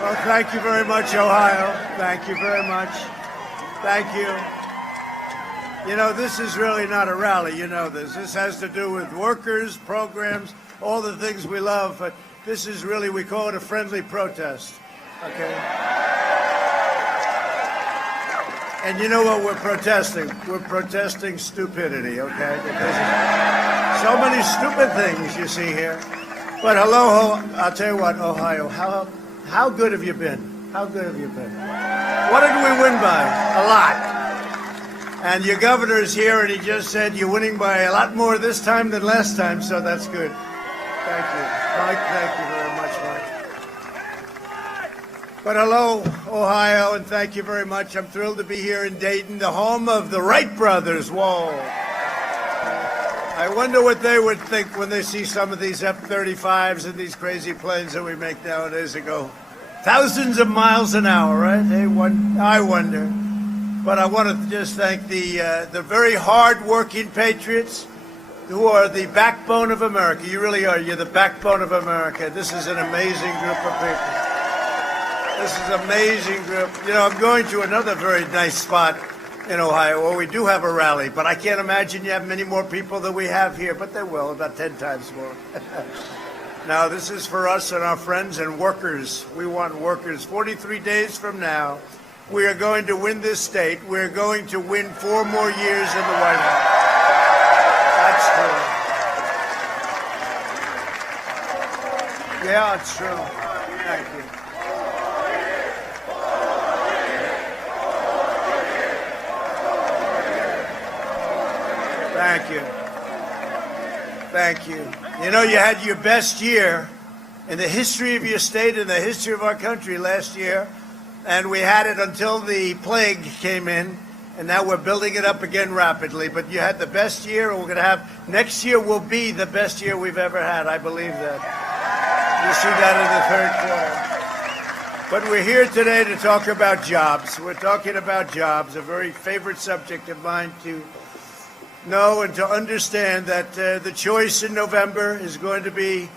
Well, thank you very much, Ohio. Thank you very much. Thank you. You know, this is really not a rally. You know this. This has to do with workers, programs, all the things we love. But this is really, we call it a friendly protest. Okay? And you know what we're protesting? We're protesting stupidity, okay? Because so many stupid things you see here. But hello, I'll tell you what, Ohio, how good have you been? How good have you been? What did we win by? A lot. And your governor's here, and he just said you're winning by a lot more this time than last time, so that's good. Thank you. Mike, thank you very much, Mike. But hello, Ohio, and thank you very much. I'm thrilled to be here in Dayton, the home of the Wright brothers. Whoa. I wonder what they would think when they see some of these F-35s and these crazy planes that we make nowadays that go thousands of miles an hour, right? I wonder. But I want to just thank the very hard-working patriots who are the backbone of America. You really are. You're the backbone of America. This is an amazing group of people. This is an amazing group. You know, I'm going to another very nice spot in Ohio where we do have a rally, but I can't imagine you have many more people than we have here, but they will, about 10 times more. Now, this is for us and our friends and workers. We want workers. 43 days from now, we are going to win this state. We're going to win 4 more years in the White House. That's true. Yeah, it's true. Thank you. Thank you. Thank you. You know, you had your best year in the history of your state and the history of our country last year. And we had it until the plague came in, and now we're building it up again rapidly. But you had the best year, and we're going to have, next year will be the best year we've ever had. I believe that. You see that in the third quarter. But we're here today to talk about jobs. We're talking about jobs, a very favorite subject of mine to know and to understand that the choice in November is going to be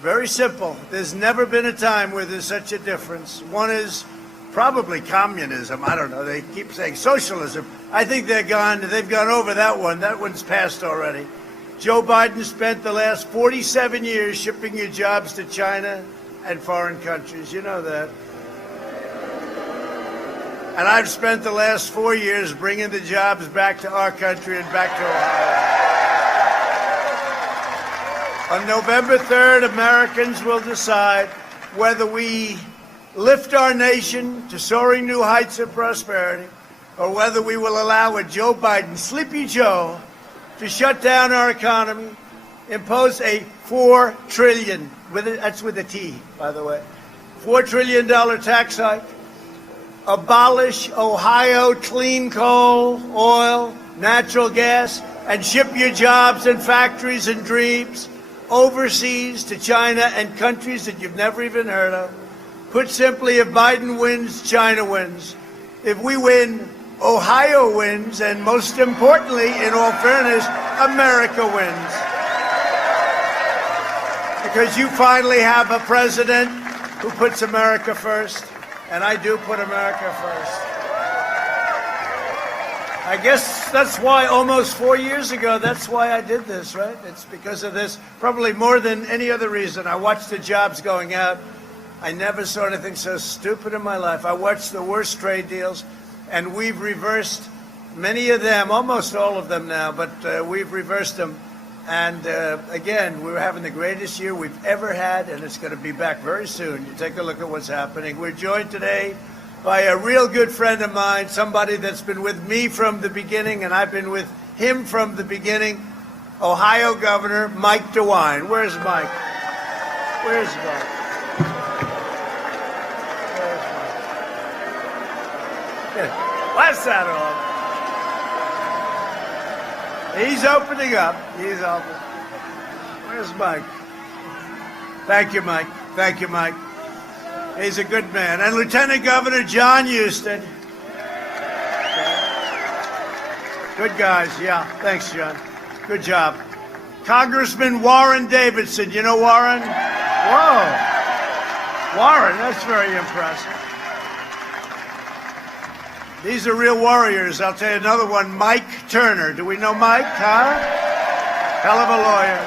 very simple. There's never been a time where there's such a difference. One is probably communism. I don't know. They keep saying socialism. I think they've gone over that one. That one's passed already. Joe Biden spent the last 47 years shipping your jobs to China and foreign countries. You know that. And I've spent the last 4 years bringing the jobs back to our country and back to Ohio. On November 3rd, Americans will decide whether we lift our nation to soaring new heights of prosperity, or whether we will allow a Joe Biden, Sleepy Joe, to shut down our economy, impose a $4 trillion, that's with a T, by the way, $4 trillion tax hike, abolish Ohio clean coal, oil, natural gas, and ship your jobs and factories and dreams overseas to China and countries that you've never even heard of. Put simply, if Biden wins, China wins. If we win, Ohio wins, and most importantly, in all fairness, America wins. Because you finally have a president who puts America first, and I do put America first. I guess that's why almost 4 years ago, that's why I did this, right? It's because of this, probably more than any other reason. I watched the jobs going out. I never saw anything so stupid in my life. I watched the worst trade deals, and we've reversed many of them, almost all of them now, but we've reversed them. And again, we're having the greatest year we've ever had, and it's going to be back very soon. You take a look at what's happening. We're joined today by a real good friend of mine, somebody that's been with me from the beginning, and I've been with him from the beginning, Ohio Governor Mike DeWine. Where's Mike? Where's Mike? What's that all? He's opening up. He's opening. Where's Mike? Thank you, Mike. Thank you, Mike. He's a good man. And Lieutenant Governor John Huston. Good guys. Yeah. Thanks, John. Good job. Congressman Warren Davidson. You know Warren? Whoa. Warren, that's very impressive. These are real warriors. I'll tell you another one, Mike Turner. Do we know Mike, huh? Hell of a lawyer.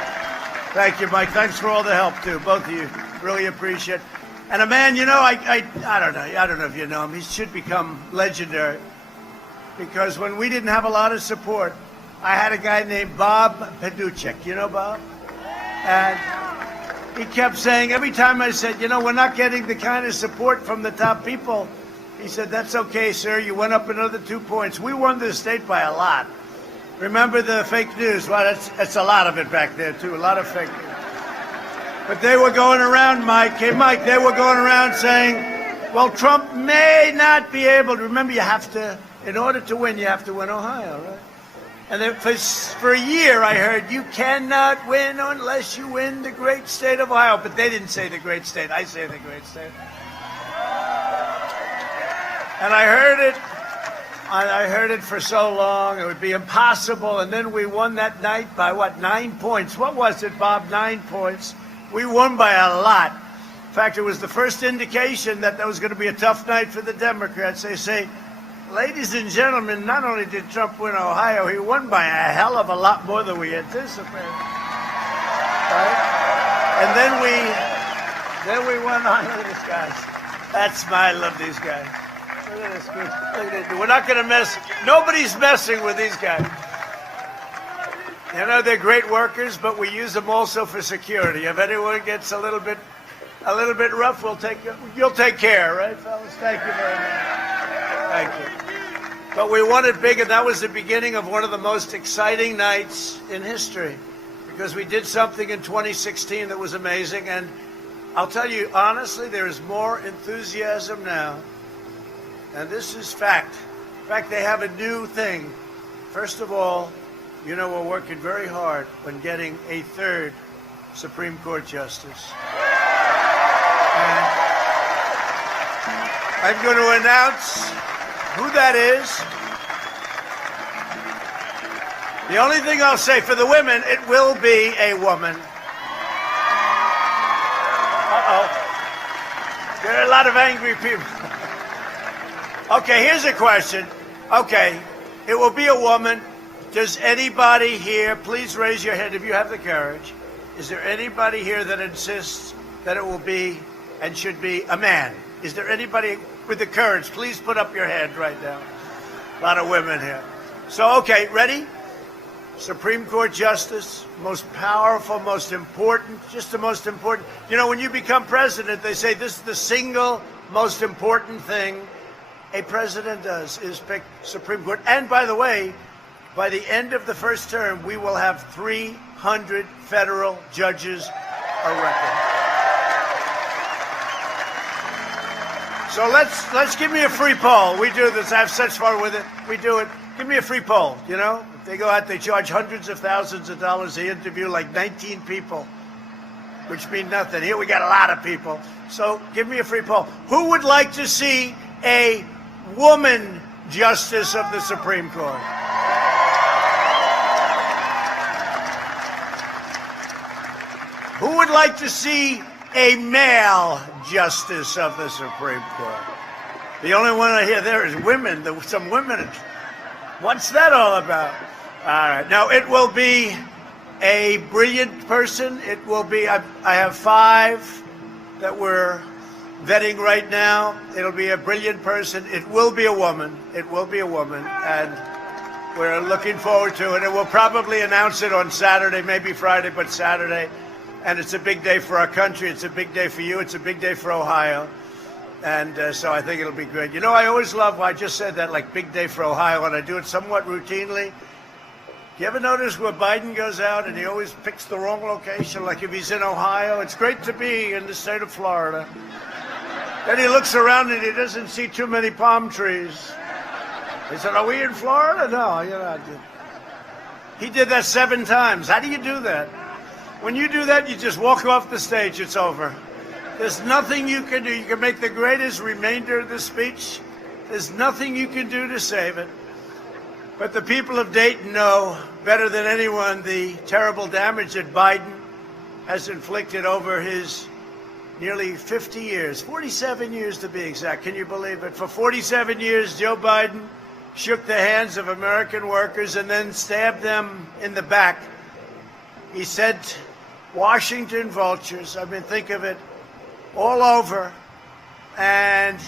Thank you, Mike. Thanks for all the help, too. Both of you. Really appreciate it. And a man, you know, I don't know if you know him. He should become legendary. Because when we didn't have a lot of support, I had a guy named Bob Paduchek. You know Bob? And he kept saying, every time I said, you know, we're not getting the kind of support from the top people, he said, that's okay, sir. You went up another 2 points. We won this state by a lot. Remember the fake news? Well, that's a lot of it back there, too. A lot of fake news. But they were going around, Mike. Hey, Mike, they were going around saying, well, Trump may not be able to. Remember, you have to, in order to win, you have to win Ohio, right? And then for a year, I heard, you cannot win unless you win the great state of Ohio. But they didn't say the great state. I say the great state. And I heard it for so long, it would be impossible. And then we won that night by, 9 points? What was it, Bob? 9 points. We won by a lot. In fact, it was the first indication that was going to be a tough night for the Democrats. They say, ladies and gentlemen, not only did Trump win Ohio, he won by a hell of a lot more than we anticipated. Right? And then we went on. Look at this, guys. I love these guys. Look at this. Look at it. We're not going to mess. Nobody's messing with these guys. You know, they're great workers, but we use them also for security. If anyone gets a little bit rough, you'll take care, right, fellas? Thank you very much. Thank you. But we won it big, and that was the beginning of one of the most exciting nights in history, because we did something in 2016 that was amazing. And I'll tell you, honestly, there is more enthusiasm now. And this is fact. In fact, they have a new thing. First of all, you know, we're working very hard on getting a third Supreme Court justice. And I'm going to announce who that is. The only thing I'll say for the women, it will be a woman. Uh-oh. There are a lot of angry people. Okay, here's a question. Okay, it will be a woman. Does anybody here, please raise your hand if you have the courage. Is there anybody here that insists that it will be and should be a man? Is there anybody with the courage? Please put up your hand right now. A lot of women here. So, okay, ready? Supreme Court Justice, most powerful, most important, just the most important. You know, when you become president, they say this is the single most important thing a president does is pick Supreme Court. And by the way, by the end of the first term, we will have 300 federal judges elected. So let's give me a free poll. We do this. I have such fun with it. We do it. Give me a free poll. You know, if they go out, they charge hundreds of thousands of dollars. They interview like 19 people, which mean nothing. Here we got a lot of people. So give me a free poll. Who would like to see a woman justice of the Supreme Court? Who would like to see a male justice of the Supreme Court? The only one I hear there is women. Some women. What's that all about? All right. Now, it will be a brilliant person. It will be, I have 5 that we're vetting right now. It'll be a brilliant person. It will be a woman. It will be a woman. And we're looking forward to it. And we'll probably announce it on Saturday, maybe Friday, but Saturday. And it's a big day for our country. It's a big day for you. It's a big day for Ohio. And so I think it'll be great. You know, I always love, I just said that, like big day for Ohio, and I do it somewhat routinely. You ever notice where Biden goes out and he always picks the wrong location? Like if he's in Ohio, it's great to be in the state of Florida. Then he looks around and he doesn't see too many palm trees. He said, are we in Florida? No, you're not. He did that 7 times. How do you do that? When you do that, you just walk off the stage. It's over. There's nothing you can do. You can make the greatest remainder of the speech. There's nothing you can do to save it. But the people of Dayton know better than anyone the terrible damage that Biden has inflicted over his nearly 50 years, 47 years to be exact. Can you believe it? For 47 years, Joe Biden shook the hands of American workers and then stabbed them in the back. He sent Washington vultures, I mean, think of it, all over, and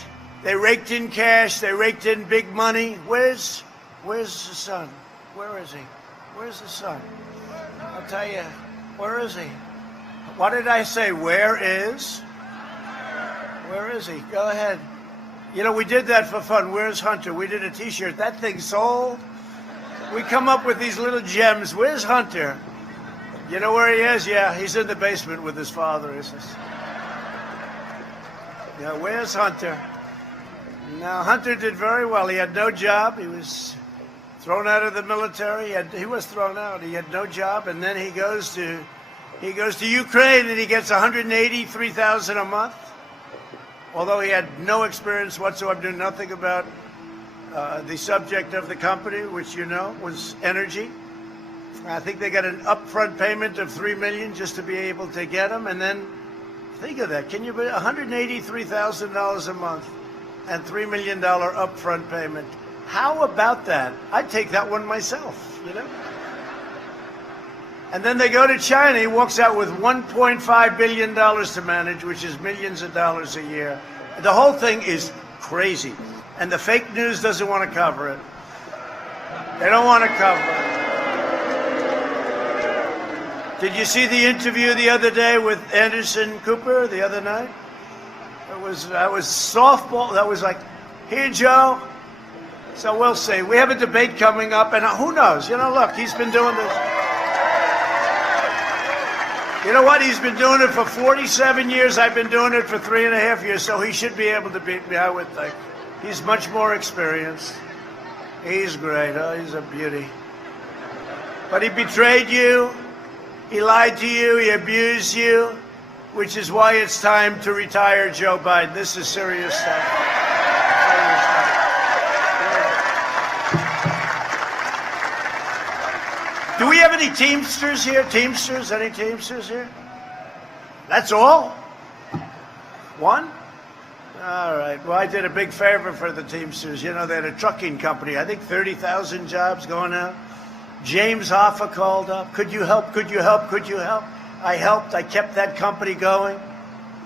they raked in cash, they raked in big money. Where's the son? Where is he? Where's the son? I'll tell you, where is he? What did I say? Where is? Where is he? Go ahead. You know, we did that for fun. Where's Hunter? We did a T-shirt. That thing sold. We come up with these little gems. Where's Hunter? You know where he is? Yeah, he's in the basement with his father. Yeah, where's Hunter? Now, Hunter did very well. He had no job. He was thrown out of the military. He was thrown out. He had no job, and then he goes to Ukraine, and he gets $183,000 a month. Although he had no experience whatsoever, knew nothing about the subject of the company, which you know was energy. I think they got an upfront payment of $3 million just to be able to get him, and then think of that. Can you believe $183,000 a month and $3 million upfront payment? How about that? I'd take that one myself, you know. And then they go to China. He walks out with $1.5 billion to manage, which is millions of dollars a year. The whole thing is crazy. And the fake news doesn't want to cover it. They don't want to cover it. Did you see the interview the other day with Anderson Cooper the other night? That was softball. That was like, here, Joe. So we'll see. We have a debate coming up, and who knows? You know, look, he's been doing this. You know what? He's been doing it for 47 years. I've been doing it for 3.5 years, so he should be able to beat me, I would think. He's much more experienced. He's great. Oh, he's a beauty. But he betrayed you. He lied to you. He abused you, which is why it's time to retire Joe Biden. This is serious stuff. Do we have any Teamsters here? Teamsters? Any Teamsters here? That's all? One? All right. Well, I did a big favor for the Teamsters. You know, they had a trucking company. I think 30,000 jobs going out. James Hoffa called up. Could you help? Could you help? Could you help? I helped. I kept that company going.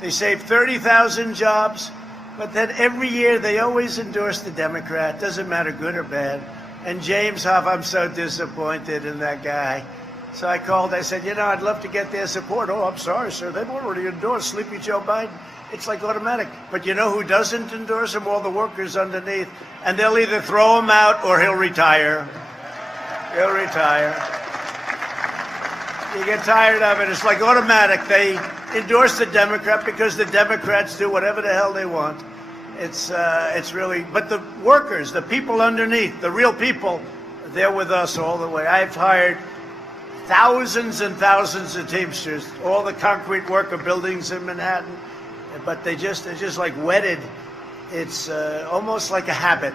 They saved 30,000 jobs. But then every year they always endorse the Democrat. Doesn't matter good or bad. And James Huff, I'm so disappointed in that guy. So I called, I said, you know, I'd love to get their support. Oh, I'm sorry, sir. They've already endorsed Sleepy Joe Biden. It's like automatic. But you know who doesn't endorse him? All the workers underneath. And they'll either throw him out or he'll retire. He'll retire. You get tired of it. It's like automatic. They endorse the Democrat because the Democrats do whatever the hell they want. It's really, but the workers, the people underneath, the real people, they're with us all the way. I've hired thousands and thousands of Teamsters, all the concrete worker buildings in Manhattan, but they're just like wedded. It's almost like a habit.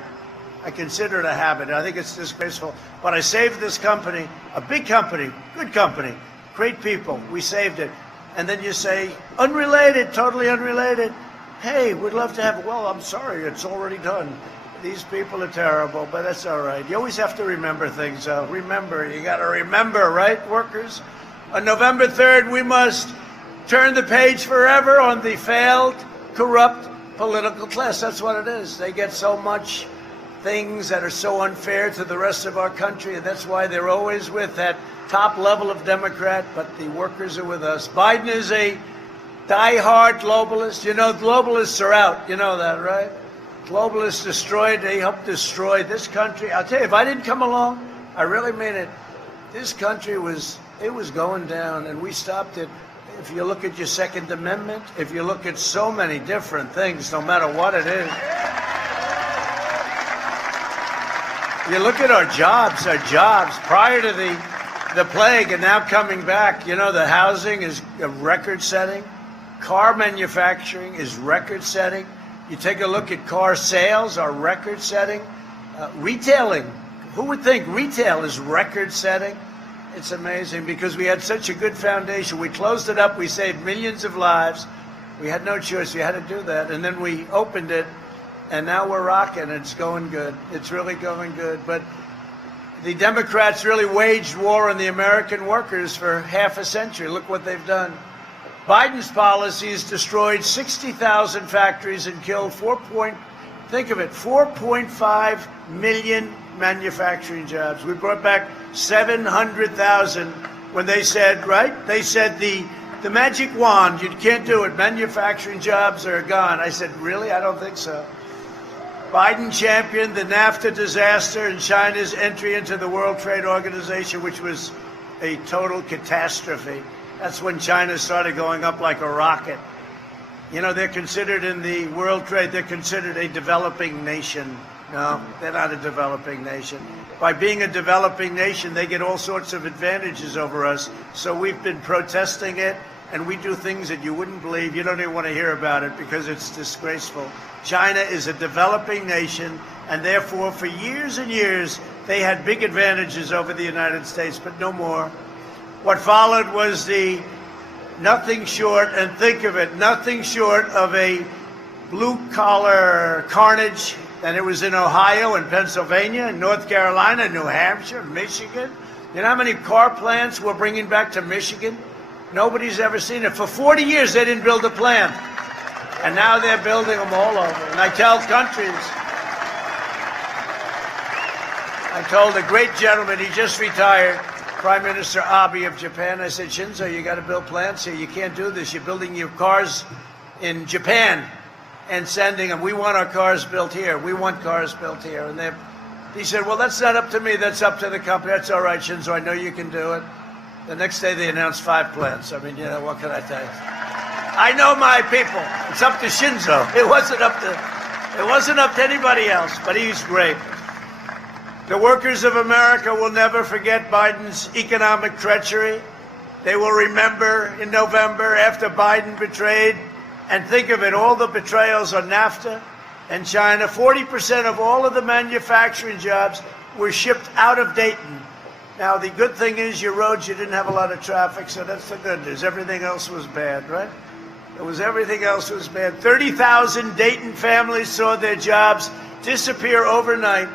I consider it a habit. I think it's disgraceful. But I saved this company, a big company, good company, great people. We saved it. And then you say, unrelated, totally unrelated. Hey, we'd love to have, well, I'm sorry, it's already done. These people are terrible, but that's all right. You always have to remember things, though. Remember, you got to remember, right, workers? On November 3rd, we must turn the page forever on the failed, corrupt political class. That's what it is. They get so much things that are so unfair to the rest of our country, and that's why they're always with that top level of Democrat, but the workers are with us. Biden is a die-hard globalist. You know, globalists are out. You know that, right? Globalists destroyed. They helped destroy this country. I'll tell you, if I didn't come along, I really mean it, this country was going down, and we stopped it. If you look at your Second Amendment, if you look at so many different things, no matter what it is. You look at our jobs prior to the plague and now coming back, you know, the housing is record-setting. Car manufacturing is record-setting. You take a look at car sales are record-setting. Retailing, who would think retail is record-setting? It's amazing because we had such a good foundation. We closed it up. We saved millions of lives. We had no choice. We had to do that. And then we opened it, and now we're rocking. It's going good. It's really going good. But the Democrats really waged war on the American workers for half a century. Look what they've done. Biden's policies destroyed 60,000 factories and killed 4.5 million manufacturing jobs. We brought back 700,000 when they said, right? They said the magic wand, you can't do it. Manufacturing jobs are gone. I said, really? I don't think so. Biden championed the NAFTA disaster and China's entry into the World Trade Organization, which was a total catastrophe. That's when China started going up like a rocket. You know, they're considered in the World Trade, they're considered a developing nation. No, they're not a developing nation. By being a developing nation, they get all sorts of advantages over us. So we've been protesting it, and we do things that you wouldn't believe. You don't even want to hear about it because it's disgraceful. China is a developing nation, and therefore, for years and years, they had big advantages over the United States, but no more. What followed was the nothing short, and think of it, nothing short of a blue-collar carnage. And it was in Ohio and Pennsylvania and North Carolina, New Hampshire, Michigan. You know how many car plants we're bringing back to Michigan? Nobody's ever seen it. For 40 years, they didn't build a plant. And now they're building them all over. And I tell countries, I told a great gentleman, he just retired, Prime Minister Abe of Japan, I said, Shinzo, you got to build plants here. You can't do this. You're building your cars in Japan and sending them. We want our cars built here. We want cars built here. And he said, well, that's not up to me. That's up to the company. That's all right, Shinzo. I know you can do it. The next day they announced 5 plants. I mean, you know, what can I tell you? I know my people. It's up to Shinzo. It wasn't up to anybody else, but he's great. The workers of America will never forget Biden's economic treachery. They will remember in November after Biden betrayed, and think of it, all the betrayals on NAFTA and China. 40% of all of the manufacturing jobs were shipped out of Dayton. Now, the good thing is your roads, you didn't have a lot of traffic, so that's the good news. Everything else was bad, right? Everything else was bad. 30,000 Dayton families saw their jobs disappear overnight.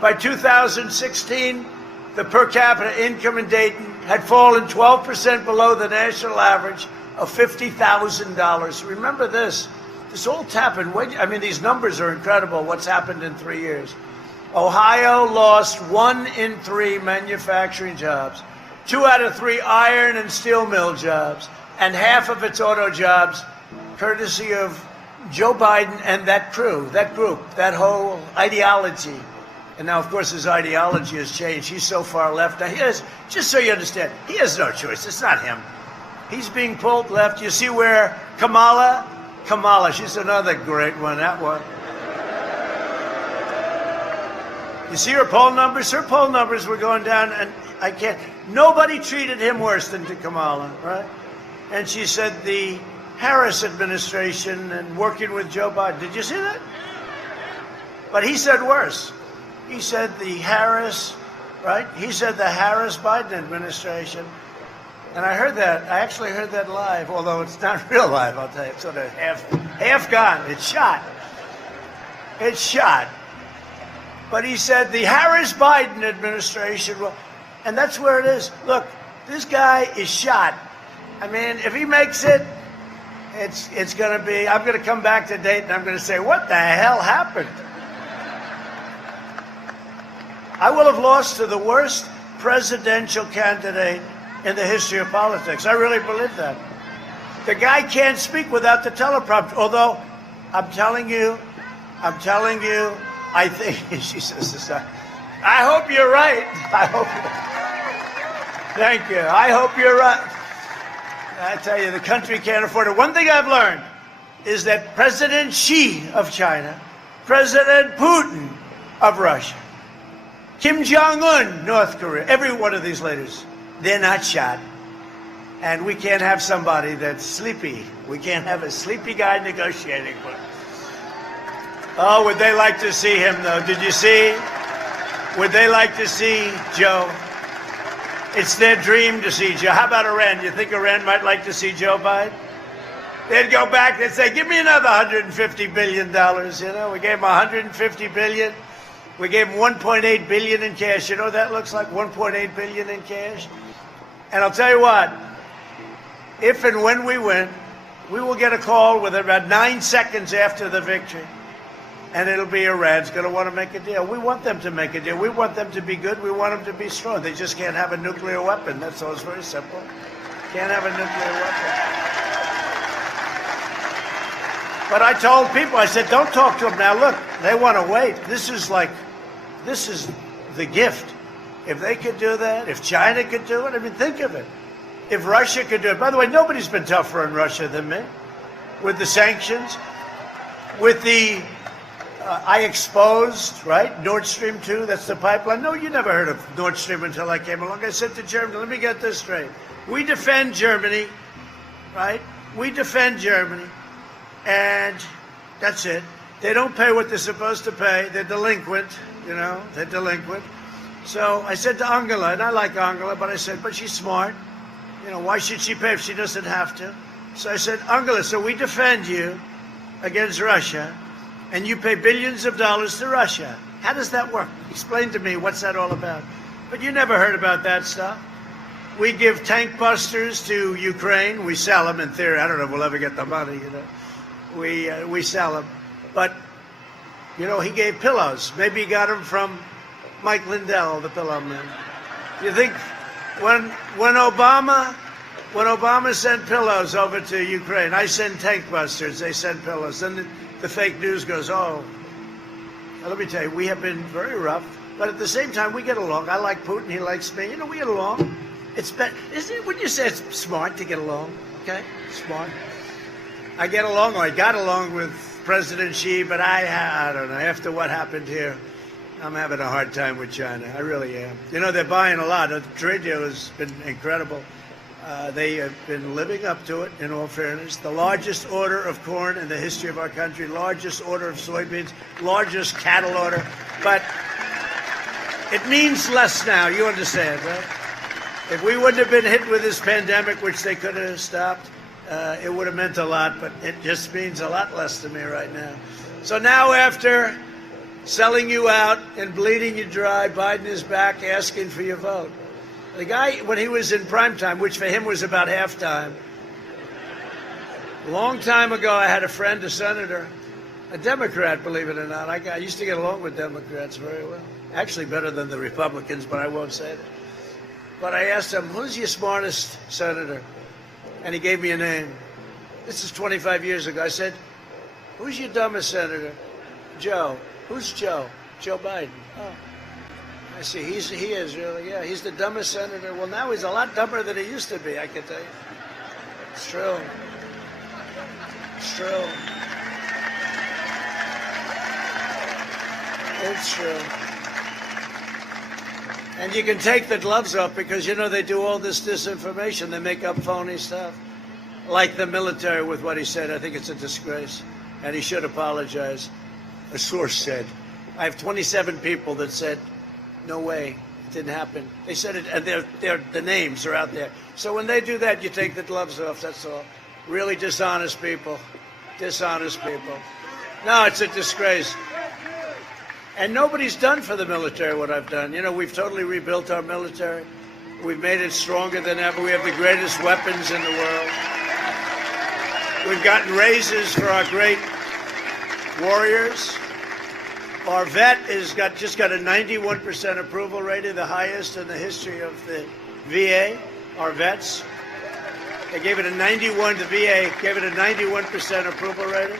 By 2016, the per capita income in Dayton had fallen 12% below the national average of $50,000. Remember this. This all happened. I mean, these numbers are incredible, what's happened in 3 years. Ohio lost 1 in 3 manufacturing jobs, 2 out of 3 iron and steel mill jobs, and half of its auto jobs, courtesy of Joe Biden and that crew, that group, that whole ideology. And now, of course, his ideology has changed. He's so far left. Now, just so you understand, he has no choice. It's not him. He's being pulled left. You see where Kamala, she's another great one, that one. You see her poll numbers? Her poll numbers were going down, and nobody treated him worse than to Kamala, right? And she said the Harris administration and working with Joe Biden. Did you see that? But he said worse. He said the Harris, right? He said the Harris-Biden administration. And I heard that. I actually heard that live, although it's not real live, I'll tell you. It's sort of half gone. It's shot. It's shot. But he said the Harris-Biden administration will, and that's where it is. Look, this guy is shot. I mean, if he makes it, it's going to be, I'm going to come back to Dayton, I'm going to say, what the hell happened? I will have lost to the worst presidential candidate in the history of politics. I really believe that. The guy can't speak without the teleprompter, although I'm telling you, I think, she says this, I hope you're right. Thank you. I hope you're right. I tell you, the country can't afford it. One thing I've learned is that President Xi of China, President Putin of Russia, Kim Jong-un, North Korea, every one of these leaders, they're not shot. And we can't have somebody that's sleepy. We can't have a sleepy guy negotiating with us. Oh, would they like to see him, though? Did you see? Would they like to see Joe? It's their dream to see Joe. How about Iran? You think Iran might like to see Joe Biden? They'd go back, they'd say, give me another $150 billion, We gave them $150 billion. We gave them $1.8 billion in cash. You know what that looks like, $1.8 billion in cash? And I'll tell you what, if and when we win, we will get a call with about 9 seconds after the victory. And it'll be Iran's going to want to make a deal. We want them to make a deal. We want them to be good. We want them to be strong. They just can't have a nuclear weapon. That's all. It's very simple. Can't have a nuclear weapon. But I told people, I said, don't talk to them now. Look, they want to wait. This is the gift. If they could do that, if China could do it, I mean, think of it. If Russia could do it. By the way, nobody's been tougher on Russia than me. With the sanctions, with the, I exposed, right, Nord Stream 2, that's the pipeline. No, you never heard of Nord Stream until I came along. I said to Germany, let me get this straight. We defend Germany, right? We defend Germany. And that's it. They don't pay what they're supposed to pay. They're delinquent, they're delinquent. So I said to Angela, and I like Angela, but I said, but she's smart. Why should she pay if she doesn't have to? So I said, Angela, so we defend you against Russia, and you pay billions of dollars to Russia. How does that work? Explain to me, what's that all about? But you never heard about that stuff. We give tank busters to Ukraine. We sell them in theory. I don't know if we'll ever get the money, We sell them. But, he gave pillows. Maybe he got them from Mike Lindell, the pillow man. You think when Obama sent pillows over to Ukraine, I send tank busters, they send pillows. Then the fake news goes, oh. Now, let me tell you, we have been very rough. But at the same time, we get along. I like Putin. He likes me. We get along. It's better. Isn't it? Wouldn't you say it's smart to get along? Okay? Smart. I get along, or I got along with President Xi, but I don't know. After what happened here, I'm having a hard time with China. I really am. They're buying a lot. The trade deal has been incredible. They have been living up to it, in all fairness. The largest order of corn in the history of our country, largest order of soybeans, largest cattle order. But it means less now. You understand, right? If we wouldn't have been hit with this pandemic, which they could have stopped, it would have meant a lot, but it just means a lot less to me right now. So now, after selling you out and bleeding you dry, Biden is back asking for your vote. The guy, when he was in prime time, which for him was about halftime, a long time ago, I had a friend, a senator, a Democrat, believe it or not. I used to get along with Democrats very well. Actually, better than the Republicans, but I won't say that. But I asked him, who's your smartest senator? And he gave me a name. This is 25 years ago. I said, who's your dumbest senator? Joe. Who's Joe? Joe Biden. Oh. I see. He is really, yeah. He's the dumbest senator. Well, now he's a lot dumber than he used to be, I can tell you. It's true. It's true. It's true. And you can take the gloves off because, they do all this disinformation. They make up phony stuff. Like the military with what he said. I think it's a disgrace. And he should apologize. A source said. I have 27 people that said, no way, it didn't happen. They said it, and the names are out there. So when they do that, you take the gloves off, that's all. Really dishonest people. Dishonest people. No, it's a disgrace. And nobody's done for the military what I've done. We've totally rebuilt our military. We've made it stronger than ever. We have the greatest weapons in the world. We've gotten raises for our great warriors. Our vet just got a 91% approval rating, the highest in the history of the VA. Our vets, they gave it a 91. The VA gave it a 91% approval rating.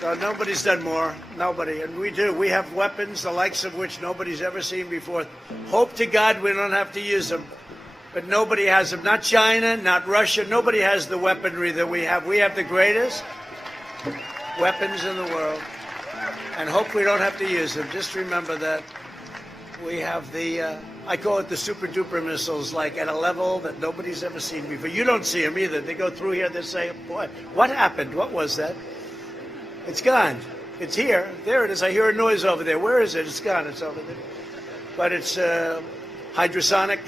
So nobody's done more. Nobody. And we do. We have weapons, the likes of which nobody's ever seen before. Hope to God we don't have to use them. But nobody has them. Not China, not Russia. Nobody has the weaponry that we have. We have the greatest weapons in the world. And hope we don't have to use them. Just remember that. We have the, I call it the super duper missiles, like at a level that nobody's ever seen before. You don't see them either. They go through here, they say, boy, what happened? What was that? It's gone. It's here. There it is. I hear a noise over there. Where is it? It's gone. It's over there. But it's hydrosonic.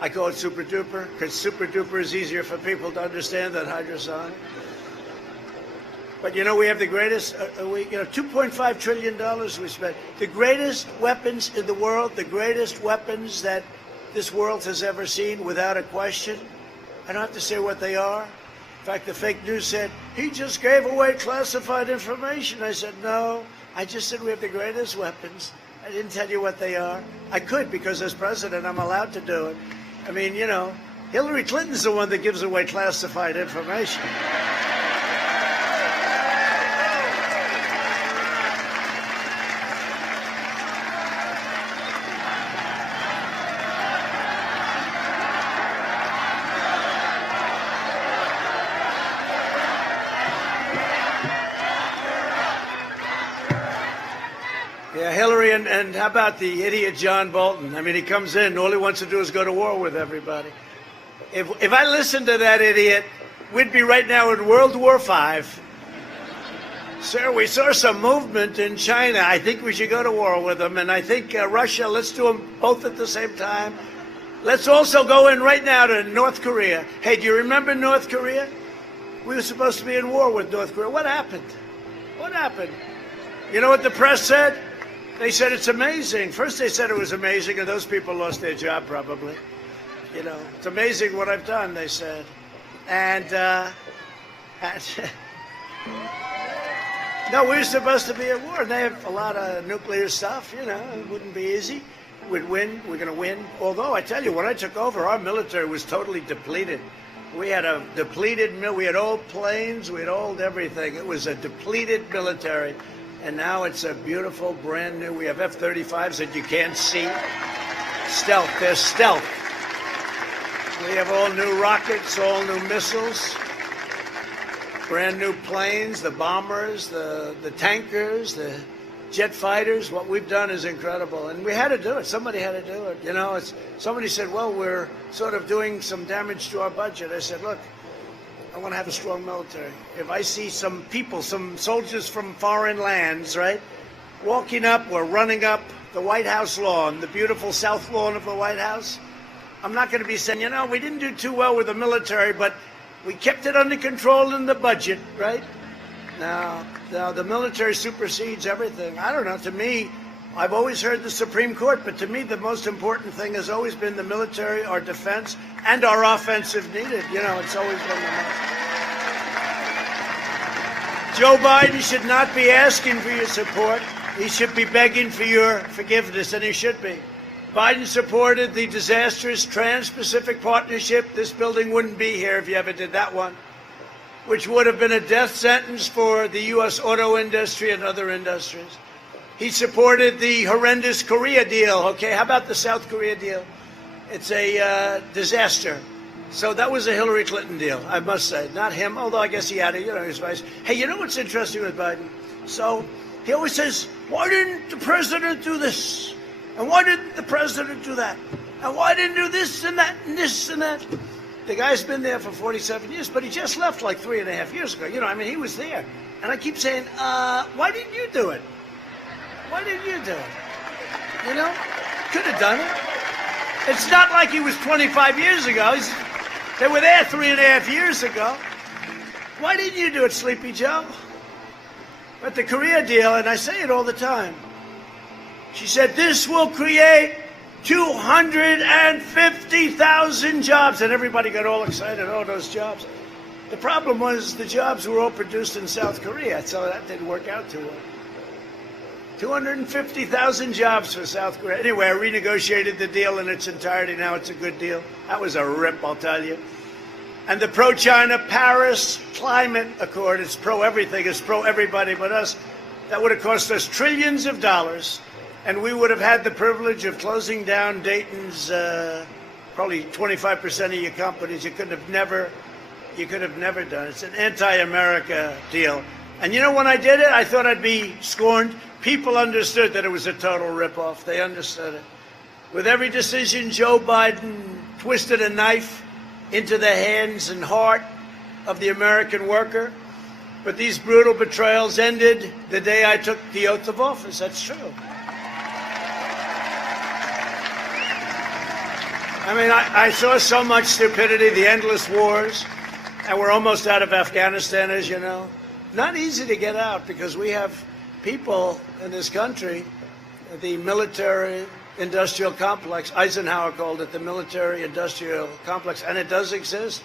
I call it super duper because super duper is easier for people to understand than hydrosonic. But we have the greatest, $2.5 trillion we spent. The greatest weapons in the world, the greatest weapons that this world has ever seen, without a question. I don't have to say what they are. In fact, the fake news said, he just gave away classified information. I said, no, I just said we have the greatest weapons. I didn't tell you what they are. I could, because as president, I'm allowed to do it. I mean, Hillary Clinton's the one that gives away classified information. Yeah, Hillary, and how about the idiot John Bolton? I mean, he comes in, all he wants to do is go to war with everybody. If I listened to that idiot, we'd be right now in World War V. Sir, we saw some movement in China. I think we should go to war with them. And I think Russia, let's do them both at the same time. Let's also go in right now to North Korea. Hey, do you remember North Korea? We were supposed to be in war with North Korea. What happened? What happened? You know what the press said? They said it's amazing. First they said it was amazing, and those people lost their job probably. It's amazing what I've done, they said. And no, we were supposed to be at war. They have a lot of nuclear stuff, it wouldn't be easy. We'd win, we're going to win. Although, I tell you, when I took over, our military was totally depleted. We had a depleted, we had old planes, we had old everything. It was a depleted military. And now it's a beautiful, brand new, we have F-35s that you can't see. Stealth, they're stealth. We have all new rockets, all new missiles, brand new planes, the bombers, the tankers, the jet fighters. What we've done is incredible. And we had to do it. Somebody had to do it. Somebody said, well, we're sort of doing some damage to our budget. I said, look, I want to have a strong military. If I see some people, some soldiers from foreign lands, right, walking up or running up the White House lawn, the beautiful south lawn of the White House, I'm not going to be saying, we didn't do too well with the military, but we kept it under control in the budget, right? Now the military supersedes everything. I don't know. To me, I've always heard the Supreme Court, but to me, the most important thing has always been the military, our defense, and our offense if needed. It's always been the most. Joe Biden should not be asking for your support. He should be begging for your forgiveness, and he should be. Biden supported the disastrous Trans-Pacific Partnership. This building wouldn't be here if you ever did that one, which would have been a death sentence for the U.S. auto industry and other industries. He supported the horrendous Korea deal. Okay, how about the South Korea deal? It's a disaster. So that was a Hillary Clinton deal, I must say. Not him, although I guess he had it, his vice. Hey, you know what's interesting with Biden? So he always says, why didn't the president do this? And why didn't the president do that? And why didn't do this and that and this and that? The guy's been there for 47 years, but he just left like 3.5 years ago. He was there. And I keep saying, why didn't you do it? Why didn't you do it? Could have done it. It's not like he was 25 years ago. They were there 3.5 years ago. Why didn't you do it, Sleepy Joe? But the Korea deal, and I say it all the time, she said, this will create 250,000 jobs. And everybody got all excited, those jobs. The problem was the jobs were all produced in South Korea, so that didn't work out too well. 250,000 jobs for South Korea. Anyway, I renegotiated the deal in its entirety. Now it's a good deal. That was a rip, I'll tell you. And the pro-China Paris Climate Accord, it's pro-everything, it's pro-everybody but us. That would have cost us trillions of dollars, and we would have had the privilege of closing down Dayton's probably 25% of your companies. You could have never done it. It's an anti-America deal. And when I did it, I thought I'd be scorned. People understood that it was a total ripoff. They understood it. With every decision, Joe Biden twisted a knife into the hands and heart of the American worker. But these brutal betrayals ended the day I took the oath of office. That's true. I saw so much stupidity, the endless wars, and we're almost out of Afghanistan, as you know. not easy to get out because we have people in this country, the military-industrial complex, Eisenhower called it the military-industrial complex, and it does exist.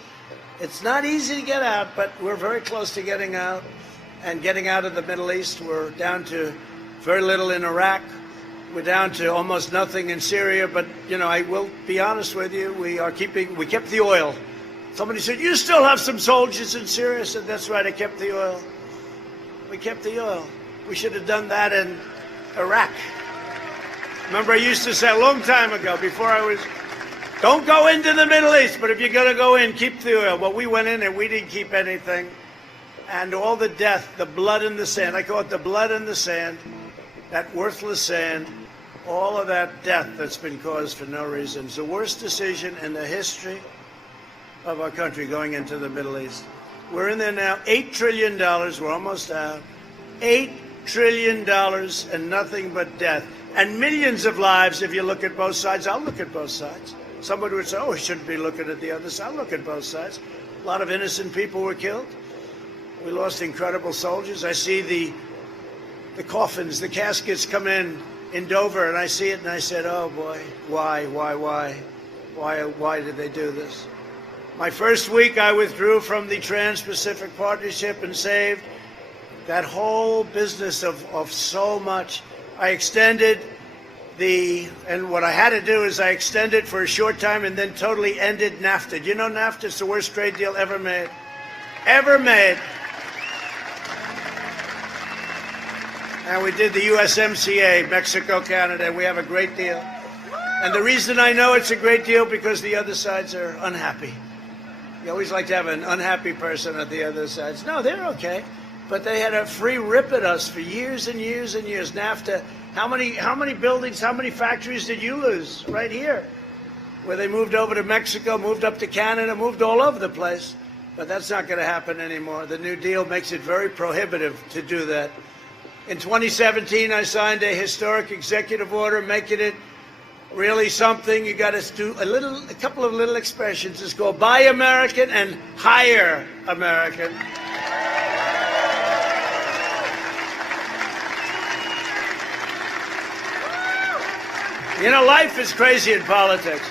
It's not easy to get out, but we're very close to getting out, and getting out of the Middle East. We're down to very little in Iraq. We're down to almost nothing in Syria, but, you know, I will be honest with you, we kept the oil. Somebody said, you still have some soldiers in Syria? I said, that's right, I kept the oil. We kept the oil. We should have done that in Iraq. Remember, I used to say a long time ago, before I was, don't go into the Middle East, but if you're going to go in, keep the oil. Well, we went in and we didn't keep anything. And all the death, the blood in the sand, I call it the blood in the sand, that worthless sand, all of that death that's been caused for no reason. It's the worst decision in the history of our country going into the Middle East. We're in there now, $8 trillion, we're almost out. $8 trillion and nothing but death. And millions of lives, if you look at both sides. I'll look at both sides. Somebody would say, oh, we shouldn't be looking at the other side. I'll look at both sides. A lot of innocent people were killed. We lost incredible soldiers. I see the coffins, the caskets come in Dover, and I see it, and I said, oh, boy, why did they do this? My first week, I withdrew from the Trans-Pacific Partnership and saved that whole business of so much. I extended and what I had to do is I extended for a short time and then totally ended NAFTA. You know NAFTA is the worst trade deal ever made. Ever made. And we did the USMCA, Mexico, Canada. We have a great deal. And the reason I know it's a great deal because the other sides are unhappy. You always like to have an unhappy person at the other sides. No, they're okay. But they had a free rip at us for years and years and years. NAFTA, how many buildings, how many factories did you lose right here? Where they moved over to Mexico, moved up to Canada, moved all over the place. But that's not going to happen anymore. The New Deal makes it very prohibitive to do that. In 2017, I signed a historic executive order making it really something. You got to do a couple of little expressions. It's called Buy American and Hire American. You know, life is crazy in politics.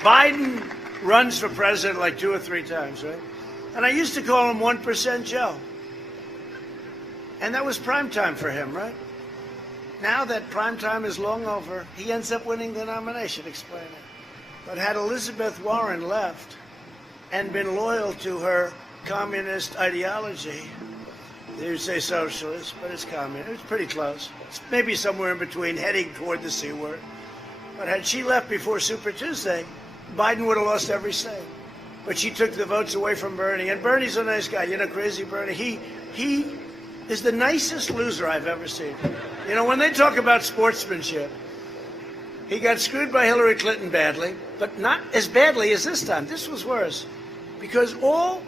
Biden runs for president like 2 or 3 times, right? And I used to call him 1% Joe. And that was prime time for him, right? Now that prime time is long over, he ends up winning the nomination. Explain it. But had Elizabeth Warren left and been loyal to her communist ideology, they say socialist, but it's communist. It's pretty close. It's maybe somewhere in between, heading toward the C word. But had she left before Super Tuesday, Biden would have lost every state. But she took the votes away from Bernie. And Bernie's a nice guy. You know, crazy Bernie. He is the nicest loser I've ever seen. You know, when they talk about sportsmanship, he got screwed by Hillary Clinton badly, but not as badly as this time. This was worse. Because all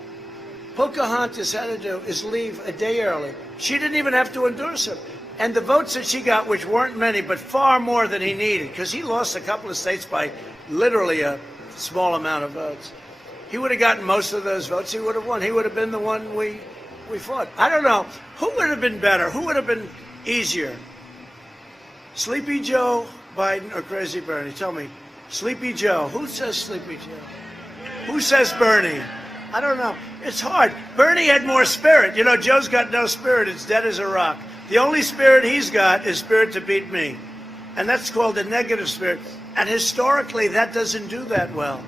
Pocahontas had to do is leave a day early. She didn't even have to endorse him. And the votes that she got, which weren't many, but far more than he needed, because he lost a couple of states by literally a small amount of votes. He would have gotten most of those votes. He would have won. He would have been the one we fought. I don't know. Who would have been better? Who would have been easier? Sleepy Joe Biden or Crazy Bernie? Tell me. Sleepy Joe. Who says Sleepy Joe? Who says Bernie? I don't know. It's hard. Bernie had more spirit. You know, Joe's got no spirit. It's dead as a rock. The only spirit he's got is spirit to beat me. And that's called a negative spirit. And historically, that doesn't do that well.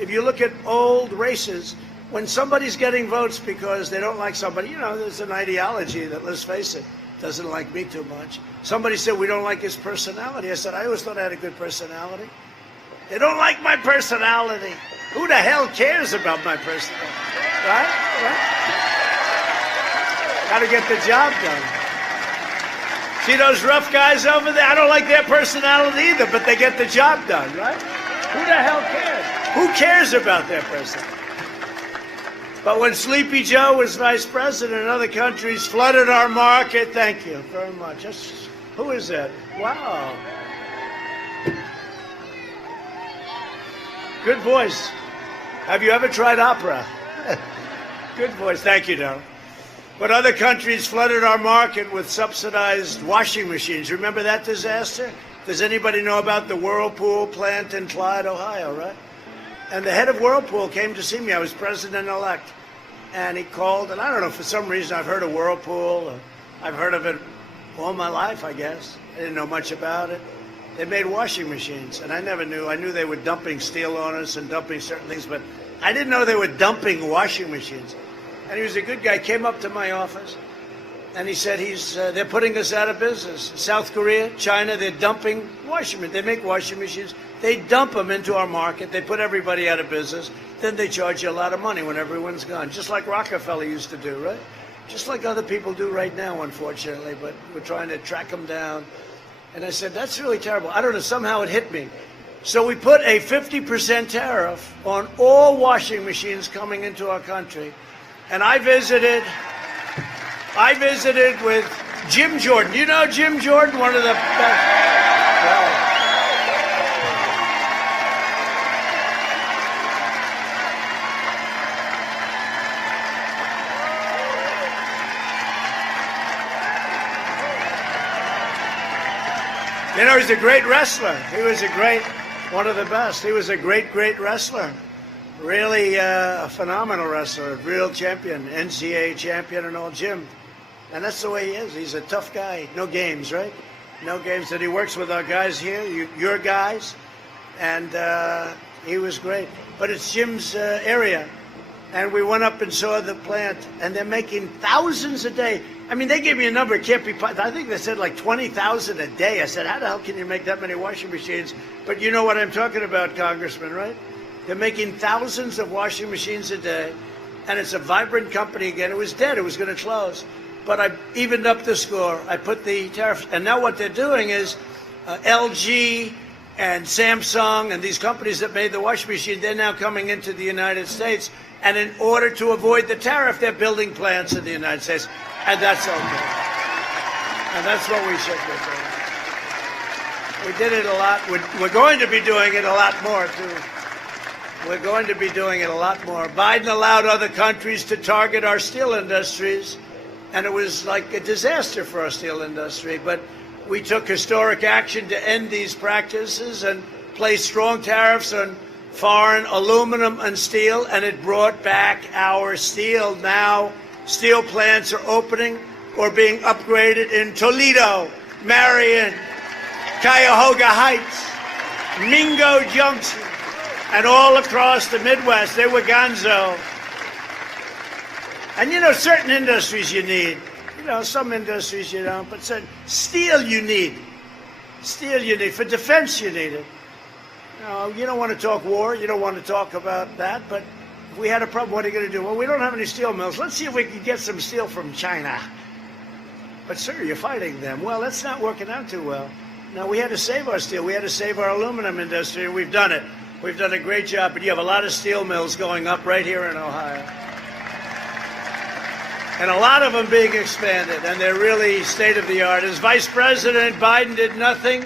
If you look at old races, when somebody's getting votes because they don't like somebody, you know, there's an ideology that, let's face it, doesn't like me too much. Somebody said, we don't like his personality. I said, I always thought I had a good personality. They don't like my personality. Who the hell cares about my personality? Right? Got to get the job done. See those rough guys over there? I don't like their personality either, but they get the job done, right? Who the hell cares? Who cares about their personality? But when Sleepy Joe was vice president and other countries flooded our market, thank you very much. Who is that? Wow. Good voice. Have you ever tried opera? Good voice. Thank you, Donald. But other countries flooded our market with subsidized washing machines. Remember that disaster? Does anybody know about the Whirlpool plant in Clyde, Ohio, right? And the head of Whirlpool came to see me. I was president-elect. And he called, and I don't know, for some reason I've heard of Whirlpool. I've heard of it all my life, I guess. I didn't know much about it. They made washing machines, and I never knew. I knew they were dumping steel on us and dumping certain things, but I didn't know they were dumping washing machines. And he was a good guy. Came up to my office, and he said they're putting us out of business. South Korea, China, they're dumping washing machines. They make washing machines. They dump them into our market. They put everybody out of business. Then they charge you a lot of money when everyone's gone, just like Rockefeller used to do, right? Just like other people do right now, unfortunately, but we're trying to track them down. And I said, that's really terrible. I don't know, somehow it hit me. So we put a 50% tariff on all washing machines coming into our country. And I visited with Jim Jordan. You know Jim Jordan, one of the best. Well, you know, he's a great wrestler. He was one of the best. He was a great wrestler. Really a phenomenal wrestler, real champion, NCAA champion and all, Jim. And that's the way he is. He's a tough guy. No games, right? No games. And he works with our guys here, your guys. And he was great. But it's Jim's area. And we went up and saw the plant, and they're making thousands a day. I mean, they gave me a number. It can't be. I think they said like 20,000 a day. I said, how the hell can you make that many washing machines? But you know what I'm talking about, Congressman, right? They're making thousands of washing machines a day, and it's a vibrant company again. It was dead. It was going to close. But I evened up the score. I put the tariff. And now what they're doing is LG and Samsung and these companies that made the washing machine, they're now coming into the United States. And in order to avoid the tariff, they're building plants in the United States. And that's okay. And that's what we should be doing. We did it a lot. We're going to be doing it a lot more, too. We're going to be doing it a lot more. Biden allowed other countries to target our steel industries, and it was like a disaster for our steel industry. But we took historic action to end these practices and place strong tariffs on foreign aluminum and steel, and it brought back our steel. Now, steel plants are opening or being upgraded in Toledo, Marion, Cuyahoga Heights, Mingo Junction, and all across the Midwest. They were gonzo. And you know, certain industries you need. You know, some industries you don't, but steel you need. Steel you need. For defense you need it. You don't want to talk war. You don't want to talk about that. But if we had a problem, what are you going to do? Well, we don't have any steel mills. Let's see if we can get some steel from China. But, sir, you're fighting them. Well, that's not working out too well. No, we had to save our steel. We had to save our aluminum industry, and we've done it. We've done a great job. But you have a lot of steel mills going up right here in Ohio. And a lot of them being expanded, and they're really state-of-the-art. As Vice President, Biden did nothing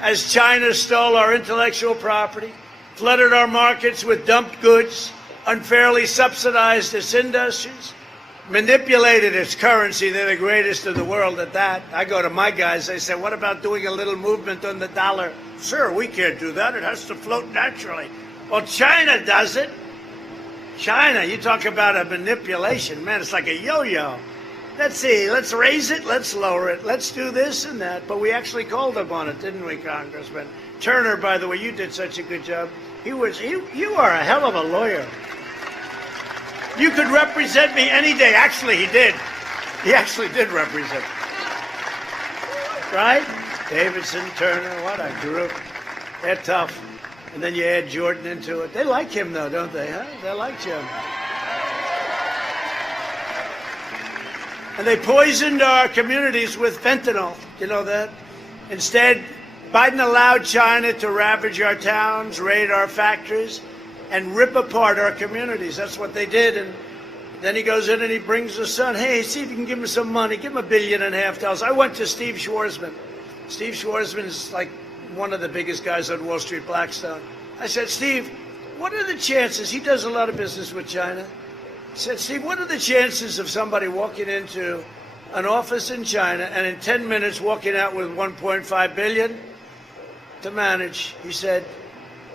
as China stole our intellectual property, flooded our markets with dumped goods, unfairly subsidized its industries, manipulated its currency. They're the greatest in the world at that. I go to my guys, they say, what about doing a little movement on the dollar? Sir, we can't do that. It has to float naturally. Well, China does it. China, you talk about a manipulation. Man, it's like a yo-yo. Let's see, let's raise it, let's lower it, let's do this and that. But we actually called him on it, didn't we, Congressman? Turner, by the way, you did such a good job. You are a hell of a lawyer. You could represent me any day. Actually, he did. He actually did represent. Right? Davidson, Turner, what a group. They're tough. And then you add Jordan into it. They like him, though, don't they? Huh? They like Jim. And they poisoned our communities with fentanyl. You know that? Instead, Biden allowed China to ravage our towns, raid our factories, and rip apart our communities. That's what they did. And then he goes in and he brings his son. Hey, see if you can give him some money. Give him $1.5 billion. I went to Steve Schwarzman. Steve Schwarzman is like one of the biggest guys on Wall Street, Blackstone. I said, Steve, what are the chances? He does a lot of business with China. said, Steve, what are the chances of somebody walking into an office in China and in 10 minutes walking out with 1.5 billion to manage? He said,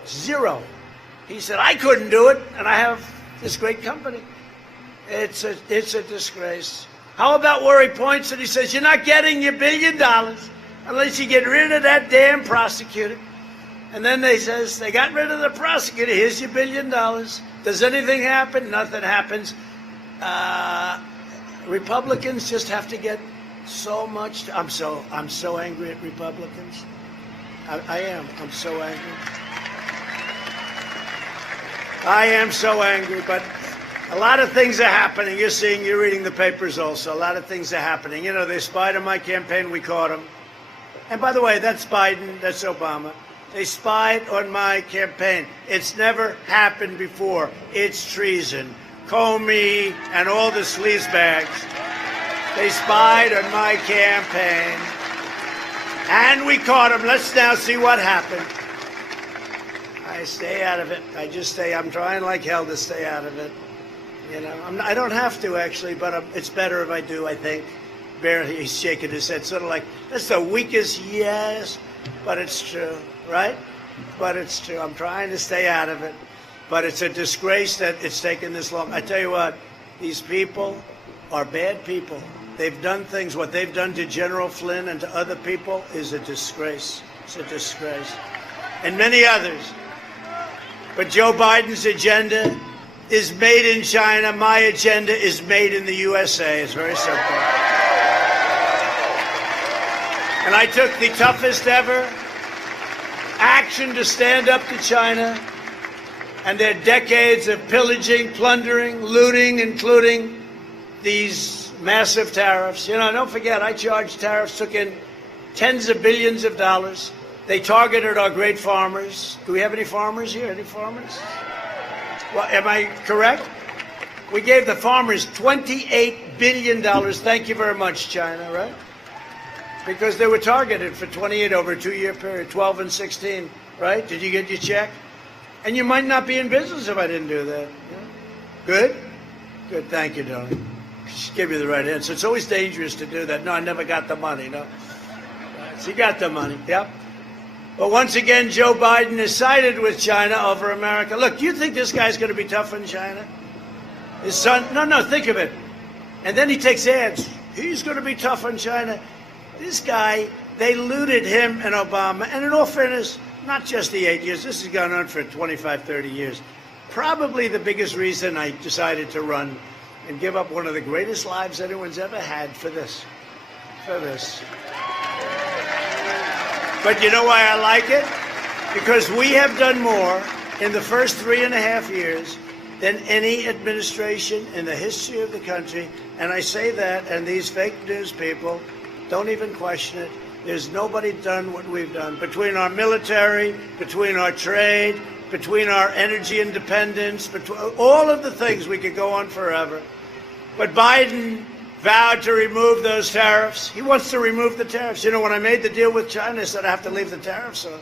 0. He said, I couldn't do it, and I have this great company. It's a disgrace. How about where he points and he says, you're not getting your $1 billion unless you get rid of that damn prosecutor. And then they says, they got rid of the prosecutor, here's your $1 billion. Does anything happen? Nothing happens. Republicans just have to get so much. I'm so angry at Republicans. I am. I'm so angry. I am so angry, but a lot of things are happening. You're reading the papers also. A lot of things are happening. You know, they spied on my campaign. We caught them. And by the way, that's Biden. That's Obama. They spied on my campaign. It's never happened before. It's treason. Comey and all the sleazebags. They spied on my campaign. And we caught them. Let's now see what happened. I stay out of it. I just stay. I'm trying like hell to stay out of it. You know, I don't have to actually, but it's better if I do, I think. Barely, he's shaking his head, sort of like, that's the weakest yes, but it's true, right? But it's true. I'm trying to stay out of it. But it's a disgrace that it's taken this long. I tell you what, these people are bad people. They've done things. What they've done to General Flynn and to other people is a disgrace. It's a disgrace. And many others. But Joe Biden's agenda is made in China. My agenda is made in the USA. It's very simple. And I took the toughest ever action to stand up to China and their decades of pillaging, plundering, looting, including these massive tariffs. You know, don't forget, I charged tariffs, took in tens of billions of dollars. They targeted our great farmers. Do we have any farmers here? Any farmers? Well, am I correct? We gave the farmers $28 billion. Thank you very much, China, right? Because they were targeted for 28 over a 2-year period, 12 and 16, right? Did you get your check? And you might not be in business if I didn't do that. Yeah. Good? Good, thank you, darling. Just give you the right answer. It's always dangerous to do that. No, I never got the money, no. So you got the money, yep. But once again, Joe Biden is sided with China over America. Look, do you think this guy's going to be tough on China? His son? No, think of it. And then he takes ads. He's going to be tough on China. This guy, they looted him and Obama. And in all fairness, not just the 8 years. This has gone on for 25, 30 years. Probably the biggest reason I decided to run and give up one of the greatest lives anyone's ever had for this. For this. But you know why I like it? Because we have done more in the first 3.5 years than any administration in the history of the country. And I say that, and these fake news people don't even question it. There's nobody done what we've done. Between our military, between our trade, between our energy independence, between all of the things, we could go on forever. But Biden vowed to remove those tariffs. He wants to remove the tariffs. You know, when I made the deal with China, I said I have to leave the tariffs on.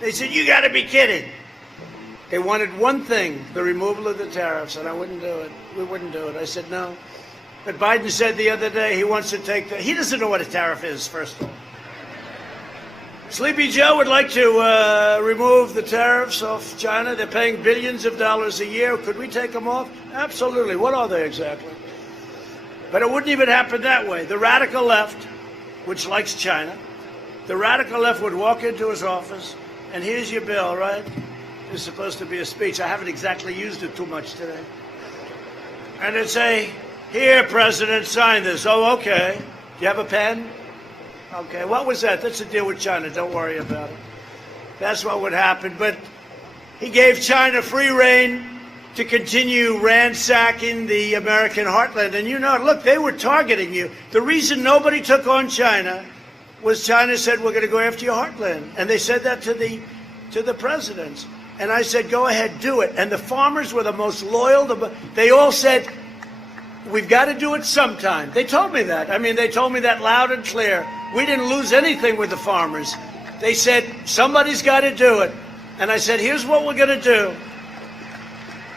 They said, you got to be kidding. They wanted one thing, the removal of the tariffs, and I wouldn't do it. We wouldn't do it. I said no. But Biden said the other day he wants to take he doesn't know what a tariff is, first of all. Sleepy Joe would like to remove the tariffs off China. They're paying billions of dollars a year. Could we take them off? Absolutely. What are they exactly? But it wouldn't even happen that way. The radical left, which likes China, the radical left would walk into his office, and here's your bill, right? It's supposed to be a speech. I haven't exactly used it too much today. And it'd say, here, President, sign this. Oh, okay. Do you have a pen? Okay. What was that? That's a deal with China. Don't worry about it. That's what would happen. But he gave China free rein to continue ransacking the American heartland. And you know, look, they were targeting you. The reason nobody took on China was China said, we're going to go after your heartland. And they said that to the presidents. And I said, go ahead, do it. And the farmers were the most loyal. They all said, we've got to do it sometime. They told me that. I mean, they told me that loud and clear. We didn't lose anything with the farmers. They said, somebody's got to do it. And I said, here's what we're going to do.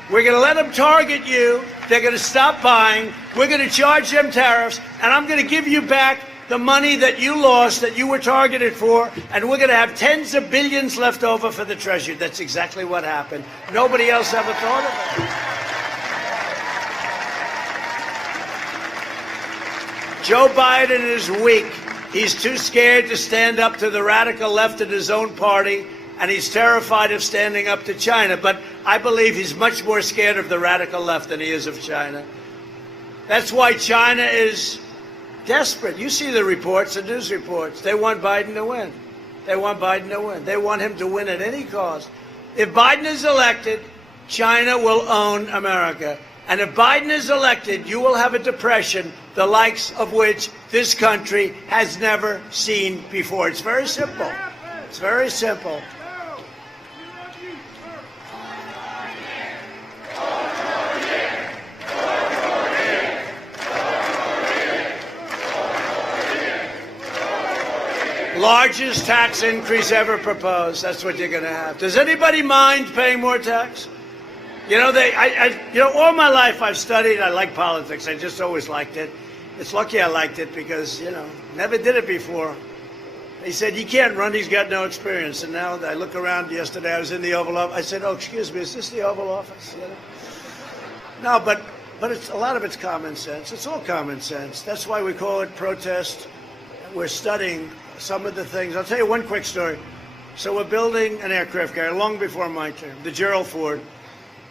We're going to let them target you They're going to stop buying. We're going to charge them tariffs, and I'm going to give you back the money that you lost, that you were targeted for, and we're going to have tens of billions left over for the Treasury. That's exactly what happened. Nobody else ever thought of it. Joe Biden is weak. He's too scared to stand up to the radical left in his own party, and he's terrified of standing up to China. But I believe he's much more scared of the radical left than he is of China. That's why China is desperate. You see the reports, the news reports. They want Biden to win. They want Biden to win. They want him to win at any cost. If Biden is elected, China will own America. And if Biden is elected, you will have a depression, the likes of which this country has never seen before. It's very simple. It's very simple. Largest tax increase ever proposed. That's what you're going to have. Does anybody mind paying more tax? You know, all my life I've studied. I like politics. I just always liked it. It's lucky I liked it because, never did it before. He said, he can't run. He's got no experience. And now I look around. Yesterday I was in the Oval Office. I said, oh, excuse me, is this the Oval Office? No, but it's a lot of it's common sense. It's all common sense. That's why we call it protest. We're studying some of the things. I'll tell you one quick story. So we're building an aircraft carrier long before my term, the Gerald Ford,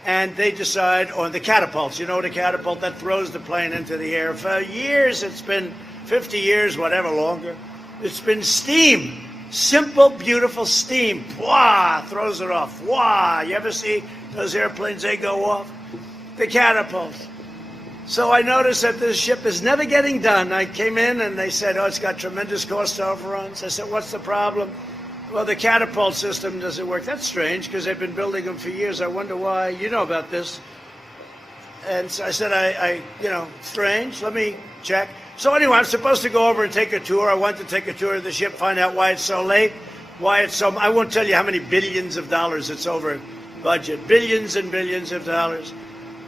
and they decide on the catapults. You know the catapult that throws the plane into the air. For years, it's been 50 years, whatever, longer. It's been steam, simple, beautiful steam. Wah, throws it off. Wah, you ever see those airplanes, they go off? The catapults. So I noticed that this ship is never getting done. I came in and they said, oh, it's got tremendous cost overruns. I said, what's the problem? Well, the catapult system doesn't work. That's strange because they've been building them for years. I wonder why. You know about this. And so I said, strange. Let me check. So anyway, I'm supposed to go over and take a tour. I want to take a tour of the ship, find out why it's so late, why it's so, I won't tell you how many billions of dollars it's over budget. Billions and billions of dollars.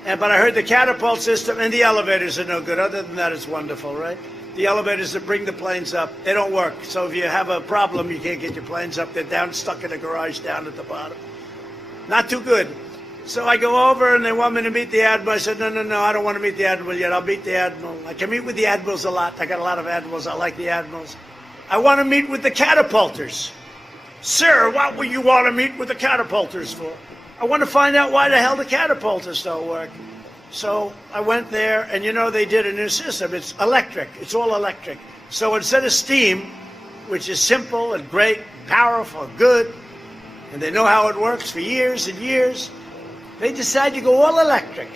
But I heard the catapult system and the elevators are no good. Other than that, it's wonderful, right? The elevators that bring the planes up, they don't work. So if you have a problem, you can't get your planes up. They're down, stuck in a garage down at the bottom. Not too good. So I go over and they want me to meet the admiral. I said, no, I don't want to meet the admiral yet. I'll meet the admiral. I can meet with the admirals a lot. I got a lot of admirals. I like the admirals. I want to meet with the catapulters. Sir, what would you want to meet with the catapulters for? I want to find out why the hell the catapulters don't work. So I went there, and they did a new system. It's electric. It's all electric. So instead of steam, which is simple and great, powerful, good, and they know how it works for years and years, they decide to go all electric.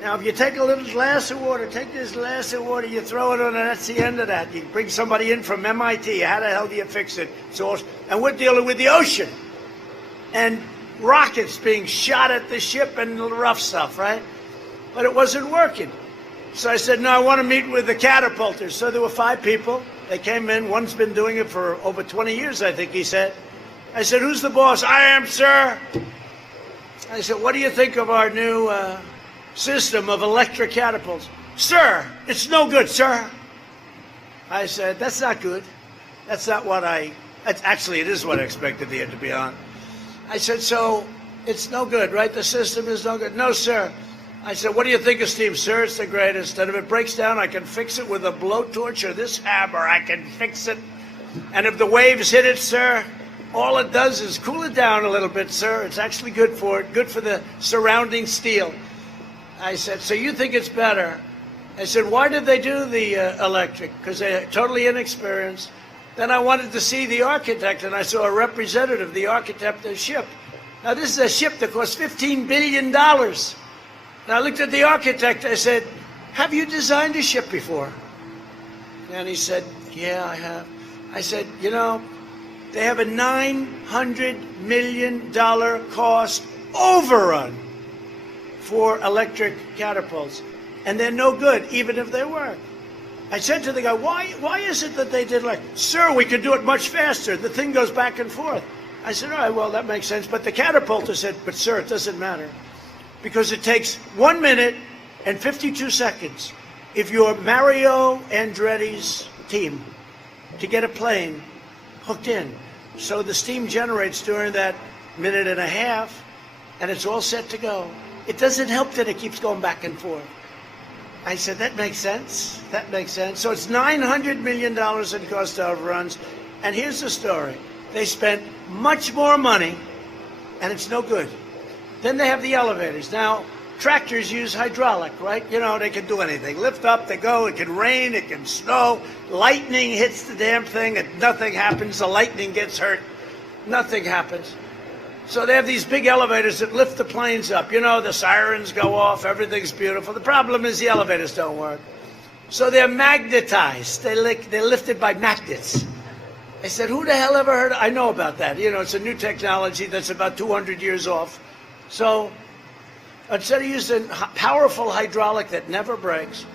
Now, if you take a little glass of water, take this glass of water, you throw it on, and that's the end of that. You bring somebody in from MIT. How the hell do you fix it? And we're dealing with the ocean. And rockets being shot at the ship and the rough stuff, right? But it wasn't working. So I said, no, I want to meet with the catapulters. So there were 5 people. They came in. One's been doing it for over 20 years, I think he said. I said, who's the boss? I am, sir. I said, what do you think of our new system of electric catapults? Sir, it's no good, sir. I said, that's not good. That's not what actually, it is what I expected the end to be on. I said, so it's no good, right? The system is no good. No, sir. I said, what do you think of steam? Sir, it's the greatest. And if it breaks down, I can fix it with a blowtorch or this hammer. I can fix it. And if the waves hit it, sir, all it does is cool it down a little bit, sir. It's actually good for it, good for the surrounding steel. I said, so you think it's better? I said, why did they do the electric? Because they're totally inexperienced. Then I wanted to see the architect, and I saw a representative, the architect of the ship. Now, this is a ship that cost $15 billion. And I looked at the architect. I said, have you designed a ship before? And he said, yeah, I have. I said, they have a $900 million cost overrun for electric catapults. And they're no good, even if they work. I said to the guy, why is it that they did sir, we could do it much faster. The thing goes back and forth. I said, all right, well, that makes sense. But the catapulter said, but sir, it doesn't matter. Because it takes 1 minute and 52 seconds if you're Mario Andretti's team to get a plane hooked in. So the steam generates during that minute and a half, and it's all set to go. It doesn't help that it keeps going back and forth. I said, that makes sense. That makes sense. So it's $900 million in cost overruns. And here's the story. They spent much more money, and it's no good. Then they have the elevators. Now, tractors use hydraulic, right? You know, they can do anything. Lift up, they go. It can rain, it can snow. Lightning hits the damn thing, and nothing happens. The lightning gets hurt. Nothing happens. So they have these big elevators that lift the planes up. You know, the sirens go off. Everything's beautiful. The problem is the elevators don't work. So they're magnetized. They're lifted by magnets. I said, who the hell ever heard of? I know about that. You know, it's a new technology that's about 200 years off. So instead of using powerful hydraulic that never breaks,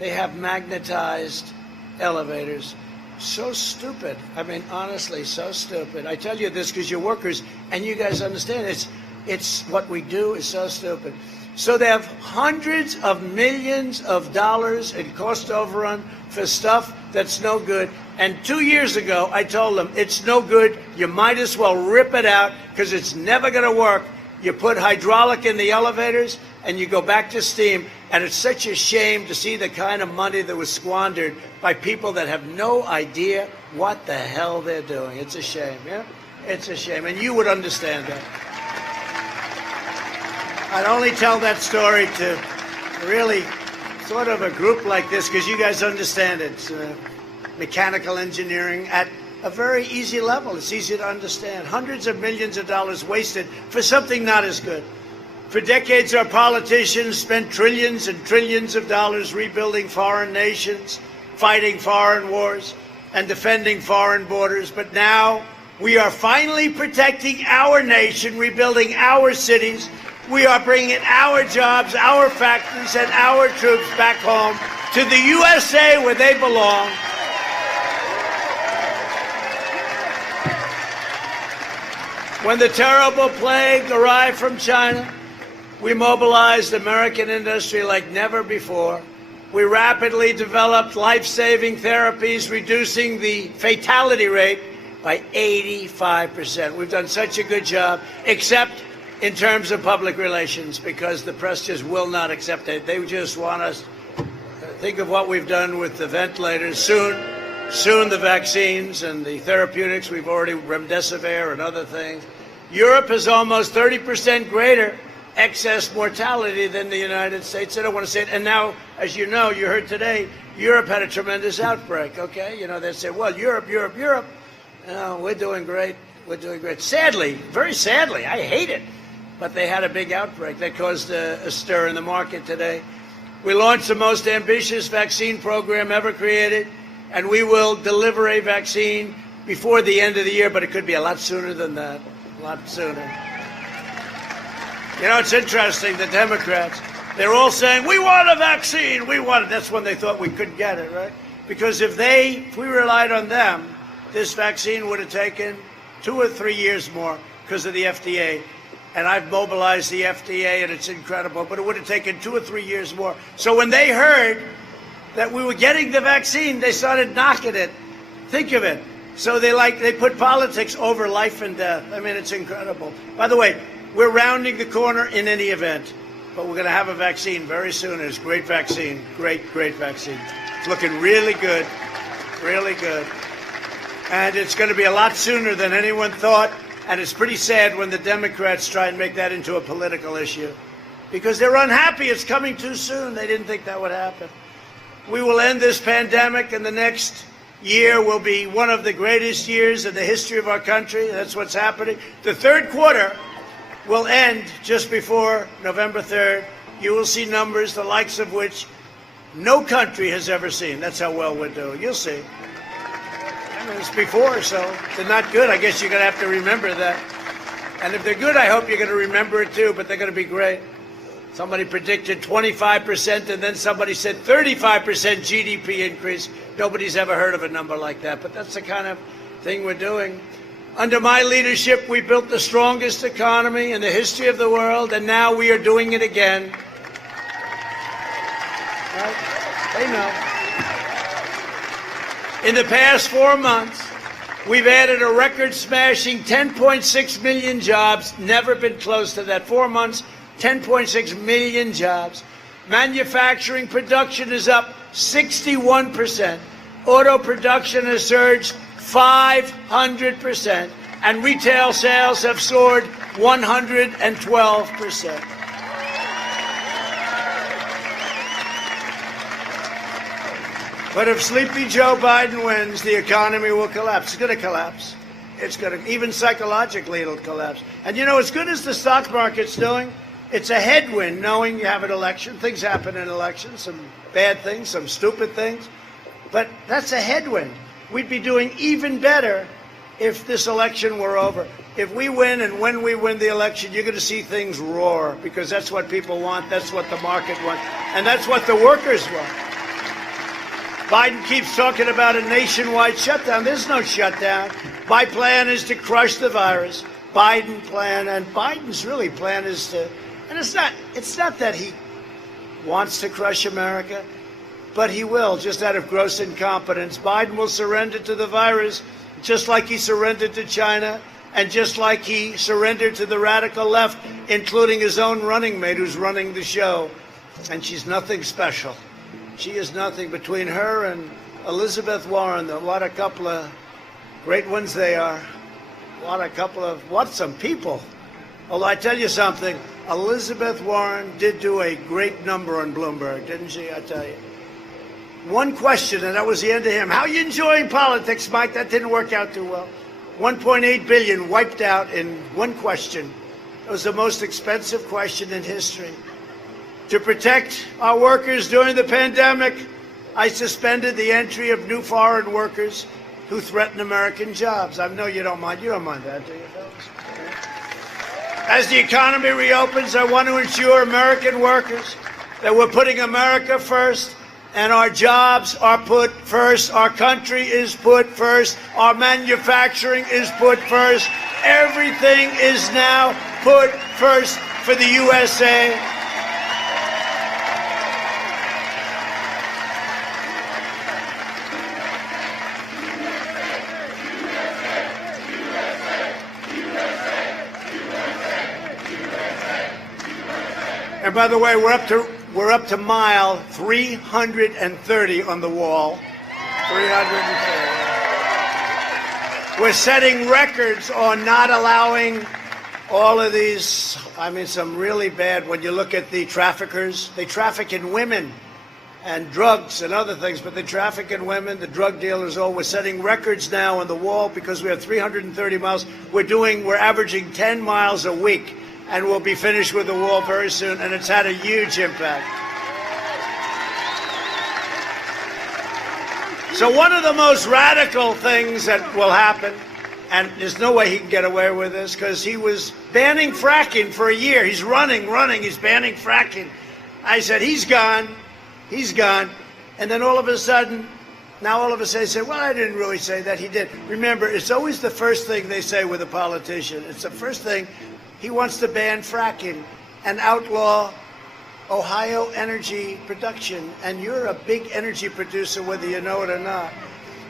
they have magnetized elevators. So stupid. I mean, honestly, so stupid. I tell you this because you're workers and you guys understand it's what we do is so stupid. So they have hundreds of millions of dollars in cost overrun for stuff that's no good. And 2 years ago, I told them, it's no good. You might as well rip it out because it's never going to work. You put hydraulic in the elevators and you go back to steam. And it's such a shame to see the kind of money that was squandered by people that have no idea what the hell they're doing. It's a shame, yeah? It's a shame. And you would understand that. I'd only tell that story to really sort of a group like this because you guys understand it. It's mechanical engineering at a very easy level. It's easy to understand. Hundreds of millions of dollars wasted for something not as good. For decades, our politicians spent trillions and trillions of dollars rebuilding foreign nations, fighting foreign wars, and defending foreign borders. But now we are finally protecting our nation, rebuilding our cities. We are bringing our jobs, our factories, and our troops back home to the USA where they belong. When the terrible plague arrived from China, we mobilized American industry like never before. We rapidly developed life-saving therapies, reducing the fatality rate by 85%. We've done such a good job, except in terms of public relations, because the press just will not accept it. They just want us to think of what we've done with the ventilators. Soon the vaccines and the therapeutics. We've already remdesivir and other things. Europe has almost 30% greater excess mortality than the United States. I don't want to say it. And now, as you know, you heard today, Europe had a tremendous outbreak, okay? You know, they say, well, Europe. No, we're doing great. We're doing great. Sadly, very sadly, I hate it, but they had a big outbreak that caused a stir in the market today. We launched the most ambitious vaccine program ever created, and we will deliver a vaccine before the end of the year, but it could be a lot sooner than that, a lot sooner. You know, it's interesting, the Democrats, they're all saying, we want a vaccine, we want it. That's when they thought we couldn't get it, right? Because if we relied on them, this vaccine would have taken 2 or 3 years more because of the FDA. And I've mobilized the FDA, and it's incredible, but it would have taken 2 or 3 years more. So when they heard that we were getting the vaccine, they started knocking it. Think of it. So they put politics over life and death. I mean, it's incredible. By the way, we're rounding the corner in any event, but we're going to have a vaccine very soon. It's a great vaccine, great vaccine. It's looking really good, really good. And it's going to be a lot sooner than anyone thought. And it's pretty sad when the Democrats try and make that into a political issue because they're unhappy it's coming too soon. They didn't think that would happen. We will end this pandemic, and the next year will be one of the greatest years in the history of our country. That's what's happening. The third quarter will end just before November 3rd. You will see numbers the likes of which no country has ever seen. That's how well we're doing. You'll see. It's before, so they're not good. I guess you're going to have to remember that. And if they're good, I hope you're going to remember it too, but they're going to be great. Somebody predicted 25%, and then somebody said 35% GDP increase. Nobody's ever heard of a number like that, but that's the kind of thing we're doing. Under my leadership, we built the strongest economy in the history of the world, and now we are doing it again. Right? They know. In the past 4 months, we've added a record-smashing 10.6 million jobs. Never been close to that. 4 months, 10.6 million jobs. Manufacturing production is up 61%. Auto production has surged 500%. And retail sales have soared 112%. But if Sleepy Joe Biden wins, the economy will collapse. It's going to collapse. It's going to, even psychologically, it'll collapse. And you know, as good as the stock market's doing, it's a headwind knowing you have an election. Things happen in elections, some bad things, some stupid things. But that's a headwind. We'd be doing even better if this election were over. If we win, and when we win the election, you're going to see things roar, because that's what people want, that's what the market wants, and that's what the workers want. Biden keeps talking about a nationwide shutdown. There's no shutdown. My plan is to crush the virus. Biden plan, and Biden's really plan is to, and it's not that he wants to crush America, but he will, just out of gross incompetence. Biden will surrender to the virus just like he surrendered to China, and just like he surrendered to the radical left, including his own running mate who's running the show. And she's nothing special. She is nothing. Between her and Elizabeth Warren, what a couple of great ones they are. What some people. Although I tell you something, Elizabeth Warren did do a great number on Bloomberg, didn't she? I tell you. One question, and that was the end of him. How are you enjoying politics, Mike? That didn't work out too well. 1.8 billion wiped out in one question. It was the most expensive question in history. To protect our workers during the pandemic, I suspended the entry of new foreign workers who threaten American jobs. I know you don't mind. You don't mind that, do you, folks? As the economy reopens, I want to ensure American workers that we're putting America first, and our jobs are put first. Our country is put first. Our manufacturing is put first. Everything is now put first for the USA. And by the way, we're up to mile 330 on the wall. 330. We're setting records on not allowing all of these, some really bad, when you look at the traffickers, they traffic in women and drugs and other things, but they traffic in women, the drug dealers, we're setting records now on the wall because we have 330 miles. We're averaging 10 miles a week. And we'll be finished with the wall very soon, and it's had a huge impact. So one of the most radical things that will happen, and there's no way he can get away with this, because he was banning fracking for a year. He's running, he's banning fracking. I said, he's gone. And then all of a sudden, they say, well, I didn't really say that. He did. Remember, it's always the first thing they say with a politician. It's the first thing. He wants to ban fracking and outlaw Ohio energy production. And you're a big energy producer, whether you know it or not.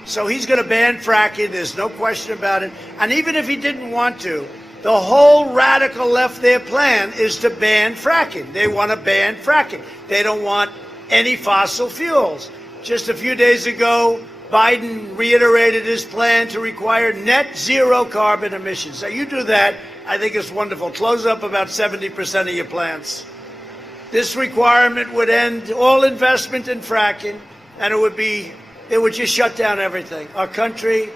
So he's going to ban fracking. There's no question about it. And even if he didn't want to, the whole radical left, their plan is to ban fracking. They want to ban fracking. They don't want any fossil fuels. Just a few days ago, Biden reiterated his plan to require net zero carbon emissions. So you do that, I think it's wonderful. Close up about 70% of your plants. This requirement would end all investment in fracking, and it would just shut down everything. Our country,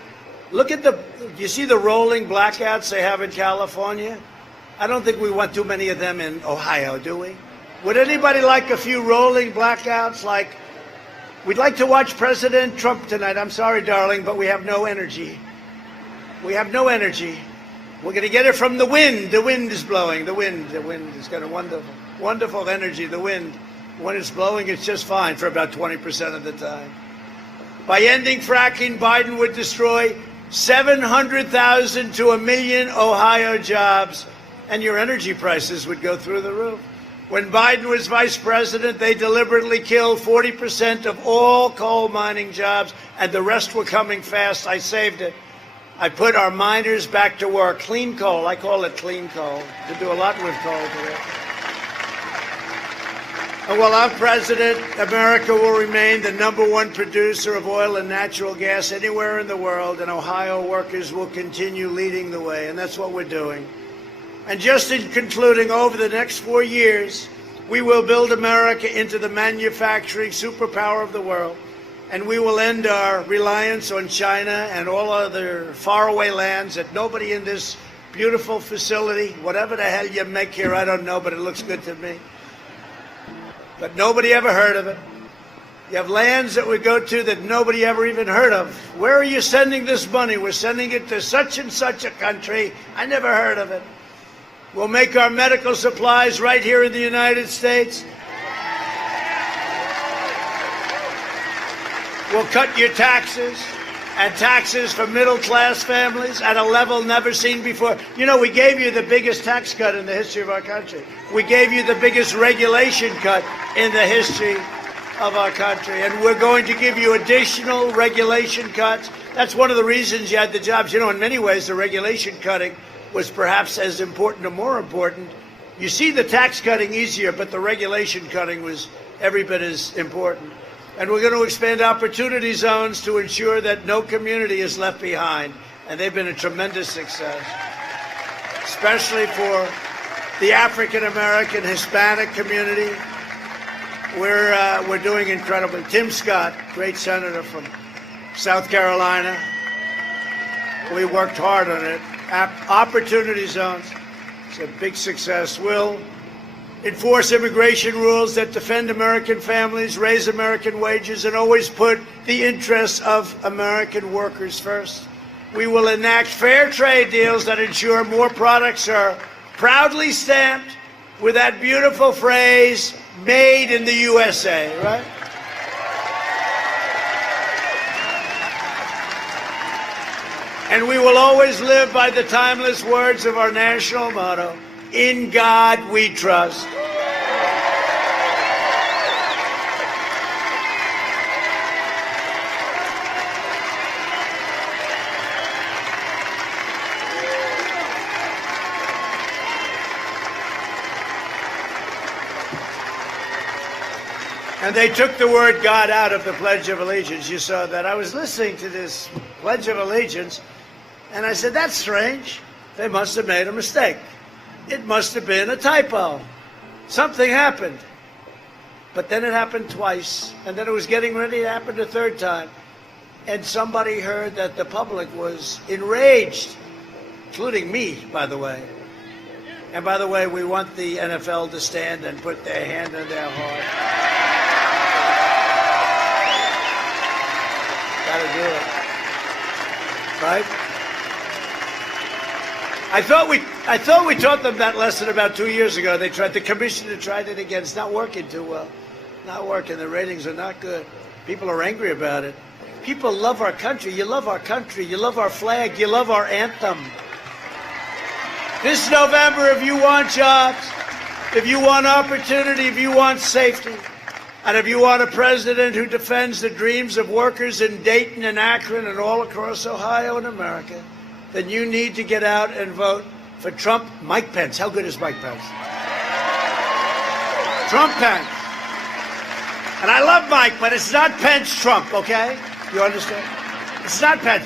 you see the rolling blackouts they have in California? I don't think we want too many of them in Ohio, do we? Would anybody like a few rolling blackouts? We'd like to watch President Trump tonight. I'm sorry, darling, but we have no energy. We have no energy. We're going to get it from the wind. The wind is blowing. The wind is got a wonderful energy. The wind, when it's blowing, it's just fine for about 20% of the time. By ending fracking, Biden would destroy 700,000 to 1 million Ohio jobs, and your energy prices would go through the roof. When Biden was vice president, they deliberately killed 40% of all coal mining jobs, and the rest were coming fast. I saved it. I put our miners back to work. Clean coal, I call it clean coal. To do a lot with coal today. And while I'm president, America will remain the #1 producer of oil and natural gas anywhere in the world, and Ohio workers will continue leading the way, and that's what we're doing. And just in concluding, over the next 4 years, we will build America into the manufacturing superpower of the world, and we will end our reliance on China and all other faraway lands that nobody in this beautiful facility, whatever the hell you make here, I don't know, but it looks good to me. But nobody ever heard of it. You have lands that we go to that nobody ever even heard of. Where are you sending this money? We're sending it to such and such a country. I never heard of it. We'll make our medical supplies right here in the United States. We'll cut your taxes and taxes for middle-class families at a level never seen before. You know, we gave you the biggest tax cut in the history of our country. We gave you the biggest regulation cut in the history of our country. And we're going to give you additional regulation cuts. That's one of the reasons you had the jobs. You know, in many ways, the regulation cutting was perhaps as important or more important. You see the tax cutting easier, but the regulation cutting was every bit as important. And we're going to expand opportunity zones to ensure that no community is left behind. And they've been a tremendous success, especially for the African American, Hispanic community. We're doing incredibly. Tim Scott, great senator from South Carolina, we worked hard on it. Opportunity zones, it's a big success. We'll enforce immigration rules that defend American families, raise American wages, and always put the interests of American workers first. We will enact fair trade deals that ensure more products are proudly stamped with that beautiful phrase, made in the USA, right? And we will always live by the timeless words of our national motto, in God we trust. And they took the word God out of the Pledge of Allegiance. You saw that. I was listening to this Pledge of Allegiance, and I said, that's strange. They must have made a mistake. It must have been a typo. Something happened. But then it happened twice, and then it was getting ready to happen a third time. And somebody heard that the public was enraged, including me, by the way. And by the way, we want the NFL to stand and put their hand on their heart. Gotta do it. Right? I thought we taught them that lesson about 2 years ago. The commissioner tried it again. It's not working too well. Not working. The ratings are not good. People are angry about it. People love our country. You love our country. You love our flag. You love our anthem. This November, if you want jobs, if you want opportunity, if you want safety, and if you want a president who defends the dreams of workers in Dayton and Akron and all across Ohio and America, then you need to get out and vote for Trump. Mike Pence. How good is Mike Pence? Trump Pence. And I love Mike, but it's not Pence Trump, okay? You understand? It's not Pence.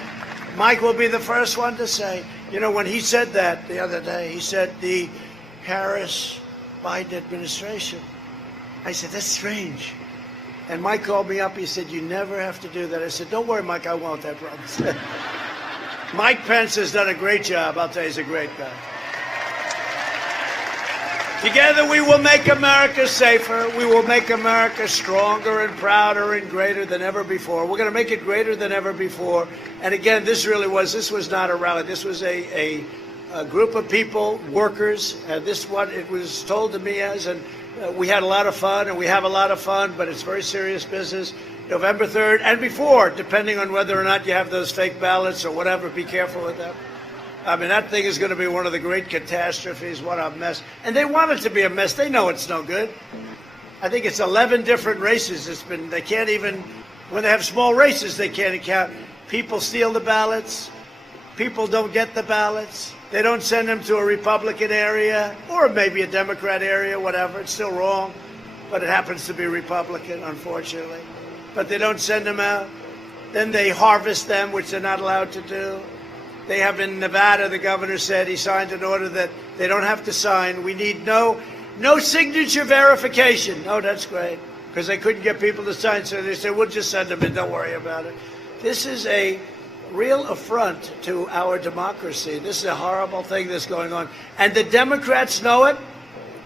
Mike will be the first one to say, you know, when he said that the other day, he said the Harris-Biden administration. I said, that's strange. And Mike called me up. He said, you never have to do that. I said, don't worry, Mike, I won't, I promise. Mike Pence has done a great job. I'll tell you, he's a great guy. Together we will make America safer. We will make America stronger and prouder and greater than ever before. We're going to make it greater than ever before. And again, this was not a rally. This was a group of people, workers, and this is what it was told to me as. And we had a lot of fun, and we have a lot of fun, but it's very serious business. November 3rd and before, depending on whether or not you have those fake ballots or whatever, be careful with them. I mean, that thing is going to be one of the great catastrophes. What a mess. And they want it to be a mess. They know it's no good. I think it's 11 different races. They can't even, when they have small races, they can't account. People steal the ballots. People don't get the ballots. They don't send them to a Republican area or maybe a Democrat area, whatever. It's still wrong, but it happens to be Republican, unfortunately. But they don't send them out. Then they harvest them, which they're not allowed to do. They have in Nevada, the governor said he signed an order that they don't have to sign. We need no signature verification. Oh, that's great, because they couldn't get people to sign, so they said, we'll just send them in, don't worry about it. This is a real affront to our democracy. This is a horrible thing that's going on. And the Democrats know it,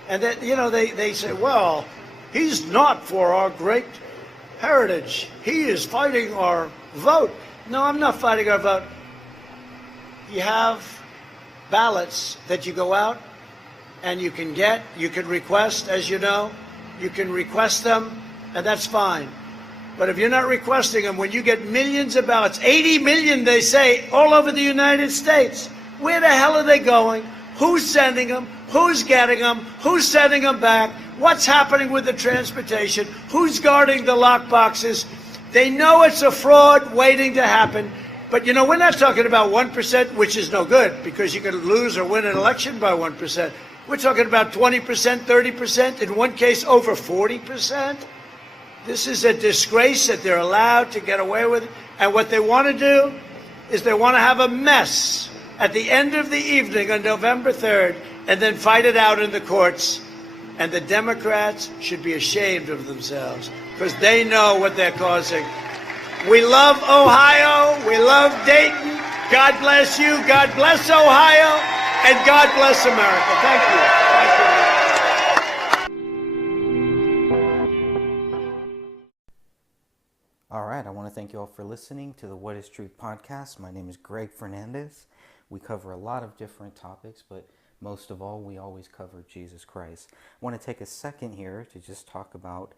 and that, you know, they say, well, he's not for our great heritage. He is fighting our vote. No, I'm not fighting our vote. You have ballots that you go out and you can get, you can request, as you know, you can request them, and that's fine. But if you're not requesting them, when you get millions of ballots, 80 million, they say, all over the United States, where the hell are they going? Who's sending them? Who's getting them? Who's sending them back? What's happening with the transportation? Who's guarding the lock boxes? They know it's a fraud waiting to happen. But, you know, we're not talking about 1%, which is no good, because you could lose or win an election by 1%. We're talking about 20%, 30%, in one case over 40%. This is a disgrace that they're allowed to get away with it. And what they want to do is they want to have a mess at the end of the evening on November 3rd and then fight it out in the courts. And the Democrats should be ashamed of themselves because they know what they're causing. We love Ohio. We love Dayton. God bless you. God bless Ohio. And God bless America. Thank you. Thank you. All right, I want to thank you all for listening to the What is Truth podcast. My name is Greg Fernandez. We cover a lot of different topics, but most of all, we always cover Jesus Christ. I want to take a second here to just talk about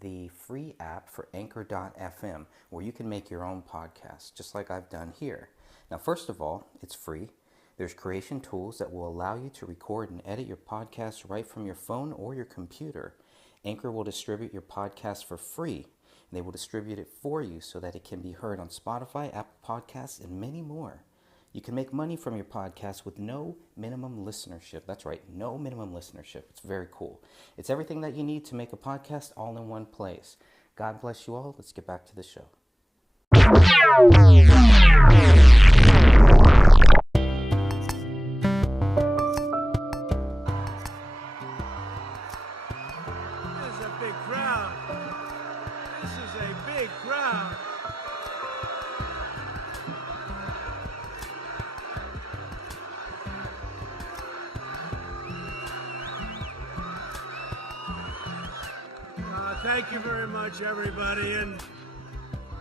the free app for Anchor.fm, where you can make your own podcast, just like I've done here. Now, first of all, it's free. There's creation tools that will allow you to record and edit your podcast right from your phone or your computer. Anchor will distribute your podcast for free. They will distribute it for you so that it can be heard on Spotify, Apple Podcasts, and many more. You can make money from your podcast with no minimum listenership. That's right, no minimum listenership. It's very cool. It's everything that you need to make a podcast all in one place. God bless you all. Let's get back to the show. Thank you very much, everybody, and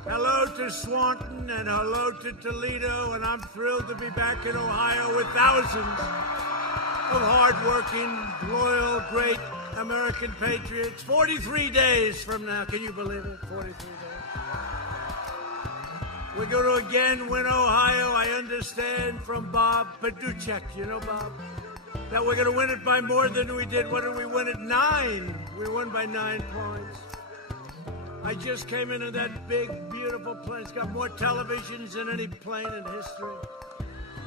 hello to Swanton and hello to Toledo, and I'm thrilled to be back in Ohio with thousands of hardworking, loyal, great American patriots. 43 days from now, can you believe it? 43 days. We're going to again win Ohio. I understand from Bob Paduchek, you know Bob, that we're going to win it by more than we did. What did we win it? 9. We won by 9 points. I just came into that big, beautiful plane. It's got more televisions than any plane in history.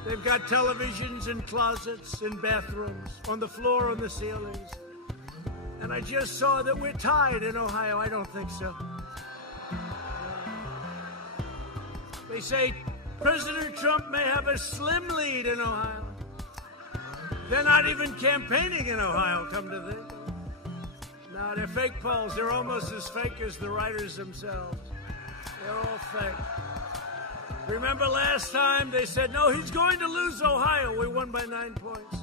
They've got televisions in closets, in bathrooms, on the floor, on the ceilings. And I just saw that we're tied in Ohio. I don't think so. They say President Trump may have a slim lead in Ohio. They're not even campaigning in Ohio, come to think. No, they're fake polls. They're almost as fake as the writers themselves. They're all fake. Remember last time they said, no, he's going to lose Ohio. We won by 9 points.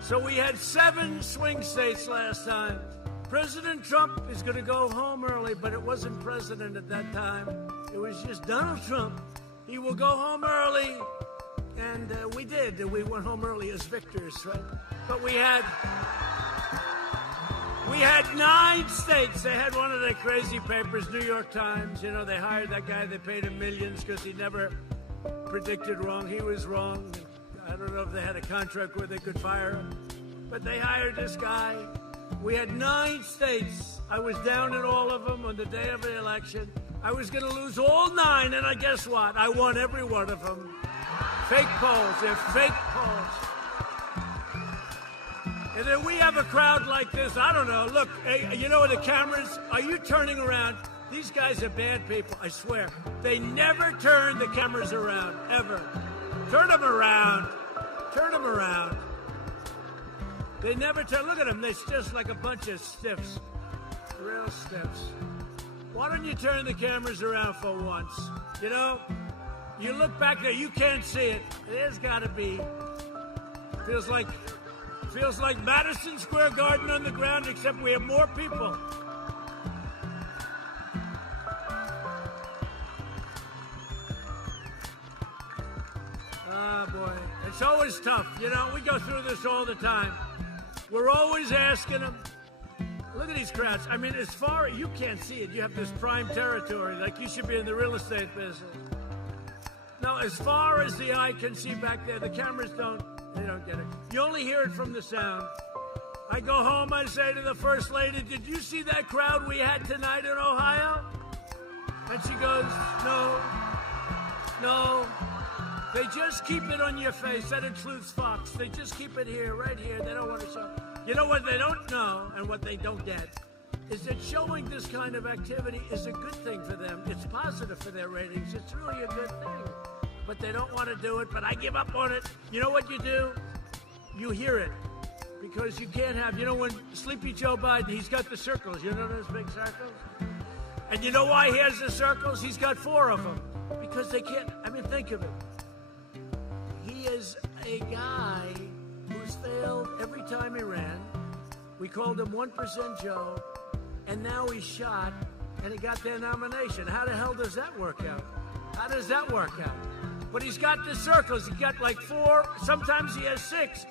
So we had 7 swing states last time. President Trump is going to go home early, but it wasn't president at that time. It was just Donald Trump. He will go home early. And we did. We went home early as victors, right? But we had 9 states. They had one of their crazy papers, New York Times. You know, they hired that guy. They paid him millions because he never predicted wrong. He was wrong. I don't know if they had a contract where they could fire him, but they hired this guy. We had 9 states. I was down in all of them on the day of the election. I was going to lose all 9, and guess what? I won every one of them. Fake polls. They're fake polls. And then we have a crowd like this. I don't know. Look, hey, you know the cameras? Are you turning around? These guys are bad people, I swear. They never turn the cameras around, ever. Turn them around. Turn them around. They never turn. Look at them. They're just like a bunch of stiffs. Real stiffs. Why don't you turn the cameras around for once? You know, you look back there, you can't see it. There's got to be. Feels like Madison Square Garden on the ground, except we have more people. Ah, boy. It's always tough. You know, we go through this all the time. We're always asking them. Look at these crowds. I mean, as far as you can't see it, you have this prime territory, like you should be in the real estate business. Now, as far as the eye can see back there, the cameras don't get it. You only hear it from the sound. I go home, I say to the First Lady, did you see that crowd we had tonight in Ohio? And she goes, no. They just keep it on your face. That includes Fox. They just keep it here, right here. They don't want to show. You know what they don't know and what they don't get is that showing this kind of activity is a good thing for them. It's positive for their ratings. It's really a good thing. But they don't want to do it, but I give up on it. You know what you do? You hear it. Because you can't have, you know, when Sleepy Joe Biden, he's got the circles. You know those big circles? And you know why he has the circles? He's got 4 of them. Because they can't, I mean, think of it. He is a guy who's failed every time he ran. We called him 1% Joe, and now he's shot, and he got their nomination. How the hell does that work out? How does that work out? But he's got the circles. He's got like 4. Sometimes he has 6,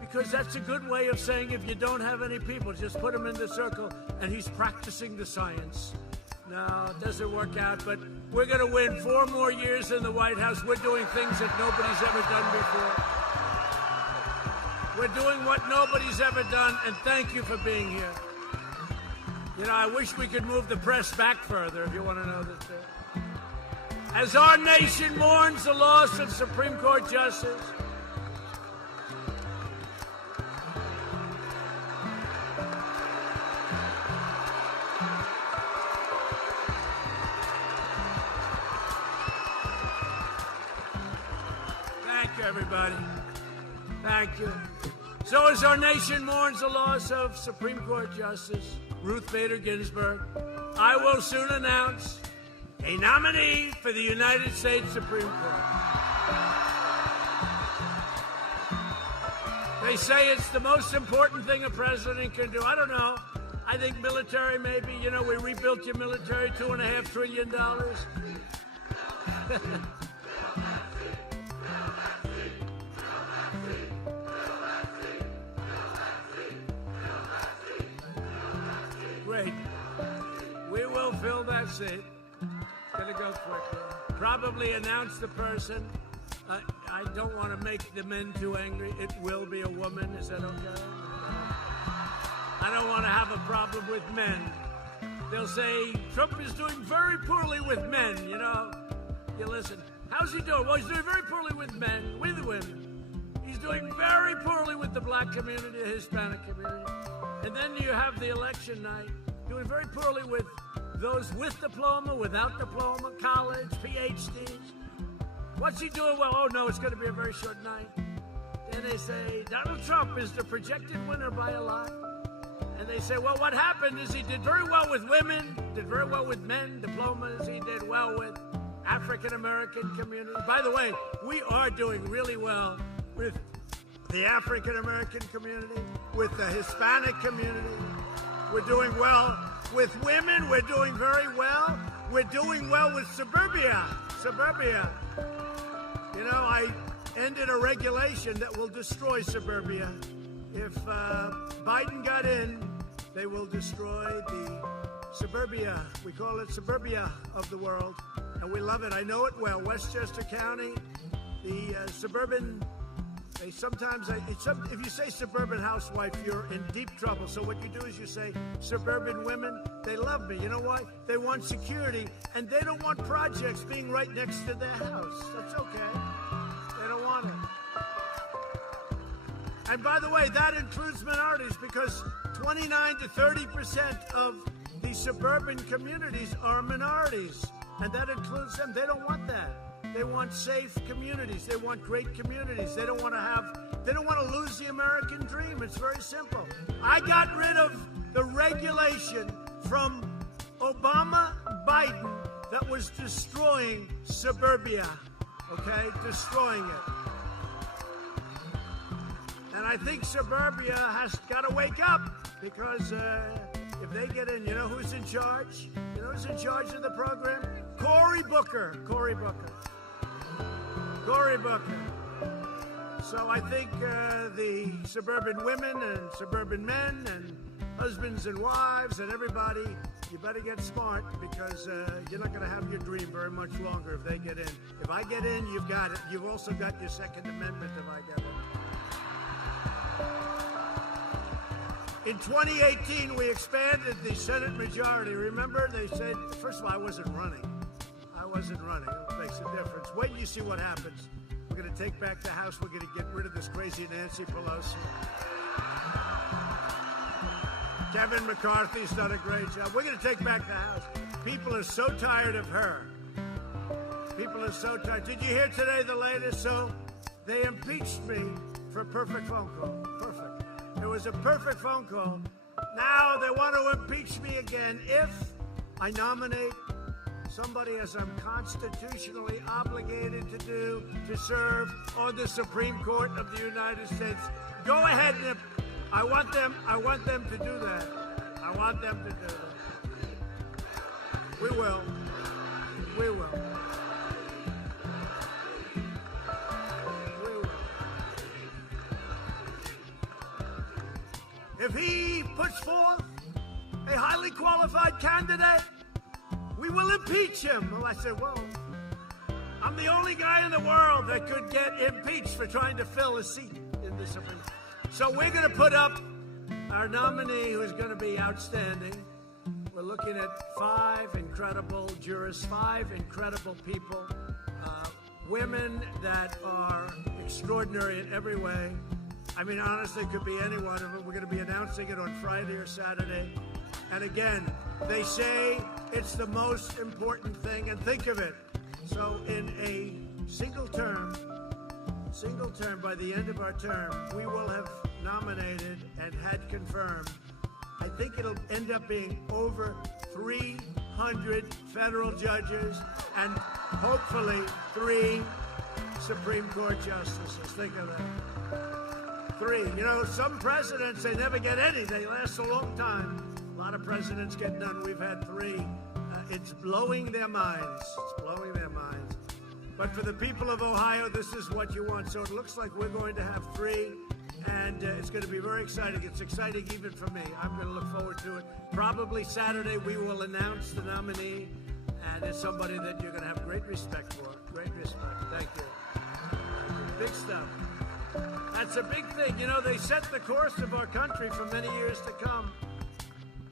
because that's a good way of saying if you don't have any people, just put him in the circle, and he's practicing the science. No, it doesn't work out, but we're going to win 4 more years in the White House. We're doing things that nobody's ever done before. We're doing what nobody's ever done, and thank you for being here. You know, I wish we could move the press back further, if you want to know this. As our nation mourns the loss of Supreme Court Justice, everybody. Thank you. So as our nation mourns the loss of Supreme Court Justice Ruth Bader Ginsburg, I will soon announce a nominee for the United States Supreme Court. They say it's the most important thing a president can do. I don't know. I think military, maybe. You know, we rebuilt your military, $2.5 trillion. Great. We will fill that seat. It's going to go quickly. Probably announce the person. I don't want to make the men too angry. It will be a woman. Is that okay? I don't want to have a problem with men. They'll say, Trump is doing very poorly with men, you know. You listen. How's he doing? Well, he's doing very poorly with men, with women. He's doing very poorly with the black community, the Hispanic community. And then you have the election night, doing very poorly with those with diploma, without diploma, college, PhDs. What's he doing? Well, oh no, it's going to be a very short night. And they say, Donald Trump is the projected winner by a lot. And they say, well, what happened is he did very well with women, did very well with men, diplomas, he did well with African-American community. By the way, we are doing really well with the African-American community, with the Hispanic community. We're doing well with women. We're doing very well. We're doing well with suburbia. Suburbia. You know, I ended a regulation that will destroy suburbia. If Biden got in, they will destroy the suburbia. We call it suburbia of the world. and we love it. I know it well. Westchester County, the suburban. If you say suburban housewife, you're in deep trouble. So what you do is you say suburban women. They love me. You know why? They want security, and they don't want projects being right next to their house. That's okay. They don't want it. And by the way, that includes minorities, because 29 to 30% of the suburban communities are minorities, and that includes them. They don't want that. They want safe communities. They want great communities. They don't want to lose the American dream. It's very simple. I got rid of the regulation from Obama, Biden, that was destroying suburbia. Okay? Destroying it. And I think suburbia has got to wake up, because if they get in, you know who's in charge? You know who's in charge of the program? Cory Booker. Cory Booker. So I think the suburban women and suburban men and husbands and wives and everybody, you better get smart, because you're not going to have your dream very much longer if they get in. If I get in, you've got it. You've also got your Second Amendment if I get in. In 2018, we expanded the Senate majority. Remember, they said, first of all, I wasn't running. It makes a difference. Wait till you see what happens. We're going to take back the House. We're going to get rid of this crazy Nancy Pelosi. Kevin McCarthy's done a great job. We're going to take back the House. People are so tired of her. People are so tired. Did you hear today the latest? So they impeached me for a perfect phone call. Perfect. It was a perfect phone call. Now they want to impeach me again if I nominate somebody, as I'm constitutionally obligated to do, to serve on the Supreme Court of the United States. Go ahead, and I want them to do that. I want them to do that. We will. We will. We will. If he puts forth a highly qualified candidate, we will impeach him. Well, I said, well, I'm the only guy in the world that could get impeached for trying to fill a seat in the Supreme Court. So we're going to put up our nominee, who's going to be outstanding. We're looking at 5 incredible jurists, 5 incredible people, women that are extraordinary in every way. I mean, honestly, it could be any one of them. We're going to be announcing it on Friday or Saturday. And again, they say it's the most important thing, and think of it. So in a single term, by the end of our term, we will have nominated and had confirmed, I think it'll end up being over 300 federal judges and hopefully 3 Supreme Court justices. Think of that. 3. You know, some presidents, they never get any. They last a long time. A lot of presidents get none. We've had 3. It's blowing their minds. It's blowing their minds. But for the people of Ohio, this is what you want. So it looks like we're going to have 3, and it's going to be very exciting. It's exciting even for me. I'm going to look forward to it. Probably Saturday we will announce the nominee, and it's somebody that you're going to have great respect for. Great respect. Thank you. Big stuff. That's a big thing. You know, they set the course of our country for many years to come.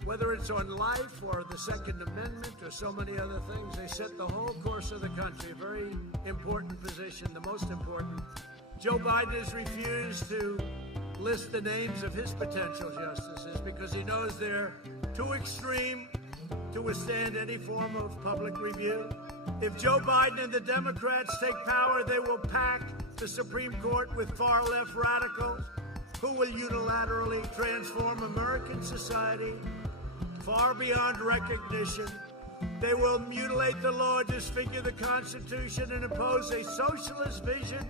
Whether it's on life or the Second Amendment or so many other things, they set the whole course of the country. A very important position, the most important. Joe Biden has refused to list the names of his potential justices because he knows they're too extreme to withstand any form of public review. If Joe Biden and the Democrats take power, they will pack the Supreme Court with far-left radicals who will unilaterally transform American society far beyond recognition. They will mutilate the law, disfigure the Constitution, and impose a socialist vision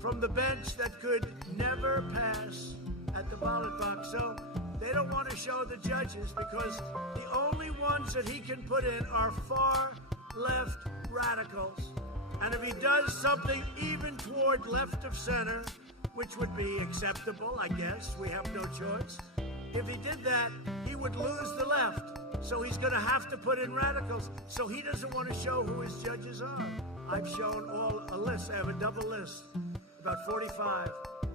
from the bench that could never pass at the ballot box. So they don't want to show the judges because the only ones that he can put in are far-left radicals. And if he does something even toward left of center, which would be acceptable, I guess, we have no choice. If he did that, he would lose the left. So he's going to have to put in radicals. So he doesn't want to show who his judges are. I've shown a list. I have a double list, about 45,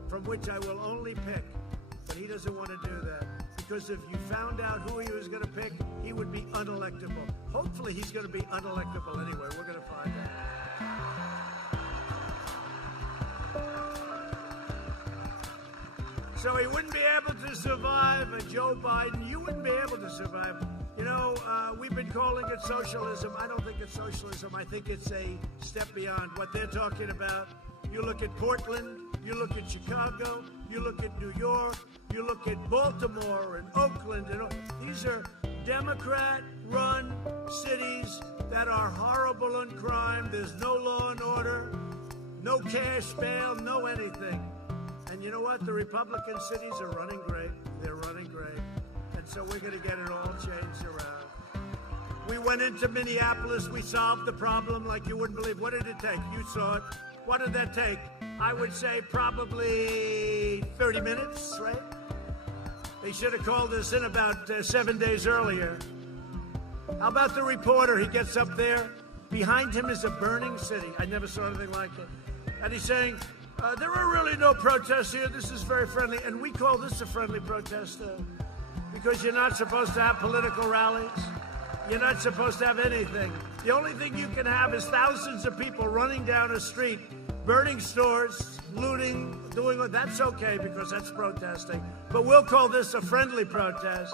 from which I will only pick. But he doesn't want to do that. Because if you found out who he was going to pick, he would be unelectable. Hopefully he's going to be unelectable anyway. We're going to find out. So he wouldn't be able to survive Joe Biden. You wouldn't be able to survive. You know, we've been calling it socialism. I don't think it's socialism. I think it's a step beyond what they're talking about. You look at Portland, you look at Chicago, you look at New York, you look at Baltimore and Oakland. And these are Democrat-run cities that are horrible on crime. There's no law and order, no cash bail, no anything. And you know what? The Republican cities are running great. They're running great. And so we're going to get it all changed around. We went into Minneapolis. We solved the problem like you wouldn't believe. What did it take? You saw it. What did that take? I would say probably 30 minutes, right? They should have called us in about 7 days earlier. How about the reporter? He gets up there. Behind him is a burning city. I never saw anything like it. And he's saying, there are really no protests here. This is very friendly. And we call this a friendly protest because you're not supposed to have political rallies. You're not supposed to have anything. The only thing you can have is thousands of people running down a street, burning stores, looting, doing what. That's okay because that's protesting. But we'll call this a friendly protest.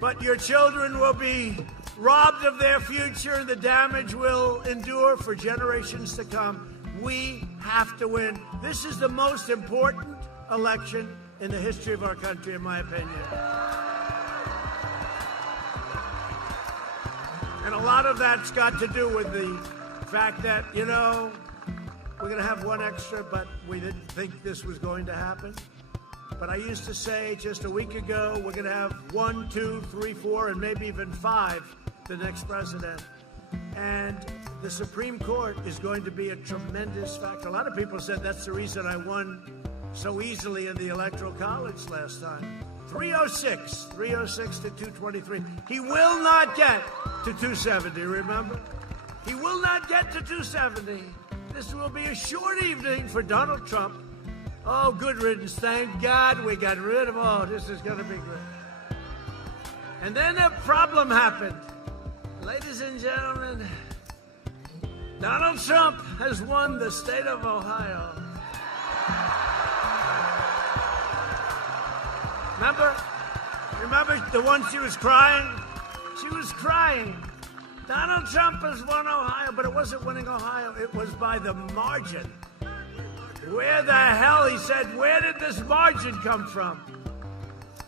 But your children will be robbed of their future and the damage will endure for generations to come. We have to win. This is the most important election in the history of our country, in my opinion. And a lot of that's got to do with the fact that, you know, we're going to have one extra, but we didn't think this was going to happen. But I used to say just a week ago, we're going to have 1, 2, 3, 4, and maybe even 5 the next president. And the Supreme Court is going to be a tremendous factor. A lot of people said that's the reason I won so easily in the Electoral College last time. 306 to 223. He will not get to 270, remember? He will not get to 270. This will be a short evening for Donald Trump. Oh, good riddance. Thank God we got rid of all. This is going to be good. And then a problem happened. Ladies and gentlemen, Donald Trump has won the state of Ohio. Remember the one she was crying? She was crying. Donald Trump has won Ohio, but it wasn't winning Ohio. It was by the margin. Where the hell, he said, where did this margin come from?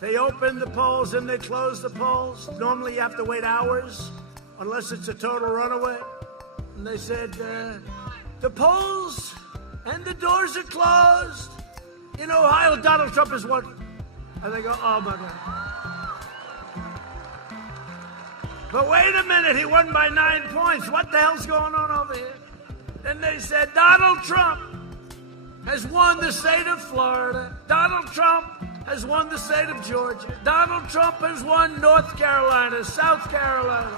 They opened the polls and they closed the polls. Normally you have to wait hours, unless it's a total runaway. And they said, the polls and the doors are closed. In Ohio, Donald Trump has won. And they go, oh, my God. But wait a minute, he won by 9 points. What the hell's going on over here? Then they said, Donald Trump has won the state of Florida. Donald Trump has won the state of Georgia. Donald Trump has won North Carolina, South Carolina.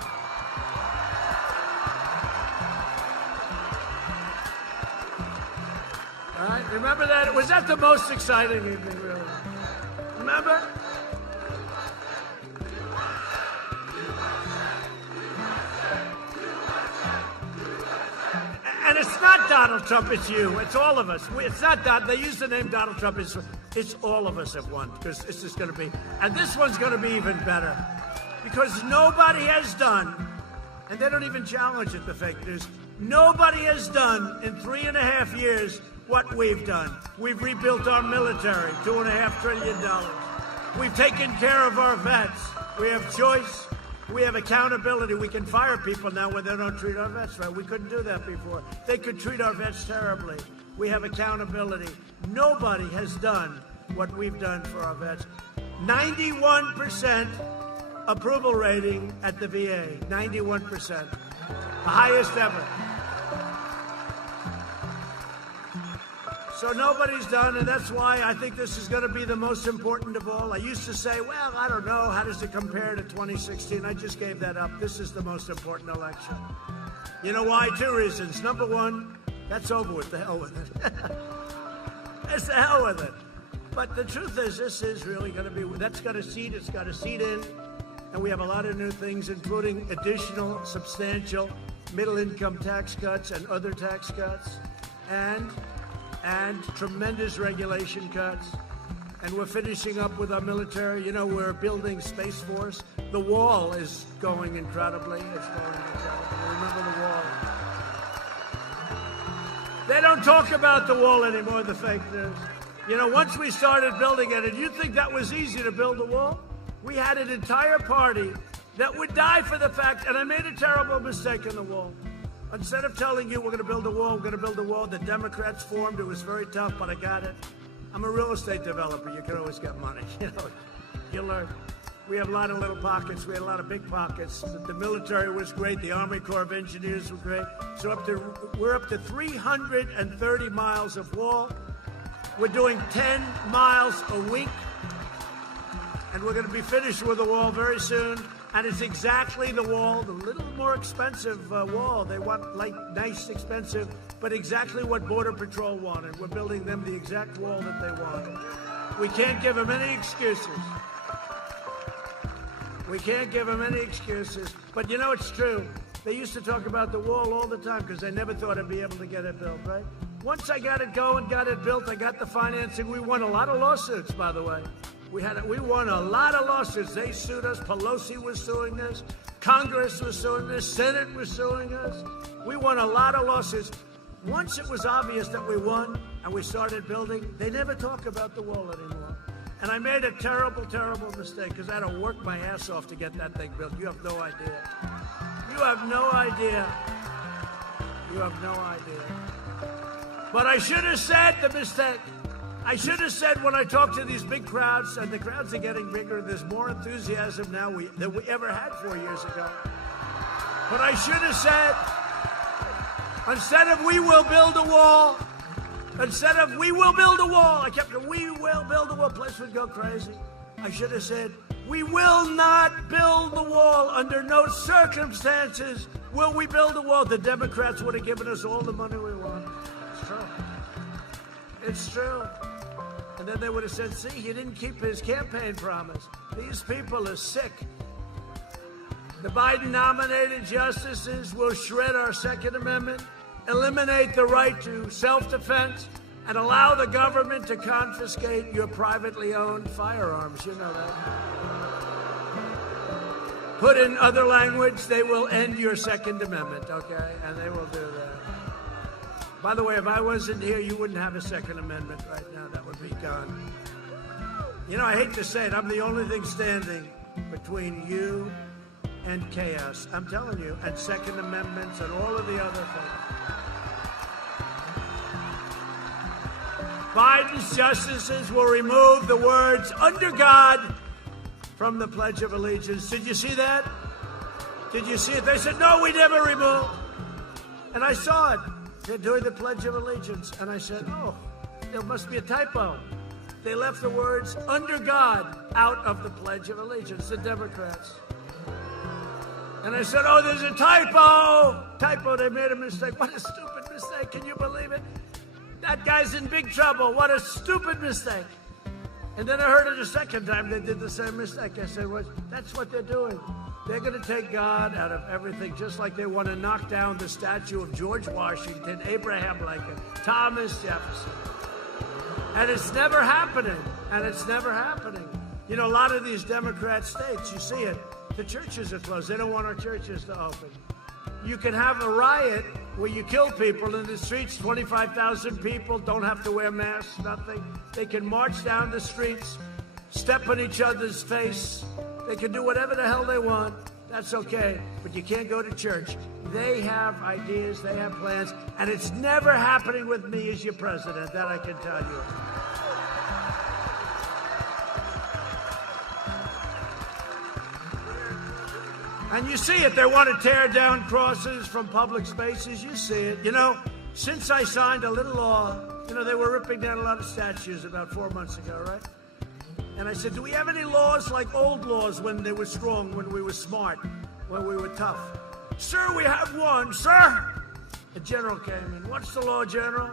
All right, remember that? Was that the most exciting evening, really? Remember? And it's not Donald Trump, it's you. It's all of us. It's not that. They use the name Donald Trump. It's all of us have won because it's just going to be. And this one's going to be even better because nobody has done, and they don't even challenge it, the fake news. Nobody has done in 3.5 years what we've done. We've rebuilt our military, $2.5 trillion. We've taken care of our vets. We have choice. We have accountability. We can fire people now when they don't treat our vets right. We couldn't do that before. They could treat our vets terribly. We have accountability. Nobody has done what we've done for our vets. 91% approval rating at the VA. 91%. The highest ever. So nobody's done, and that's why I think this is going to be the most important of all. I used to say, well, I don't know, how does it compare to 2016? I just gave that up. This is the most important election. You know why? Two reasons. Number one, that's over with. The hell with it. It's the hell with it. But the truth is, this is really going to be, that's got a seat, it's got a seat in, and we have a lot of new things, including additional, substantial middle-income tax cuts and other tax cuts, and tremendous regulation cuts. And we're finishing up with our military. You know, we're building Space Force. The wall is going incredibly. It's going incredibly. Remember the wall. They don't talk about the wall anymore, the fake news. You know, once we started building it, and you think that was easy to build a wall? We had an entire party that would die for the fact, and I made a terrible mistake in the wall. Instead of telling you we're going to build a wall, we're going to build a wall, the Democrats formed. It was very tough, but I got it. I'm a real estate developer. You can always get money. You know, you learn. We have a lot of little pockets. We had a lot of big pockets. The military was great. The Army Corps of Engineers were great. So we're up to 330 miles of wall. We're doing 10 miles a week. And we're going to be finished with the wall very soon. And it's exactly the wall, the little more expensive wall. They want like nice, expensive, but exactly what Border Patrol wanted. We're building them the exact wall that they wanted. We can't give them any excuses. We can't give them any excuses. But you know, it's true. They used to talk about the wall all the time because they never thought I'd be able to get it built, right? Once I got it going, got it built, I got the financing. We won a lot of lawsuits, by the way. We won a lot of lawsuits. They sued us. Pelosi was suing us. Congress was suing us. Senate was suing us. We won a lot of lawsuits. Once it was obvious that we won and we started building, they never talk about the wall anymore. And I made a terrible, terrible mistake because I had to work my ass off to get that thing built. You have no idea. You have no idea. You have no idea. But I should have said the mistake. I should have said when I talk to these big crowds, and the crowds are getting bigger, there's more enthusiasm now than we ever had 4 years ago. But I should have said, instead of we will build a wall, instead of we will build a wall, I kept saying, we will build a wall, place would go crazy. I should have said, we will not build the wall. Under no circumstances will we build a wall. The Democrats would have given us all the money we want. It's true. It's true. And then they would have said, see, he didn't keep his campaign promise. These people are sick. The Biden-nominated justices will shred our Second Amendment, eliminate the right to self-defense, and allow the government to confiscate your privately owned firearms. You know that. Put in other language, they will end your Second Amendment, okay? And they will do that. By the way, if I wasn't here, you wouldn't have a Second Amendment right now. That would be gone. You know, I hate to say it, I'm the only thing standing between you and chaos. I'm telling you, and Second Amendments and all of the other things. Biden's justices will remove the words "under God" from the Pledge of Allegiance. Did you see that? Did you see it? They said, no, we never removed. And I saw it. They're doing the Pledge of Allegiance. And I said, oh, there must be a typo. They left the words "under God" out of the Pledge of Allegiance, the Democrats. And I said, oh, there's a typo. Typo, they made a mistake. What a stupid mistake. Can you believe it? That guy's in big trouble. What a stupid mistake. And then I heard it a second time. They did the same mistake. I said, well, that's what they're doing. They're going to take God out of everything, just like they want to knock down the statue of George Washington, Abraham Lincoln, Thomas Jefferson. And it's never happening. And it's never happening. You know, a lot of these Democrat states, you see it, the churches are closed. They don't want our churches to open. You can have a riot where you kill people in the streets. 25,000 people don't have to wear masks, nothing. They can march down the streets, step on each other's face. They can do whatever the hell they want. That's okay. But you can't go to church. They have ideas. They have plans. And it's never happening with me as your president. That I can tell you. And you see it. They want to tear down crosses from public spaces. You see it. You know, since I signed a little law You know, they were ripping down a lot of statues about 4 months ago, right? And I said, do we have any laws like old laws when they were strong, when we were smart, when we were tough? Sir, we have one. Sir! A general came in. What's the law, General?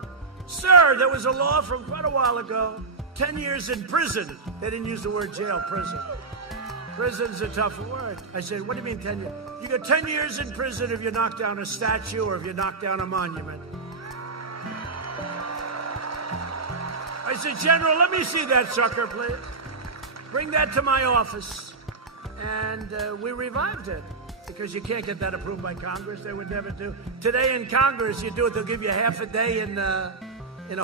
Sir, there was a law from quite a while ago. 10 years in prison. They didn't use the word jail, prison. Prison's a tough word. I said, what do you mean 10 years? You got 10 years in prison if you knock down a statue or if you knock down a monument. I said, General, let me see that sucker, please. Bring that to my office. And we revived it because you can't get that approved by Congress. They would never do. Today in Congress, you do it, they'll give you half a day in a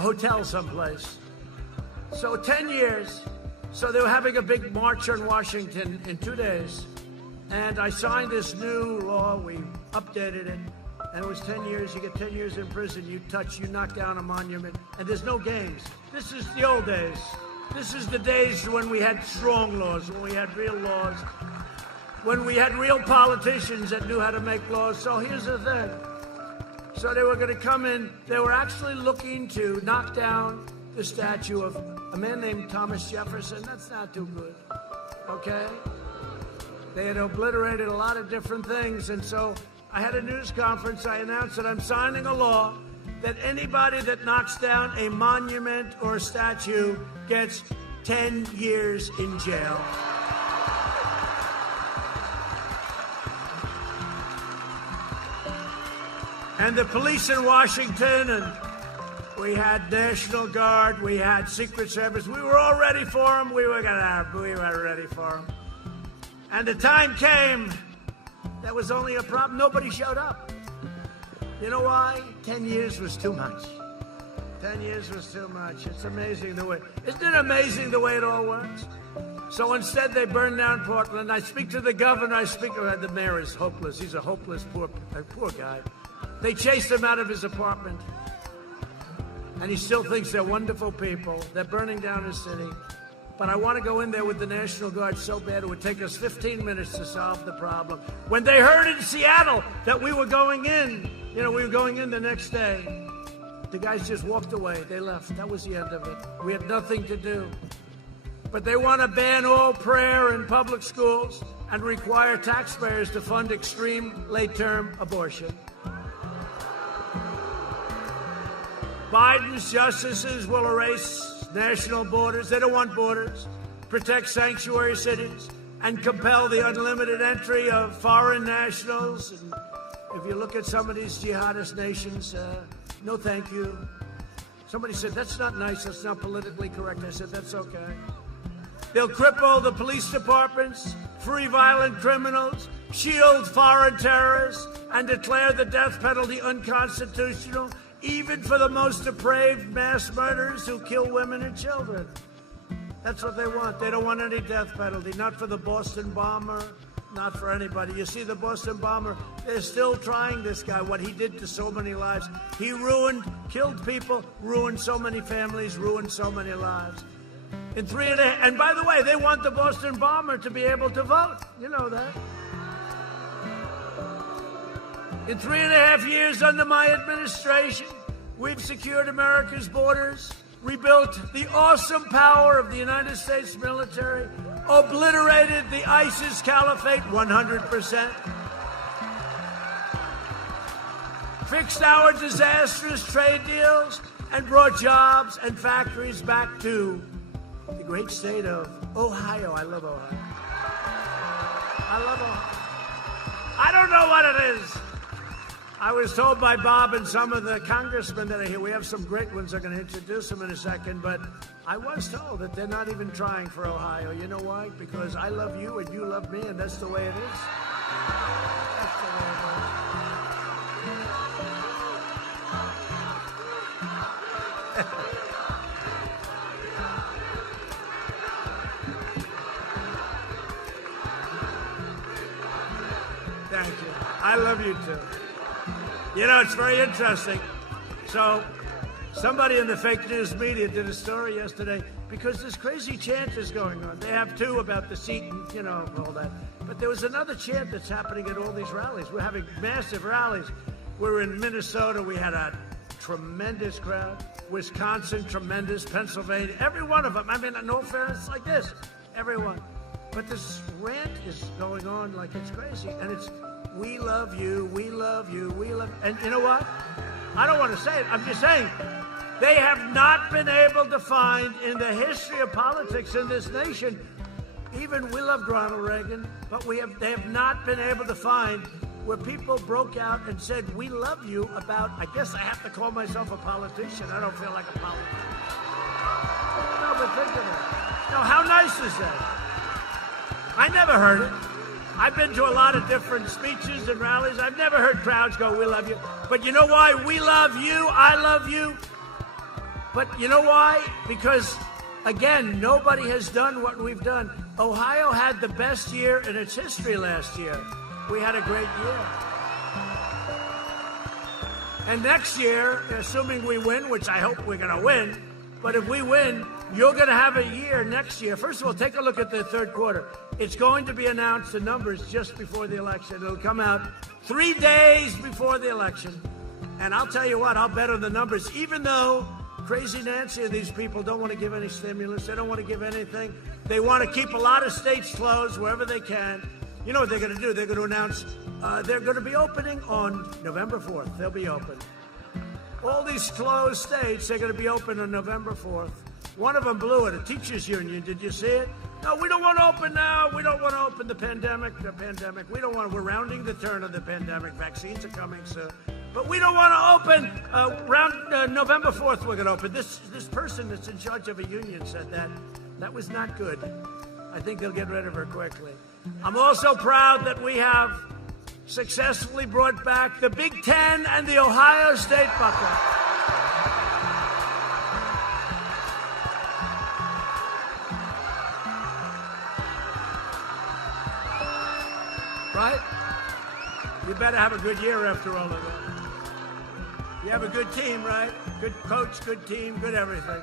hotel someplace. So 10 years. So they were having a big march on Washington in 2 days. And I signed this new law. We updated it. And it was 10 years. You get 10 years in prison. You knock down a monument. And there's no games. This is the old days. This is the days when we had strong laws, when we had real laws, when we had real politicians that knew how to make laws. So here's the thing. So they were going to come in. They were actually looking to knock down the statue of a man named Thomas Jefferson. That's not too good, okay? They had obliterated a lot of different things, and so I had a news conference. I announced that I'm signing a law that anybody that knocks down a monument or a statue gets 10 years in jail. And the police in Washington, and we had National Guard, we had Secret Service. We were all ready for them. We were ready for them. And the time came, there was only a problem. Nobody showed up. You know why? 10 years was too much. 10 years was too much. It's amazing the way. Isn't it amazing the way it all works? So instead, they burned down Portland. I speak to the governor. The mayor is hopeless. He's a hopeless, poor guy. They chased him out of his apartment. And he still thinks they're wonderful people. They're burning down his city. But I want to go in there with the National Guard so bad it would take us 15 minutes to solve the problem. When they heard in Seattle that we were going in, we were going in the next day, the guys just walked away. They left. That was the end of it. We had nothing to do. But they want to ban all prayer in public schools and require taxpayers to fund extreme late-term abortion. Biden's justices will erase national borders. They don't want borders. Protect sanctuary cities and compel the unlimited entry of foreign nationals. And if you look at some of these jihadist nations, no thank you. Somebody said, that's not nice. That's not politically correct. I said, that's okay. They'll cripple the police departments, free violent criminals, shield foreign terrorists, and declare the death penalty unconstitutional, even for the most depraved mass murderers who kill women and children. That's what they want. They don't want any death penalty, not for the Boston bomber, not for anybody. You see, the Boston bomber, they're still trying this guy, what he did to so many lives. He killed people, ruined so many families, ruined so many lives. And by the way, they want the Boston bomber to be able to vote. You know that. In 3.5 years under my administration, we've secured America's borders, rebuilt the awesome power of the United States military, obliterated the ISIS caliphate 100%, fixed our disastrous trade deals, and brought jobs and factories back to the great state of Ohio. I love Ohio. I love Ohio. I don't know what it is. I was told by Bob and some of the congressmen that are here, we have some great ones, I'm going to introduce them in a second, but I was told that they're not even trying for Ohio. You know why? Because I love you and you love me, and that's the way it is. That's the way it is. Thank you. I love you too. You know, it's very interesting. So, somebody in the fake news media did a story yesterday because this crazy chant is going on. They have two about the seat and, all that. But there was another chant that's happening at all these rallies. We're having massive rallies. We were in Minnesota. We had a tremendous crowd. Wisconsin, tremendous. Pennsylvania, every one of them. I mean, no fairness, like this, everyone. But this rant is going on like it's crazy, and it's, we love you, we love you, we love. And you know what? I don't want to say it. I'm just saying, they have not been able to find in the history of politics in this nation. Even we loved Ronald Reagan, but they have not been able to find where people broke out and said, we love you about, I guess I have to call myself a politician. I don't feel like a politician. No, but think of it. Now, how nice is that? I never heard it. I've been to a lot of different speeches and rallies. I've never heard crowds go, we love you. But you know why? We love you. I love you. But you know why? Because, again, nobody has done what we've done. Ohio had the best year in its history last year. We had a great year. And next year, assuming we win, which I hope we're going to win, but if we win, you're going to have a year next year. First of all, take a look at the third quarter. It's going to be announced, the numbers, just before the election. It'll come out 3 days before the election. And I'll tell you what, I'll bet on the numbers, even though Crazy Nancy and these people don't want to give any stimulus. They don't want to give anything. They want to keep a lot of states closed wherever they can. You know what they're going to do? They're going to announce they're going to be opening on November 4th. They'll be open. All these closed states, they're going to be open on November 4th. One of them blew it, a teachers union. Did you see it? No, we don't want to open now. We don't want to open the pandemic. We don't want to. We're rounding the turn of the pandemic. Vaccines are coming soon. But we don't want to open around November 4th. We're going to open. This person that's in charge of a union said that. That was not good. I think they'll get rid of her quickly. I'm also proud that we have successfully brought back the Big Ten and the Ohio State Buckeyes. Right? You better have a good year after all of that. You have a good team, right? Good coach, good team, good everything.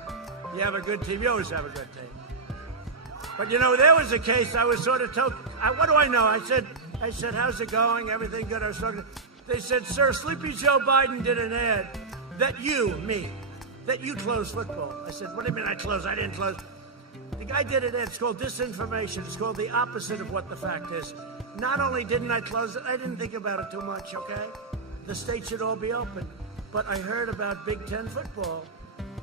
You have a good team. You always have a good team. But, you know, there was a case I was sort of told, what do I know? I said, how's it going? Everything good? I was talking. They said, sir, Sleepy Joe Biden did an ad that you close football. I said, what do you mean I close? I didn't close. The guy did an ad. It's called disinformation. It's called the opposite of what the fact is. Not only didn't I close it, I didn't think about it too much, okay? The state should all be open. But I heard about Big Ten football.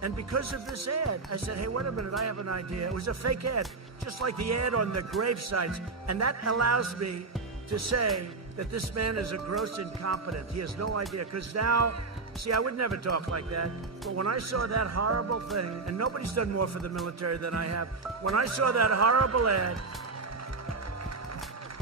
And because of this ad, I said, hey, wait a minute, I have an idea. It was a fake ad, just like the ad on the grave sites. And that allows me to say that this man is a gross incompetent. He has no idea. Because now, see, I would never talk like that. But when I saw that horrible thing, and nobody's done more for the military than I have, when I saw that horrible ad,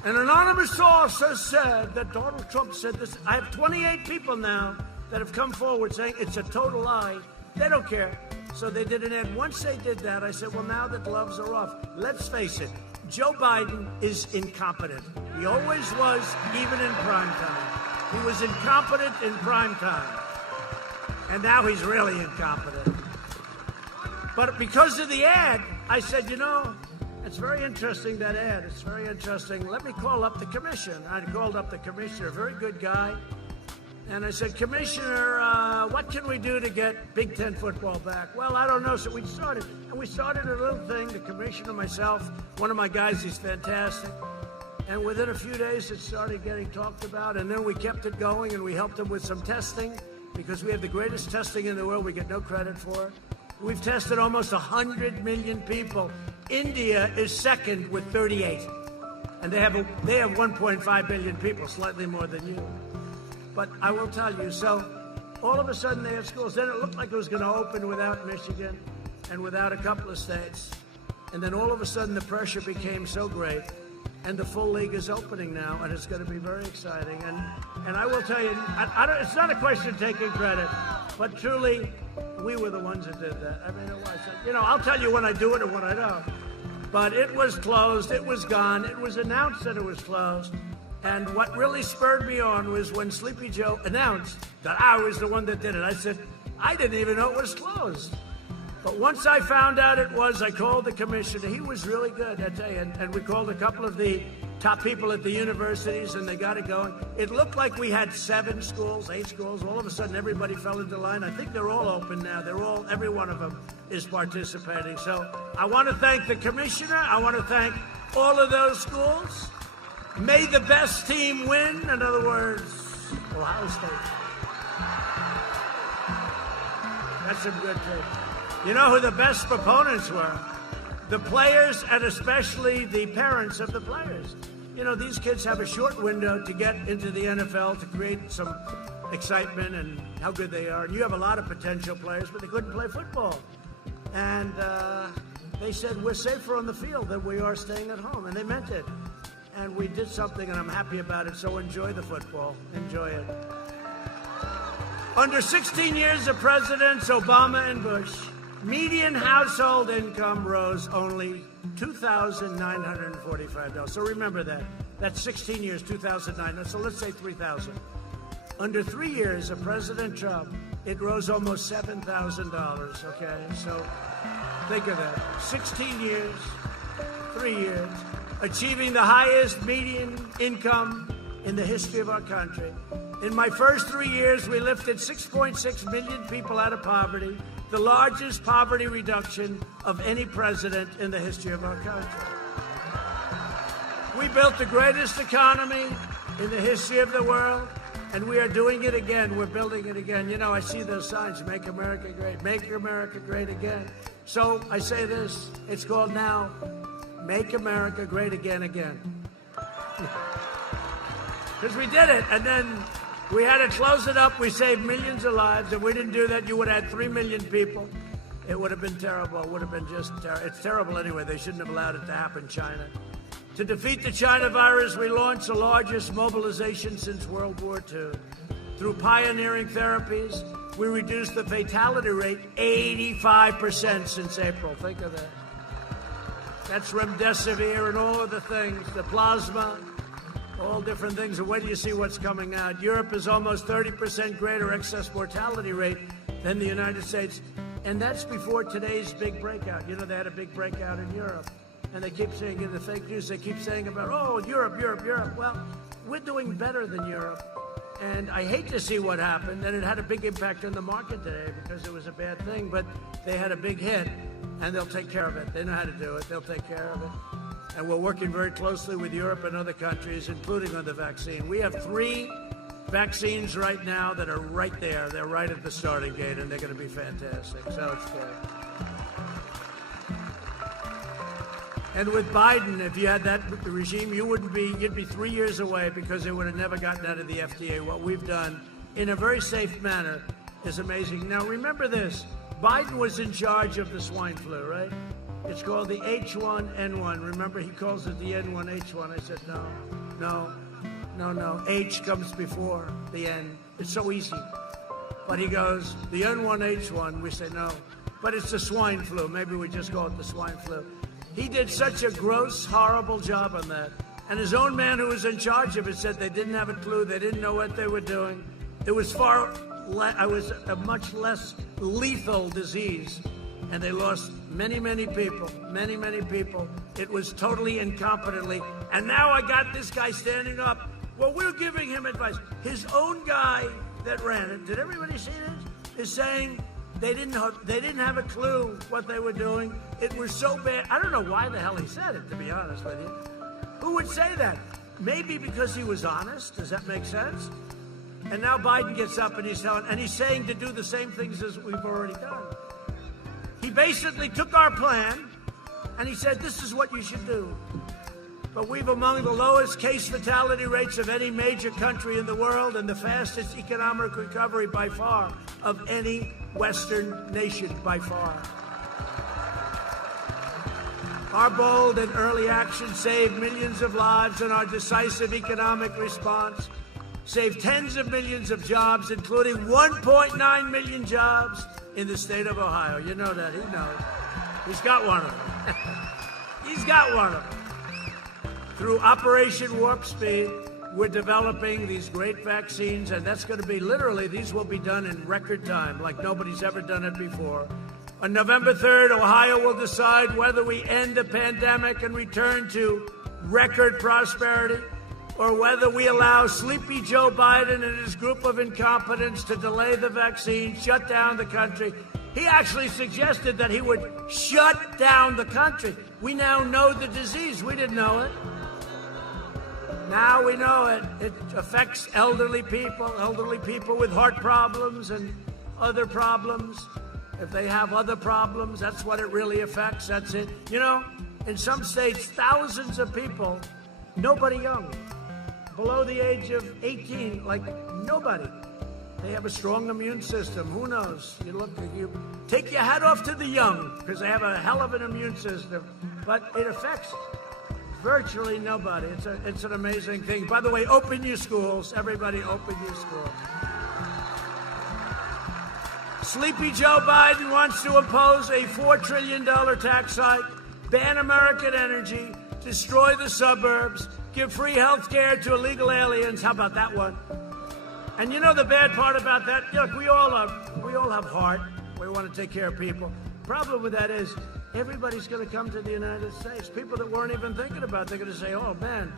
an anonymous source has said that Donald Trump said this. I have 28 people now that have come forward saying it's a total lie. They don't care. So they did an ad. Once they did that, I said, well, now the gloves are off. Let's face it. Joe Biden is incompetent. He always was, even in prime time. He was incompetent in prime time. And now he's really incompetent. But because of the ad, I said, you know, it's very interesting, that ad. It's very interesting. Let me call up the commission. I called up the commissioner, a very good guy. And I said, Commissioner, what can we do to get Big Ten football back? Well, I don't know. So we started. And we started a little thing, the commissioner, myself, one of my guys, he's fantastic. And within a few days, it started getting talked about. And then we kept it going, and we helped them with some testing, because we have the greatest testing in the world. We get no credit for it. We've tested almost 100 million people. India is second with 38. And they have 1.5 billion people, slightly more than you. But I will tell you, so all of a sudden they have schools. Then it looked like it was going to open without Michigan and without a couple of states. And then all of a sudden the pressure became so great. And the full league is opening now, and it's going to be very exciting. And I will tell you, it's not a question of taking credit, but truly, we were the ones that did that. I mean, it was. You know, I'll tell you when I do it and when I don't. But it was closed. It was gone. It was announced that it was closed. And what really spurred me on was when Sleepy Joe announced that I was the one that did it. I said, I didn't even know it was closed. But once I found out it was, I called the commissioner. He was really good, I tell you. And we called a couple of the top people at the universities, and they got it going. It looked like we had 7 schools, 8 schools. All of a sudden, everybody fell into line. I think they're all open now. Every one of them is participating. So I want to thank the commissioner. I want to thank all of those schools. May the best team win. In other words, Ohio State. That's some good thing. You know who the best proponents were? The players, and especially the parents of the players. You know, these kids have a short window to get into the NFL to create some excitement and how good they are. And you have a lot of potential players, but they couldn't play football. And they said, we're safer on the field than we are staying at home. And they meant it. And we did something, and I'm happy about it. So enjoy the football. Enjoy it. Under 16 years of Presidents Obama and Bush, median household income rose only $2,945. So remember that. That's 16 years, 2009. So let's say 3,000. Under 3 years of President Trump, it rose almost $7,000. Okay, so think of that. 16 years, 3 years, achieving the highest median income in the history of our country. In my first 3 years, we lifted 6.6 million people out of poverty, the largest poverty reduction of any president in the history of our country. We built the greatest economy in the history of the world, and we are doing it again. We're building it again. You know, I see those signs, Make America Great, Make America Great Again. So I say this, it's called now, Make America Great Again, again. Because we did it, and then we had to close it up. We saved millions of lives. If we didn't do that, you would have had 3 million people. It would have been terrible. It would have been just terrible. It's terrible anyway. They shouldn't have allowed it to happen in China. To defeat the China virus, we launched the largest mobilization since World War II. Through pioneering therapies, we reduced the fatality rate 85% since April. Think of that. That's remdesivir and all of the things, the plasma, all different things. And wait till you see what's coming out. Europe is almost 30% greater excess mortality rate than the United States. And that's before today's big breakout. You know, they had a big breakout in Europe. And they keep saying in the fake news, they keep saying about, oh, Europe. Well, we're doing better than Europe. And I hate to see what happened. And it had a big impact on the market today because it was a bad thing. But they had a big hit, and they'll take care of it. They know how to do it. They'll take care of it. And we're working very closely with Europe and other countries, including on the vaccine. We have 3 vaccines right now that are right there. They're right at the starting gate, and they're going to be fantastic. So it's good. And with Biden, if you had that regime, you'd be 3 years away because it would have never gotten out of the FDA. What we've done in a very safe manner is amazing. Now, remember this. Biden was in charge of the swine flu, right? It's called the H1N1. Remember, he calls it the N1H1. I said, no. H comes before the N. It's so easy. But he goes, the N1H1. We say, no. But it's the swine flu. Maybe we just call it the swine flu. He did such a gross, horrible job on that. And his own man who was in charge of it said they didn't have a clue. They didn't know what they were doing. It was a much less lethal disease. And they lost many people. It was totally incompetently. And now I got this guy standing up. Well, we're giving him advice. His own guy that ran it, did everybody see this? Is saying they didn't have a clue what they were doing. It was so bad. I don't know why the hell he said it, to be honest with you. Who would say that? Maybe because he was honest. Does that make sense? And now Biden gets up and he's saying to do the same things as we've already done. He basically took our plan and he said, this is what you should do. But we've among the lowest case fatality rates of any major country in the world and the fastest economic recovery by far of any Western nation by far. Our bold and early action saved millions of lives, and our decisive economic response saved tens of millions of jobs, including 1.9 million jobs in the state of Ohio. You know that. He knows. He's got one of them. He's got one of them. Through Operation Warp Speed, we're developing these great vaccines, and that's going to be literally, these will be done in record time, like nobody's ever done it before. On November 3rd, Ohio will decide whether we end the pandemic and return to record prosperity, or whether we allow sleepy Joe Biden and his group of incompetents to delay the vaccine, shut down the country. He actually suggested that he would shut down the country. We now know the disease. We didn't know it. Now we know it. It affects elderly people with heart problems and other problems. If they have other problems, that's what it really affects. That's it. You know, in some states, thousands of people, nobody young, below the age of 18, like nobody. They have a strong immune system. Who knows? You take your hat off to the young because they have a hell of an immune system, but it affects virtually nobody. It's an amazing thing. By the way, open your schools. Everybody, open your schools. Sleepy Joe Biden wants to impose a $4 trillion tax hike, ban American energy, destroy the suburbs, give free health care to illegal aliens. How about that one? And you know the bad part about that? Look, we all have heart. We want to take care of people. Problem with that is everybody's going to come to the United States. People that weren't even thinking about it, they're going to say, oh, man,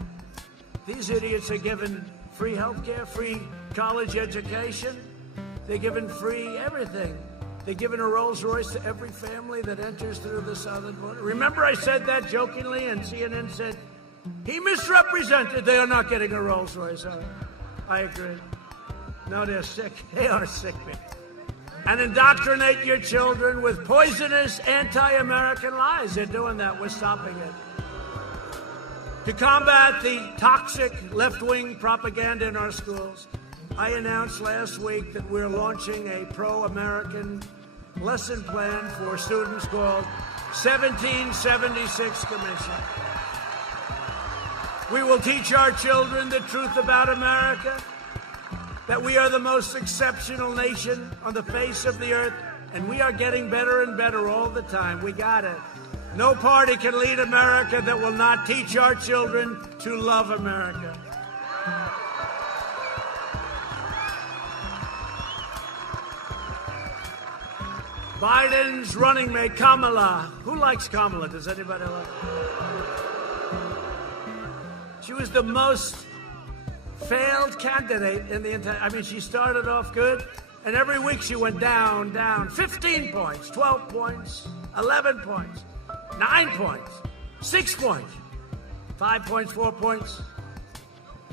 these idiots are given free health care, free college education. They're given free everything. They're giving a Rolls Royce to every family that enters through the southern border. Remember I said that jokingly, and CNN said, he misrepresented. They are not getting a Rolls Royce. I agree. No, they're sick. They are sick, man. And indoctrinate your children with poisonous anti-American lies. They're doing that. We're stopping it. To combat the toxic left-wing propaganda in our schools, I announced last week that we're launching a pro-American lesson plan for students called 1776 Commission. We will teach our children the truth about America, that we are the most exceptional nation on the face of the earth, and we are getting better and better all the time. We got it. No party can lead America that will not teach our children to love America. Biden's running mate, Kamala. Who likes Kamala? Does anybody like her? She was the most failed candidate in the entire... I mean, she started off good, and every week she went down. 15 points, 12 points, 11 points, 9 points, 6 points, 5 points, 4 points,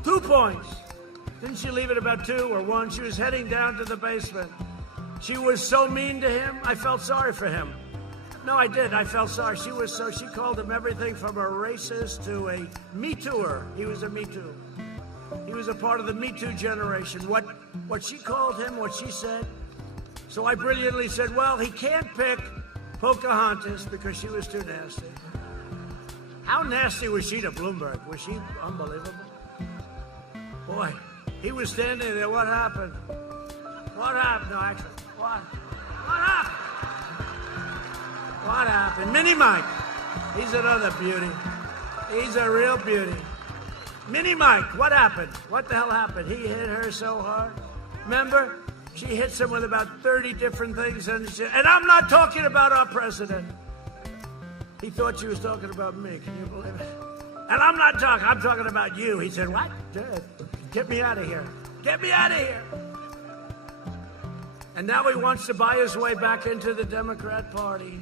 2 points. Didn't she leave it about 2 or 1? She was heading down to the basement. She was so mean to him, I felt sorry for him. No, I did. I felt sorry. She called him everything from a racist to a Me Tooer. He was a Me Too. He was a part of the Me Too generation. What she called him, what she said. So I brilliantly said, well, he can't pick Pocahontas because she was too nasty. How nasty was she to Bloomberg? Was she unbelievable? Boy, he was standing there. What happened? What happened? No, actually, what happened? What happened? Mini Mike. He's another beauty. He's a real beauty. Mini Mike, what happened? What the hell happened? He hit her so hard. Remember? She hits him with about 30 different things. And I'm not talking about our president. He thought she was talking about me. Can you believe it? And I'm talking about you. He said, what? Get me out of here. Get me out of here. And now he wants to buy his way back into the Democrat Party.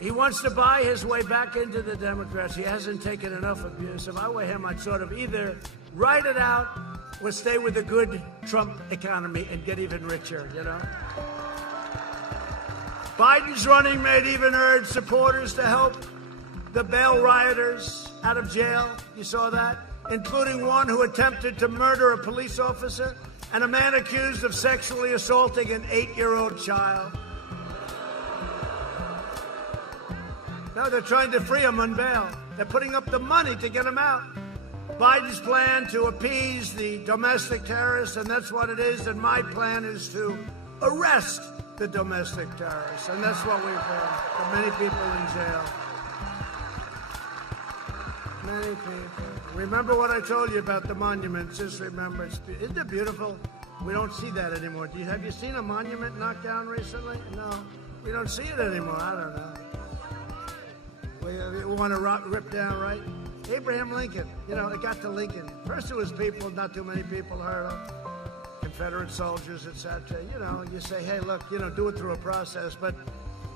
He wants to buy his way back into the Democrats. He hasn't taken enough abuse. If I were him, I'd sort of either ride it out or stay with the good Trump economy and get even richer, you know? Biden's running mate even urged supporters to help the bail rioters out of jail. You saw that? Including one who attempted to murder a police officer and a man accused of sexually assaulting an 8-year-old child. No, they're trying to free him on bail. They're putting up the money to get him out. Biden's plan to appease the domestic terrorists, and that's what it is, and my plan is to arrest the domestic terrorists, and that's what we've done. There are many people in jail. Many people. Remember what I told you about the monuments. Just remember, isn't it beautiful? We don't see that anymore. Have you seen a monument knocked down recently? No, we don't see it anymore. I don't know. We want to rip down, right? Abraham Lincoln. You know, it got to Lincoln. First it was people, not too many people heard of. Confederate soldiers, etc. You know, you say, hey, look, you know, do it through a process. But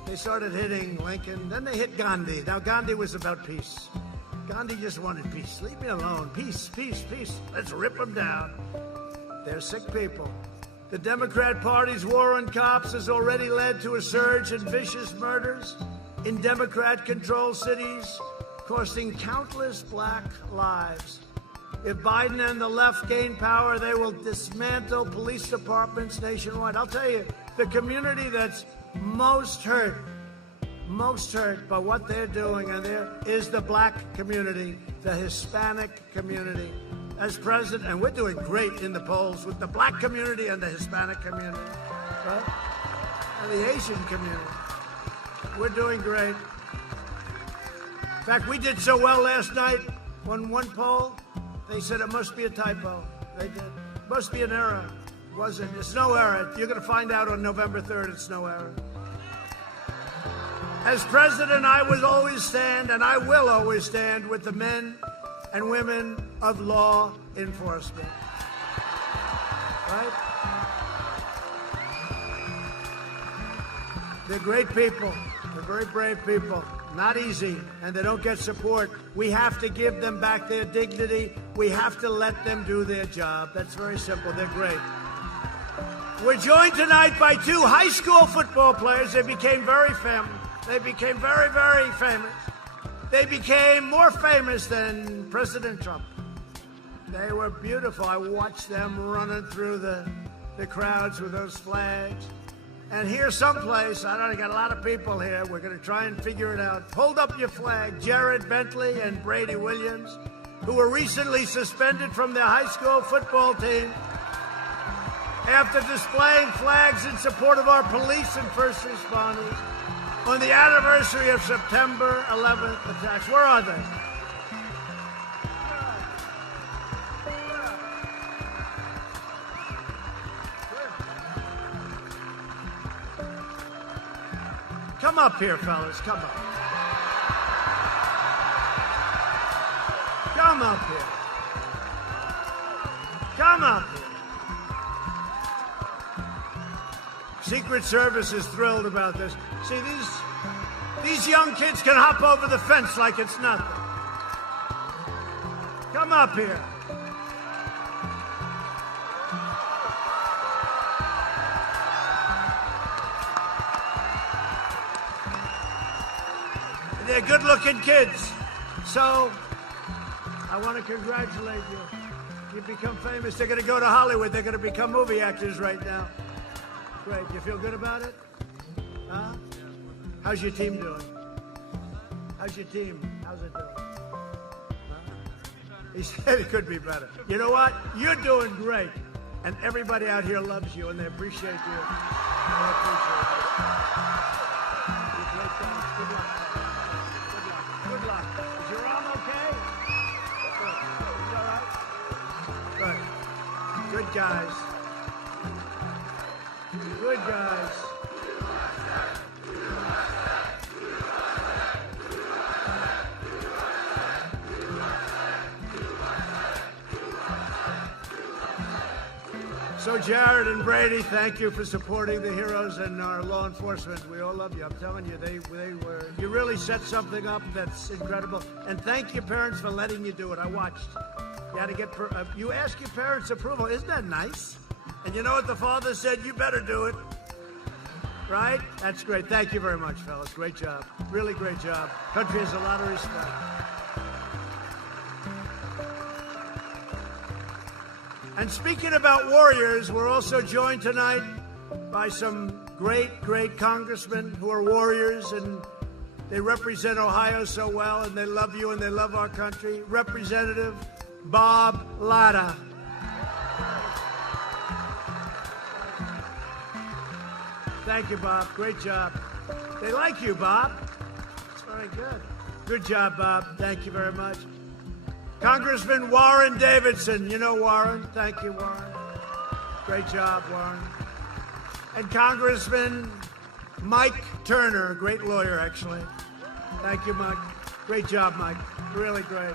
they started hitting Lincoln. Then they hit Gandhi. Now, Gandhi was about peace. Gandhi just wanted peace. Leave me alone. Peace, peace, peace. Let's rip them down. They're sick people. The Democrat Party's war on cops has already led to a surge in vicious murders in Democrat-controlled cities, costing countless black lives. If Biden and the left gain power, they will dismantle police departments nationwide. I'll tell you, the community that's most hurt by what they're doing is the black community, the Hispanic community. As president, and we're doing great in the polls with the black community and the Hispanic community, right? And the Asian community. We're doing great. In fact, we did so well last night on one poll, they said it must be a typo. They did. It must be an error. It wasn't. It's no error. You're going to find out on November 3rd it's no error. As president, I will always stand, and I will always stand with the men and women of law enforcement. Right? They're great people. They're very brave people. Not easy, and they don't get support. We have to give them back their dignity. We have to let them do their job. That's very simple. They're great. We're joined tonight by two high school football players. They became very famous. They became very, very famous. They became more famous than President Trump. They were beautiful. I watched them running through the crowds with those flags. And here someplace, I don't know, got a lot of people here. We're going to try and figure it out. Hold up your flag. Jared Bentley and Brady Williams, who were recently suspended from their high school football team after displaying flags in support of our police and first responders on the anniversary of September 11th attacks. Where are they? Come up here, fellas. Come up. Come up here. Come up here. Secret Service is thrilled about this. See, these young kids can hop over the fence like it's nothing. Come up here. They're good-looking kids. So, I want to congratulate you. You've become famous. They're going to go to Hollywood. They're going to become movie actors right now. Great. You feel good about it? Huh? How's your team doing? How's your team? How's it doing? Huh? He said it could be better. You know what? You're doing great. And everybody out here loves you, and they appreciate you. They appreciate you. You're great guys. Good luck. Good luck. Is your arm okay? Good. You all right? Good. Good guys. Good guys. So Jared and Brady, thank you for supporting the heroes and our law enforcement. We all love you. I'm telling you, you really set something up that's incredible. And thank your parents for letting you do it. I watched. You had to get, you ask your parents' approval. Isn't that nice? And you know what the father said? You better do it. Right? That's great. Thank you very much, fellas. Great job. Really great job. Country has a lot of respect. And speaking about warriors, we're also joined tonight by some great, great congressmen who are warriors, and they represent Ohio so well, and they love you and they love our country. Representative Bob Latta. Thank you, Bob. Great job. They like you, Bob. That's very good. Good job, Bob. Thank you very much. Congressman Warren Davidson. You know Warren. Thank you, Warren. Great job, Warren. And Congressman Mike Turner, a great lawyer, actually. Thank you, Mike. Great job, Mike. Really great.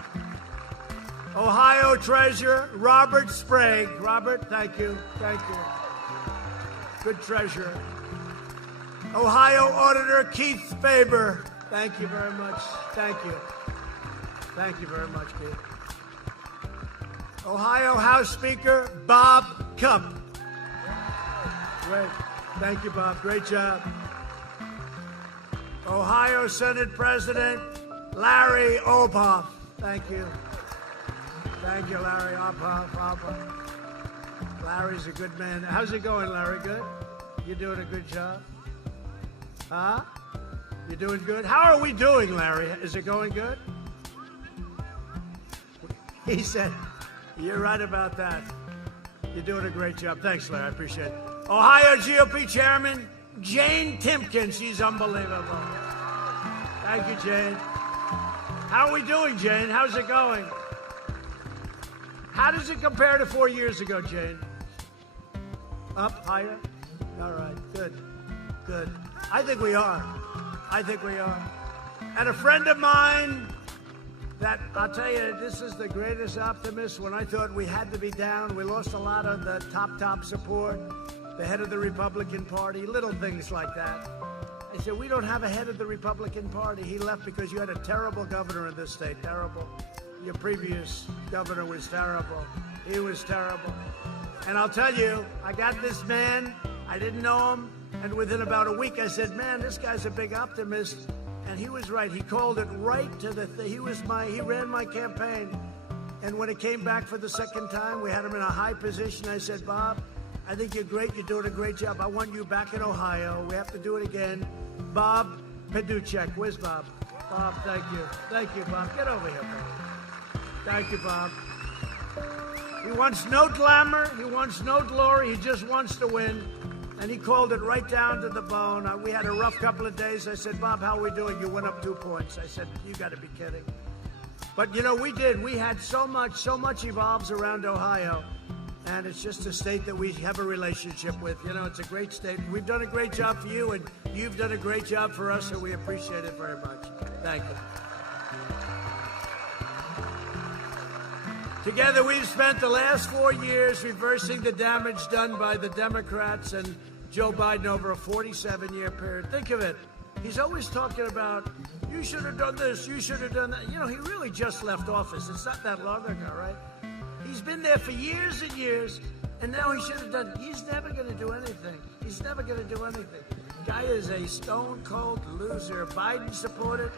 Ohio Treasurer Robert Sprague. Robert, thank you. Thank you. Good treasurer. Ohio Auditor Keith Faber. Thank you very much. Thank you. Thank you very much, Keith. Ohio House Speaker Bob Cupp. Great. Thank you, Bob. Great job. Ohio Senate President Larry Obhoff. Thank you. Thank you, Larry Obhoff. Larry's a good man. How's it going, Larry? Good? You doing a good job? Huh? You doing good? How are we doing, Larry? Is it going good? He said, you're right about that. You're doing a great job. Thanks, Larry. I appreciate it. Ohio GOP Chairman Jane Timken. She's unbelievable. Thank you, Jane. How are we doing, Jane? How's it going? How does it compare to 4 years ago, Jane? Up, higher? All right, good, good. I think we are. I think we are. And a friend of mine that, I'll tell you, this is the greatest optimist. When I thought we had to be down, we lost a lot of the top support, the head of the Republican Party, little things like that. I said, we don't have a head of the Republican Party. He left because you had a terrible governor in this state, terrible. Your previous governor was terrible. He was terrible. And I'll tell you, I got this man, I didn't know him, and within about a week I said, man, this guy's a big optimist. And he was right. He called it right to the thing. He ran my campaign. And when it came back for the second time, we had him in a high position. I said, Bob, I think you're great. You're doing a great job. I want you back in Ohio. We have to do it again. Bob Paduchek. Where's Bob? Bob, thank you. Thank you, Bob. Get over here, Bob. Thank you, Bob. He wants no glamour. He wants no glory. He just wants to win. And he called it right down to the bone. We had a rough couple of days. I said, Bob, how are we doing? You went up 2 points. I said, you got to be kidding. But, you know, we did. We had so much evolves around Ohio. And it's just a state that we have a relationship with. You know, it's a great state. We've done a great job for you, and you've done a great job for us, and we appreciate it very much. Thank you. Together, we've spent the last 4 years reversing the damage done by the Democrats and Joe Biden over a 47-year period. Think of it. He's always talking about, you should have done this, you should have done that. You know, he really just left office. It's not that long ago, right? He's been there for years and years, and now he should have done. He's never going to do anything. He's never going to do anything. Guy is a stone-cold loser. Biden supported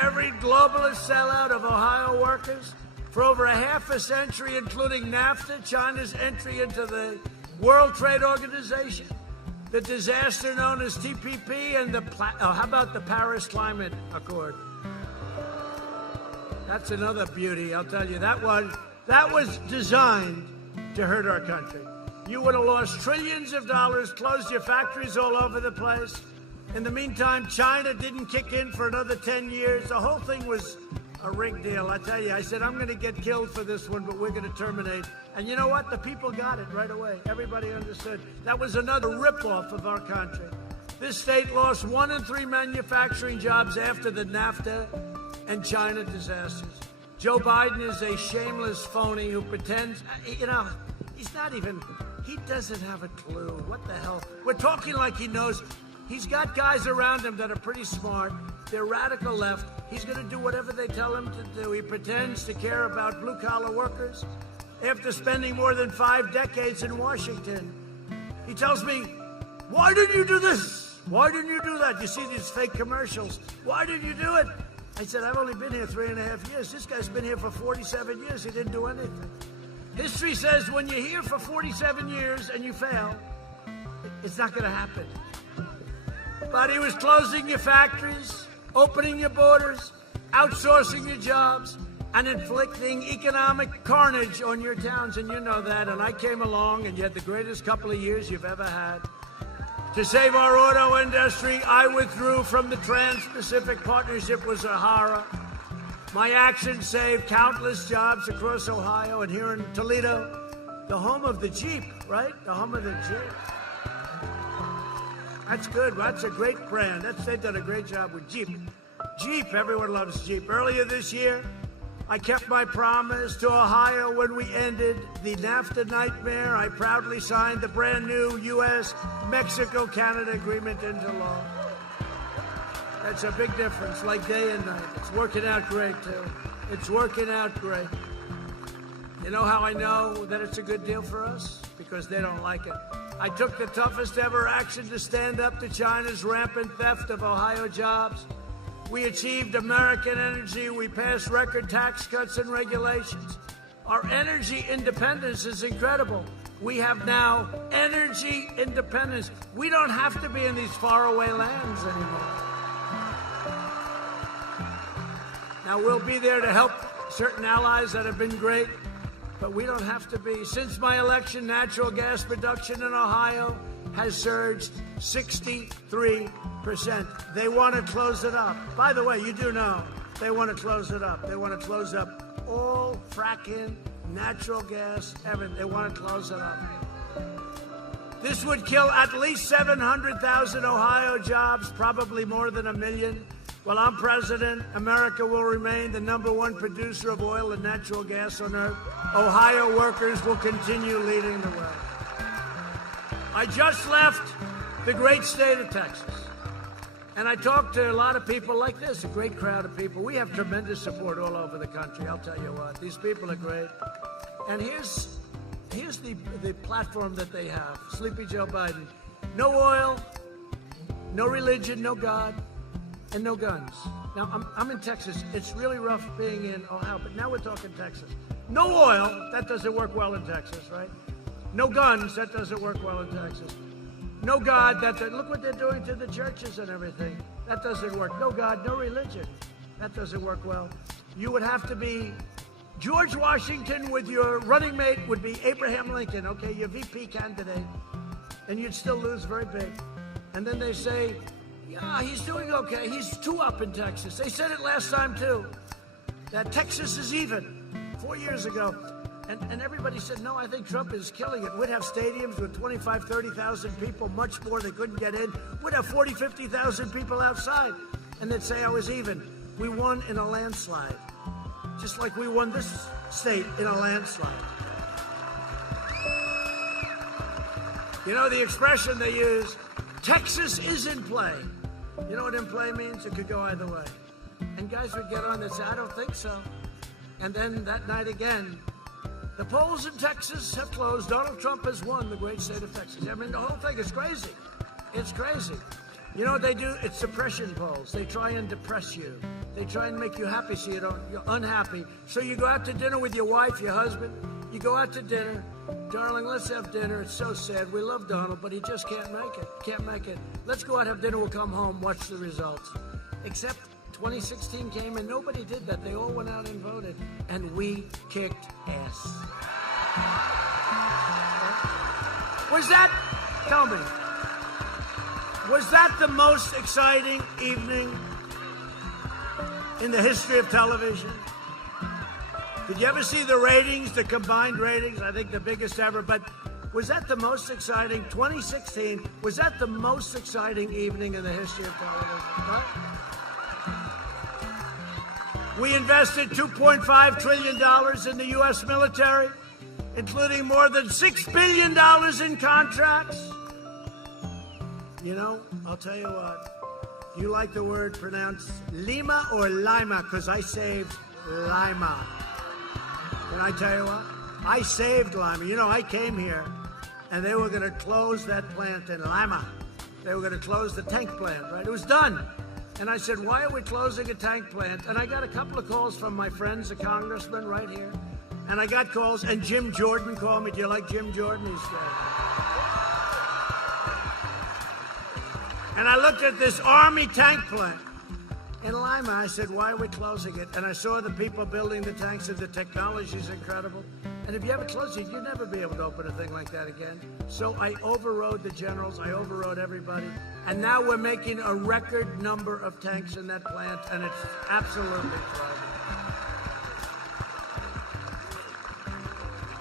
every globalist sellout of Ohio workers for over a half a century, including NAFTA, China's entry into the World Trade Organization, the disaster known as TPP, and how about the Paris Climate Accord? That's another beauty, I'll tell you. That was designed to hurt our country. You would have lost trillions of dollars, closed your factories all over the place. In the meantime, China didn't kick in for another 10 years. The whole thing was a rigged deal. I tell you, I said, I'm going to get killed for this one, but we're going to terminate. And you know what? The people got it right away. Everybody understood. That was another ripoff of our country. This state lost 1 in 3 manufacturing jobs after the NAFTA and China disasters. Joe Biden is a shameless phony who pretends, you know, he doesn't have a clue. What the hell? We're talking like he knows. He's got guys around him that are pretty smart. They're radical left. He's going to do whatever they tell him to do. He pretends to care about blue-collar workers after spending more than 5 decades in Washington. He tells me, why didn't you do this? Why didn't you do that? You see these fake commercials. Why did you do it? I said, I've only been here 3.5 years. This guy's been here for 47 years. He didn't do anything. History says when you're here for 47 years and you fail, it's not going to happen. But he was closing your factories, opening your borders, outsourcing your jobs, and inflicting economic carnage on your towns. And you know that. And I came along, and you had the greatest couple of years you've ever had. To save our auto industry, I withdrew from the Trans-Pacific Partnership with Sahara. My actions saved countless jobs across Ohio and here in Toledo, the home of the Jeep, right? The home of the Jeep. That's good. That's a great brand. They've done a great job with Jeep. Jeep, everyone loves Jeep. Earlier this year, I kept my promise to Ohio when we ended the NAFTA nightmare. I proudly signed the brand new U.S.-Mexico-Canada agreement into law. That's a big difference, like day and night. It's working out great, too. It's working out great. You know how I know that it's a good deal for us? Because they don't like it. I took the toughest ever action to stand up to China's rampant theft of Ohio jobs. We achieved American energy. We passed record tax cuts and regulations. Our energy independence is incredible. We have now energy independence. We don't have to be in these faraway lands anymore. Now, we'll be there to help certain allies that have been great, but we don't have to be. Since my election, natural gas production in Ohio has surged 63%. They want to close it up. By the way, you do know they want to close it up. They want to close up all fracking, natural gas, everything. They want to close it up. This would kill at least 700,000 Ohio jobs, probably more than 1 million. While I'm president, America will remain the #1 producer of oil and natural gas on earth. Ohio workers will continue leading the way. I just left the great state of Texas, and I talked to a lot of people like this, a great crowd of people. We have tremendous support all over the country, I'll tell you what. These people are great. And here's the platform that they have. Sleepy Joe Biden. No oil, no religion, no God, and no guns. Now, I'm in Texas. It's really rough being in Ohio, but now we're talking Texas. No oil, that doesn't work well in Texas, right? No guns, that doesn't work well in Texas. No God, look what they're doing to the churches and everything. That doesn't work. No God, no religion. That doesn't work well. You would have to be George Washington with your running mate would be Abraham Lincoln, okay, your VP candidate, and you'd still lose very big. And then they say, yeah, he's doing okay. He's 2 up in Texas. They said it last time, too, that Texas is even 4 years ago. And everybody said, no, I think Trump is killing it. We'd have stadiums with 25, 30,000 people, much more they couldn't get in. We'd have 40, 50,000 people outside. And they'd say I was even. We won in a landslide, just like we won this state in a landslide. You know, the expression they use, Texas is in play. You know what in play means? It could go either way. And guys would get on and say, I don't think so. And then that night again, the polls in Texas have closed. Donald Trump has won the great state of Texas. I mean, the whole thing is crazy. It's crazy. You know what they do? It's suppression polls. They try and depress you. They try and make you happy so you're unhappy. So you go out to dinner with your wife, your husband. You go out to dinner. Darling, let's have dinner. It's so sad. We love Donald, but he just can't make it. Can't make it. Let's go out, have dinner. We'll come home, watch the results. Except 2016 came and nobody did that. They all went out and voted. And we kicked ass. Was that, tell me, was that the most exciting evening in the history of television? Did you ever see the ratings, the combined ratings? I think the biggest ever. But was that the most exciting, 2016, was that the most exciting evening in the history of television? Right? We invested $2.5 trillion in the U.S. military, including more than $6 billion in contracts. You know, I'll tell you what. You like the word pronounced Lima or Lima? Because I saved Lima. Can I tell you what? I saved Lima. You know, I came here, and they were going to close that plant in Lima. They were going to close the tank plant, right? It was done. And I said, why are we closing a tank plant? And I got a couple of calls from my friends, the congressman right here. And I got calls, and Jim Jordan called me. Do you like Jim Jordan? He's great. And I looked at this Army tank plant in Lima. I said, why are we closing it? And I saw the people building the tanks, and the technology is incredible. And if you ever close it, you'd never be able to open a thing like that again. So I overrode the generals. I overrode everybody. And now we're making a record number of tanks in that plant, and it's absolutely thriving.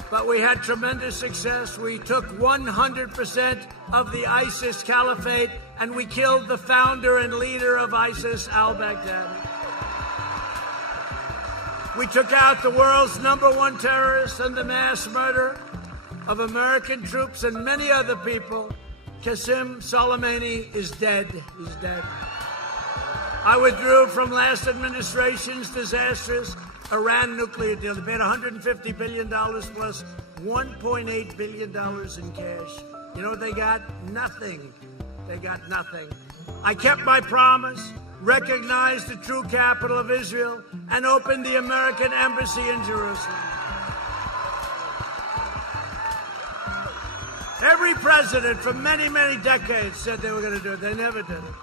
But we had tremendous success. We took 100% of the ISIS caliphate and we killed the founder and leader of ISIS, al-Baghdadi. We took out the world's #1 terrorist and the mass murderer of American troops and many other people. Qasem Soleimani is dead. He's dead. I withdrew from last administration's disastrous Iran nuclear deal. They paid $150 billion plus $1.8 billion in cash. You know what they got? Nothing. They got nothing. I kept my promise, recognized the true capital of Israel, and opened the American embassy in Jerusalem. Every president for many, many decades said they were going to do it. They never did it.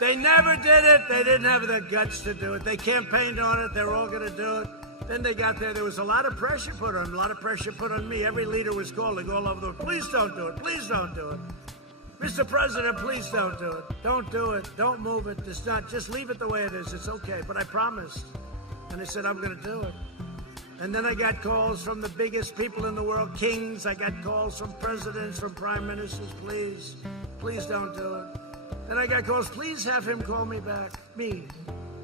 They never did it. They didn't have the guts to do it. They campaigned on it. They were all going to do it. Then they got there. There was a lot of pressure put on them, a lot of pressure put on me. Every leader was calling all over the world, please don't do it. Please don't do it. Mr. President, please don't do it. Don't do it. Don't move it. It's not. Just leave it the way it is. It's okay. But I promised. And I said, I'm going to do it. And then I got calls from the biggest people in the world, kings. I got calls from presidents, from prime ministers. Please, please don't do it. Then I got calls, please have him call me back. Me.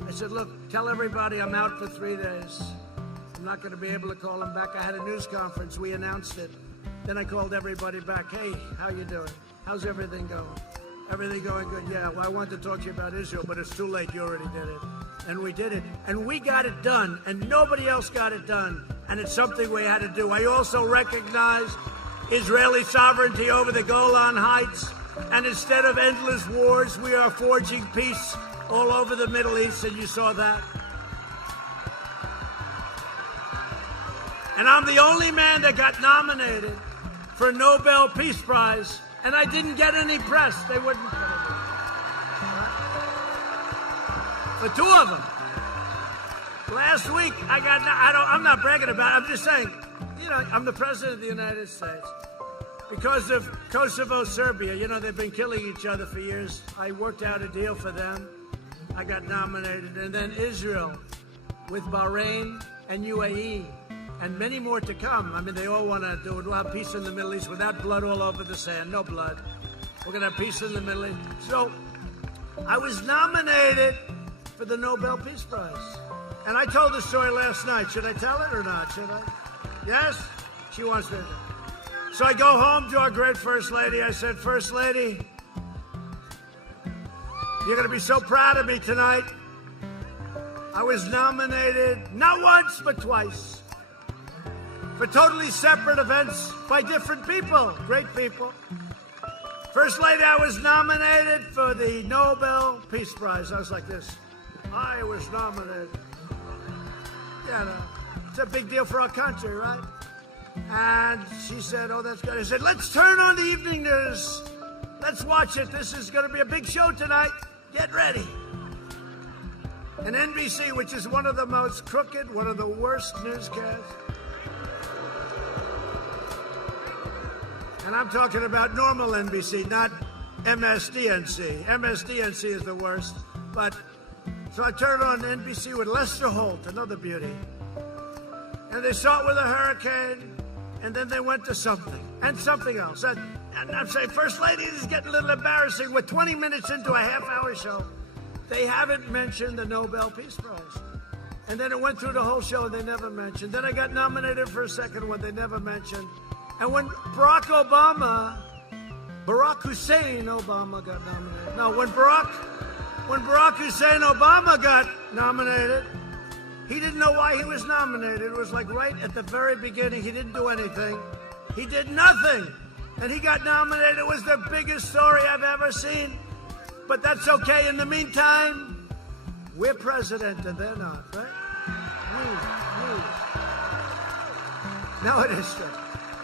I said, look, tell everybody I'm out for 3 days. I'm not going to be able to call him back. I had a news conference. We announced it. Then I called everybody back. Hey, how you doing? How's everything going? Everything going good? Yeah, well, I wanted to talk to you about Israel, but it's too late. You already did it. And we did it. And we got it done. And nobody else got it done. And it's something we had to do. I also recognize Israeli sovereignty over the Golan Heights. And instead of endless wars, we are forging peace all over the Middle East, and you saw that. And I'm the only man that got nominated for a Nobel Peace Prize, and I didn't get any press. They wouldn't put it in. For 2 of them. Last week, I'm not bragging about it. I'm just saying, I'm the President of the United States. Because of Kosovo, Serbia, they've been killing each other for years. I worked out a deal for them. I got nominated. And then Israel with Bahrain and UAE and many more to come. I mean, they all want to do it. We'll have peace in the Middle East without blood all over the sand. No blood. We're going to have peace in the Middle East. So I was nominated for the Nobel Peace Prize. And I told the story last night. Should I tell it or not? Should I? Yes? She wants me to. So I go home to our great First Lady. I said, First Lady, you're going to be so proud of me tonight. I was nominated not once, but twice for totally separate events by different people, great people. First Lady, I was nominated for the Nobel Peace Prize. I was like this. I was nominated. It's a big deal for our country, right? And she said, oh, that's good. I said, let's turn on the evening news. Let's watch it. This is going to be a big show tonight. Get ready. And NBC, which is one of the most crooked, one of the worst newscasts. And I'm talking about normal NBC, not MSDNC. MSDNC is the worst. But so I turned on NBC with Lester Holt, another beauty. And they start with a hurricane, and then they went to something, and something else. And I'm saying, First Lady, this is getting a little embarrassing. We're 20 minutes into a half-hour show. They haven't mentioned the Nobel Peace Prize. And then it went through the whole show, and they never mentioned. Then I got nominated for a second one they never mentioned. And when Barack Hussein Obama got nominated. No, when Barack Hussein Obama got nominated, he didn't know why he was nominated. It was like right at the very beginning. He didn't do anything. He did nothing. And he got nominated. It was the biggest story I've ever seen. But that's okay. In the meantime, we're president and they're not, right? No, it is true.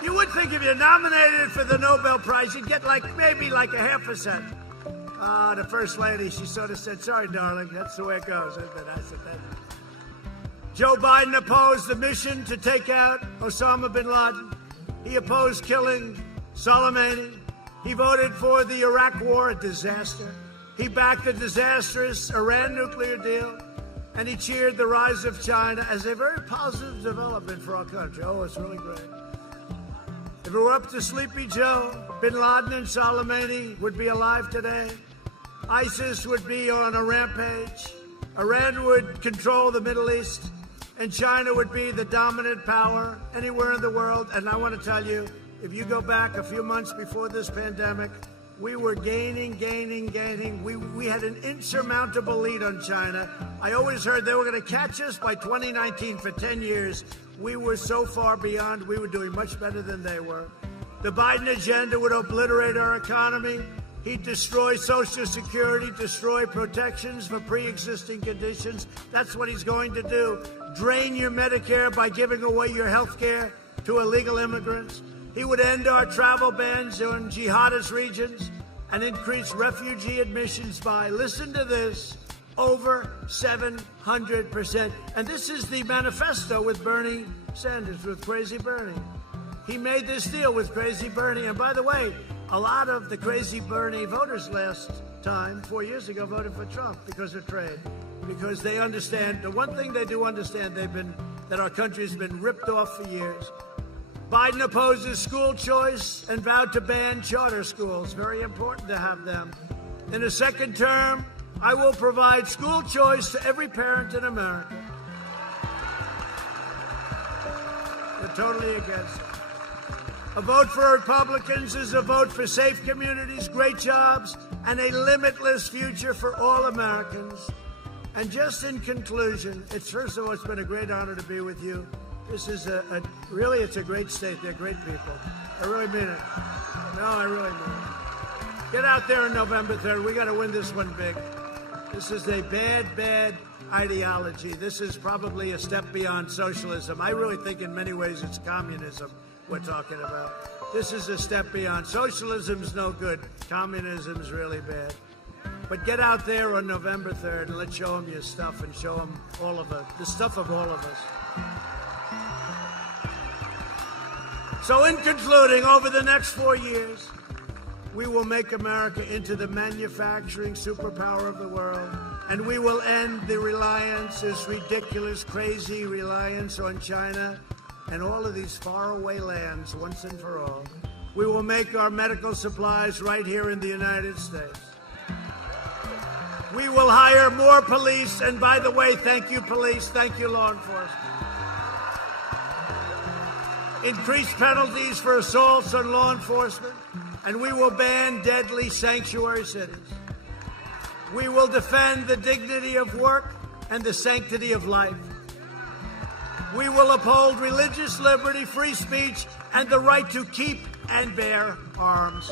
You would think if you're nominated for the Nobel Prize, you'd get maybe a half a cent. The First Lady, she sort of said, sorry, darling, that's the way it goes. I said that. Joe Biden opposed the mission to take out Osama bin Laden. He opposed killing Soleimani. He voted for the Iraq War, a disaster. He backed the disastrous Iran nuclear deal. And he cheered the rise of China as a very positive development for our country. Oh, it's really great. If it were up to Sleepy Joe, bin Laden and Soleimani would be alive today. ISIS would be on a rampage, Iran would control the Middle East, and China would be the dominant power anywhere in the world. And I want to tell you, if you go back a few months before this pandemic, we were gaining. We had an insurmountable lead on China. I always heard they were going to catch us by 2019. For 10 years. We were so far beyond. We were doing much better than they were. The Biden agenda would obliterate our economy. He'd destroy Social Security, destroy protections for pre-existing conditions. That's what he's going to do. Drain your Medicare by giving away your health care to illegal immigrants. He would end our travel bans on jihadist regions and increase refugee admissions by, listen to this, over 700%. And this is the manifesto with Bernie Sanders, with Crazy Bernie. He made this deal with Crazy Bernie. And by the way, a lot of the Crazy Bernie voters last time, 4 years ago, voted for Trump because of trade. Because they understand, the one thing they do understand, that our country's been ripped off for years. Biden opposes school choice and vowed to ban charter schools. Very important to have them. In a second term, I will provide school choice to every parent in America. They're totally against it. A vote for Republicans is a vote for safe communities, great jobs, and a limitless future for all Americans. And just in conclusion, first of all, it's been a great honor to be with you. This is really, it's a great state. They're great people. I really mean it. No, I really mean it. Get out there on November 3rd. We got to win this one big. This is a bad ideology. This is probably a step beyond socialism. I really think in many ways it's communism we're talking about. This is a step beyond. Socialism's no good. Communism's really bad. But get out there on November 3rd and let's show them your stuff and show them all of it, the stuff of all of us. So in concluding, over the next 4 years, we will make America into the manufacturing superpower of the world, and we will end the reliance, this ridiculous, crazy reliance on China and all of these faraway lands once and for all. We will make our medical supplies right here in the United States. We will hire more police, and by the way, thank you, police, thank you, law enforcement. Increase penalties for assaults on law enforcement, and we will ban deadly sanctuary cities. We will defend the dignity of work and the sanctity of life. We will uphold religious liberty, free speech, and the right to keep and bear arms.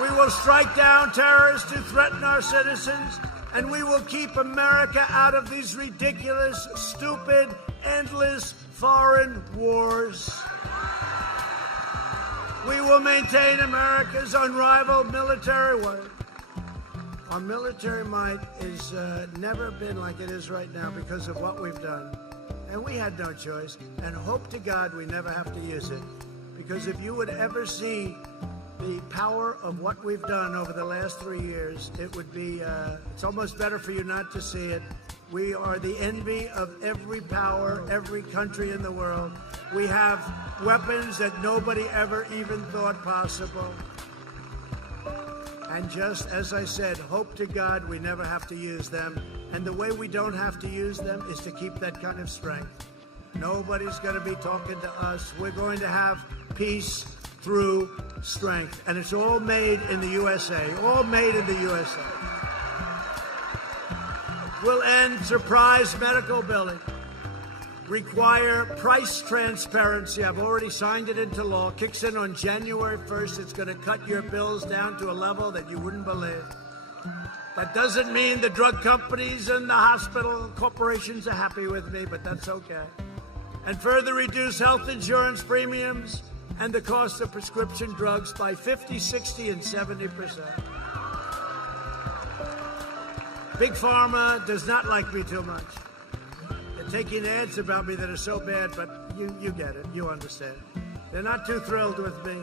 We will strike down terrorists who threaten our citizens, and we will keep America out of these ridiculous, stupid, endless foreign wars. We will maintain America's unrivaled military weight. Our military might has never been like it is right now because of what we've done. And we had no choice. And hope to God we never have to use it. Because if you would ever see the power of what we've done over the last 3 years, it would be, it's almost better for you not to see it. We are the envy of every power, every country in the world. We have weapons that nobody ever even thought possible. And just as I said, hope to God we never have to use them. And the way we don't have to use them is to keep that kind of strength. Nobody's going to be talking to us. We're going to have peace through strength. And it's all made in the USA. All made in the USA. We'll end surprise medical billing. Require price transparency. I've already signed it into law. Kicks in on January 1st. It's going to cut your bills down to a level that you wouldn't believe. That doesn't mean the drug companies and the hospital corporations are happy with me, but that's okay. And further reduce health insurance premiums and the cost of prescription drugs by 50, 60, and 70%. Big Pharma does not like me too much. They're taking ads about me that are so bad, but you get it. You understand. They're not too thrilled with me,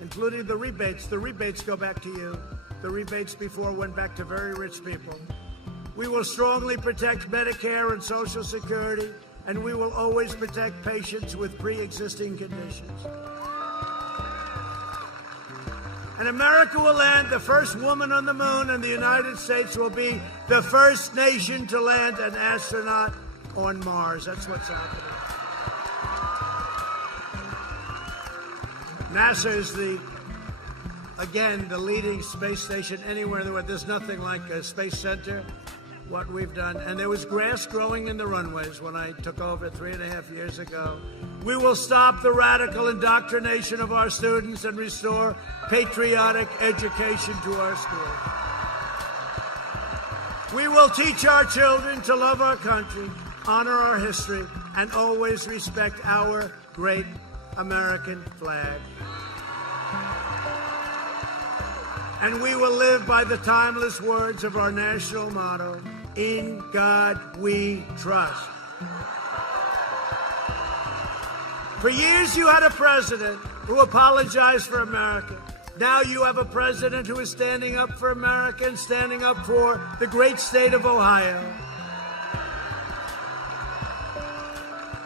including the rebates. The rebates go back to you. The rebates before went back to very rich people. We will strongly protect Medicare and Social Security, and we will always protect patients with pre-existing conditions. And America will land the first woman on the moon, and the United States will be the first nation to land an astronaut on Mars. That's what's happening. NASA is the leading space station anywhere in the world. There's nothing like a space center, what we've done. And there was grass growing in the runways when I took over 3.5 years ago. We will stop the radical indoctrination of our students and restore patriotic education to our schools. We will teach our children to love our country, honor our history, and always respect our great American flag. And we will live by the timeless words of our national motto, "In God we trust." For years you had a president who apologized for America. Now you have a president who is standing up for America and standing up for the great state of Ohio.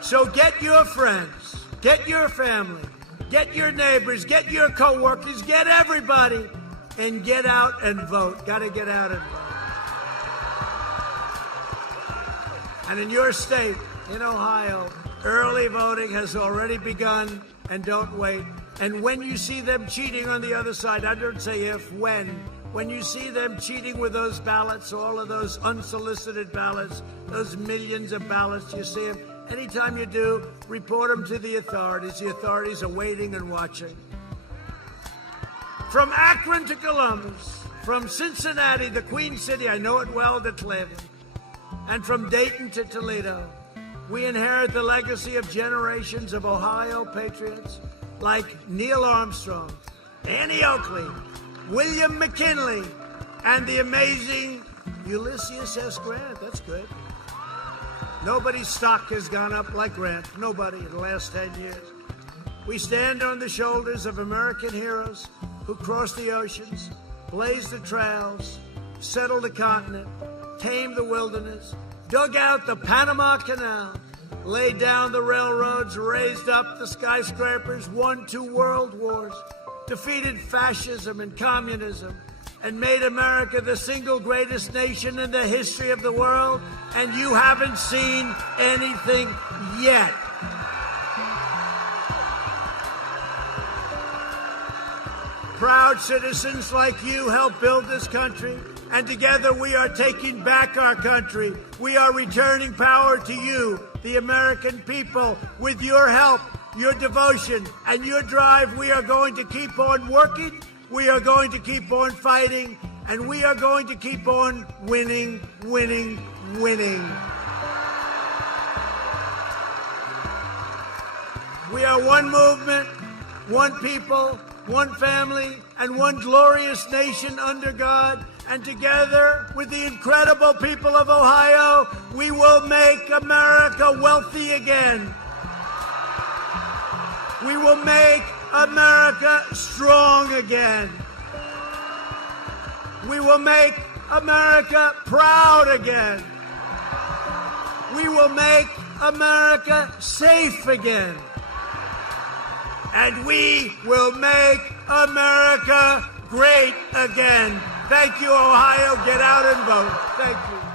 So get your friends, get your family, get your neighbors, get your co-workers, get everybody, and get out and vote. Got to get out and vote. And in your state, in Ohio, early voting has already begun, and don't wait. And when you see them cheating on the other side, I don't say if, when you see them cheating with those ballots, all of those unsolicited ballots, those millions of ballots, you see them, anytime you do, report them to the authorities. The authorities are waiting and watching. From Akron to Columbus, from Cincinnati, the Queen City, I know it well, to Cleveland, and from Dayton to Toledo, we inherit the legacy of generations of Ohio patriots like Neil Armstrong, Annie Oakley, William McKinley, and the amazing Ulysses S. Grant. That's good. Nobody's stock has gone up like Grant. Nobody in the last 10 years. We stand on the shoulders of American heroes who crossed the oceans, blazed the trails, settled the continent, tamed the wilderness, dug out the Panama Canal, laid down the railroads, raised up the skyscrapers, won 2 world wars, defeated fascism and communism, and made America the single greatest nation in the history of the world, and you haven't seen anything yet. Proud citizens like you helped build this country, and together we are taking back our country. We are returning power to you, the American people. With your help, your devotion, and your drive, we are going to keep on working, we are going to keep on fighting, and we are going to keep on winning, winning, winning. We are one movement, one people, one family, and one glorious nation under God. And together with the incredible people of Ohio, we will make America wealthy again. We will make America strong again. We will make America proud again. We will make America safe again. And we will make America great again. Thank you, Ohio. Get out and vote. Thank you.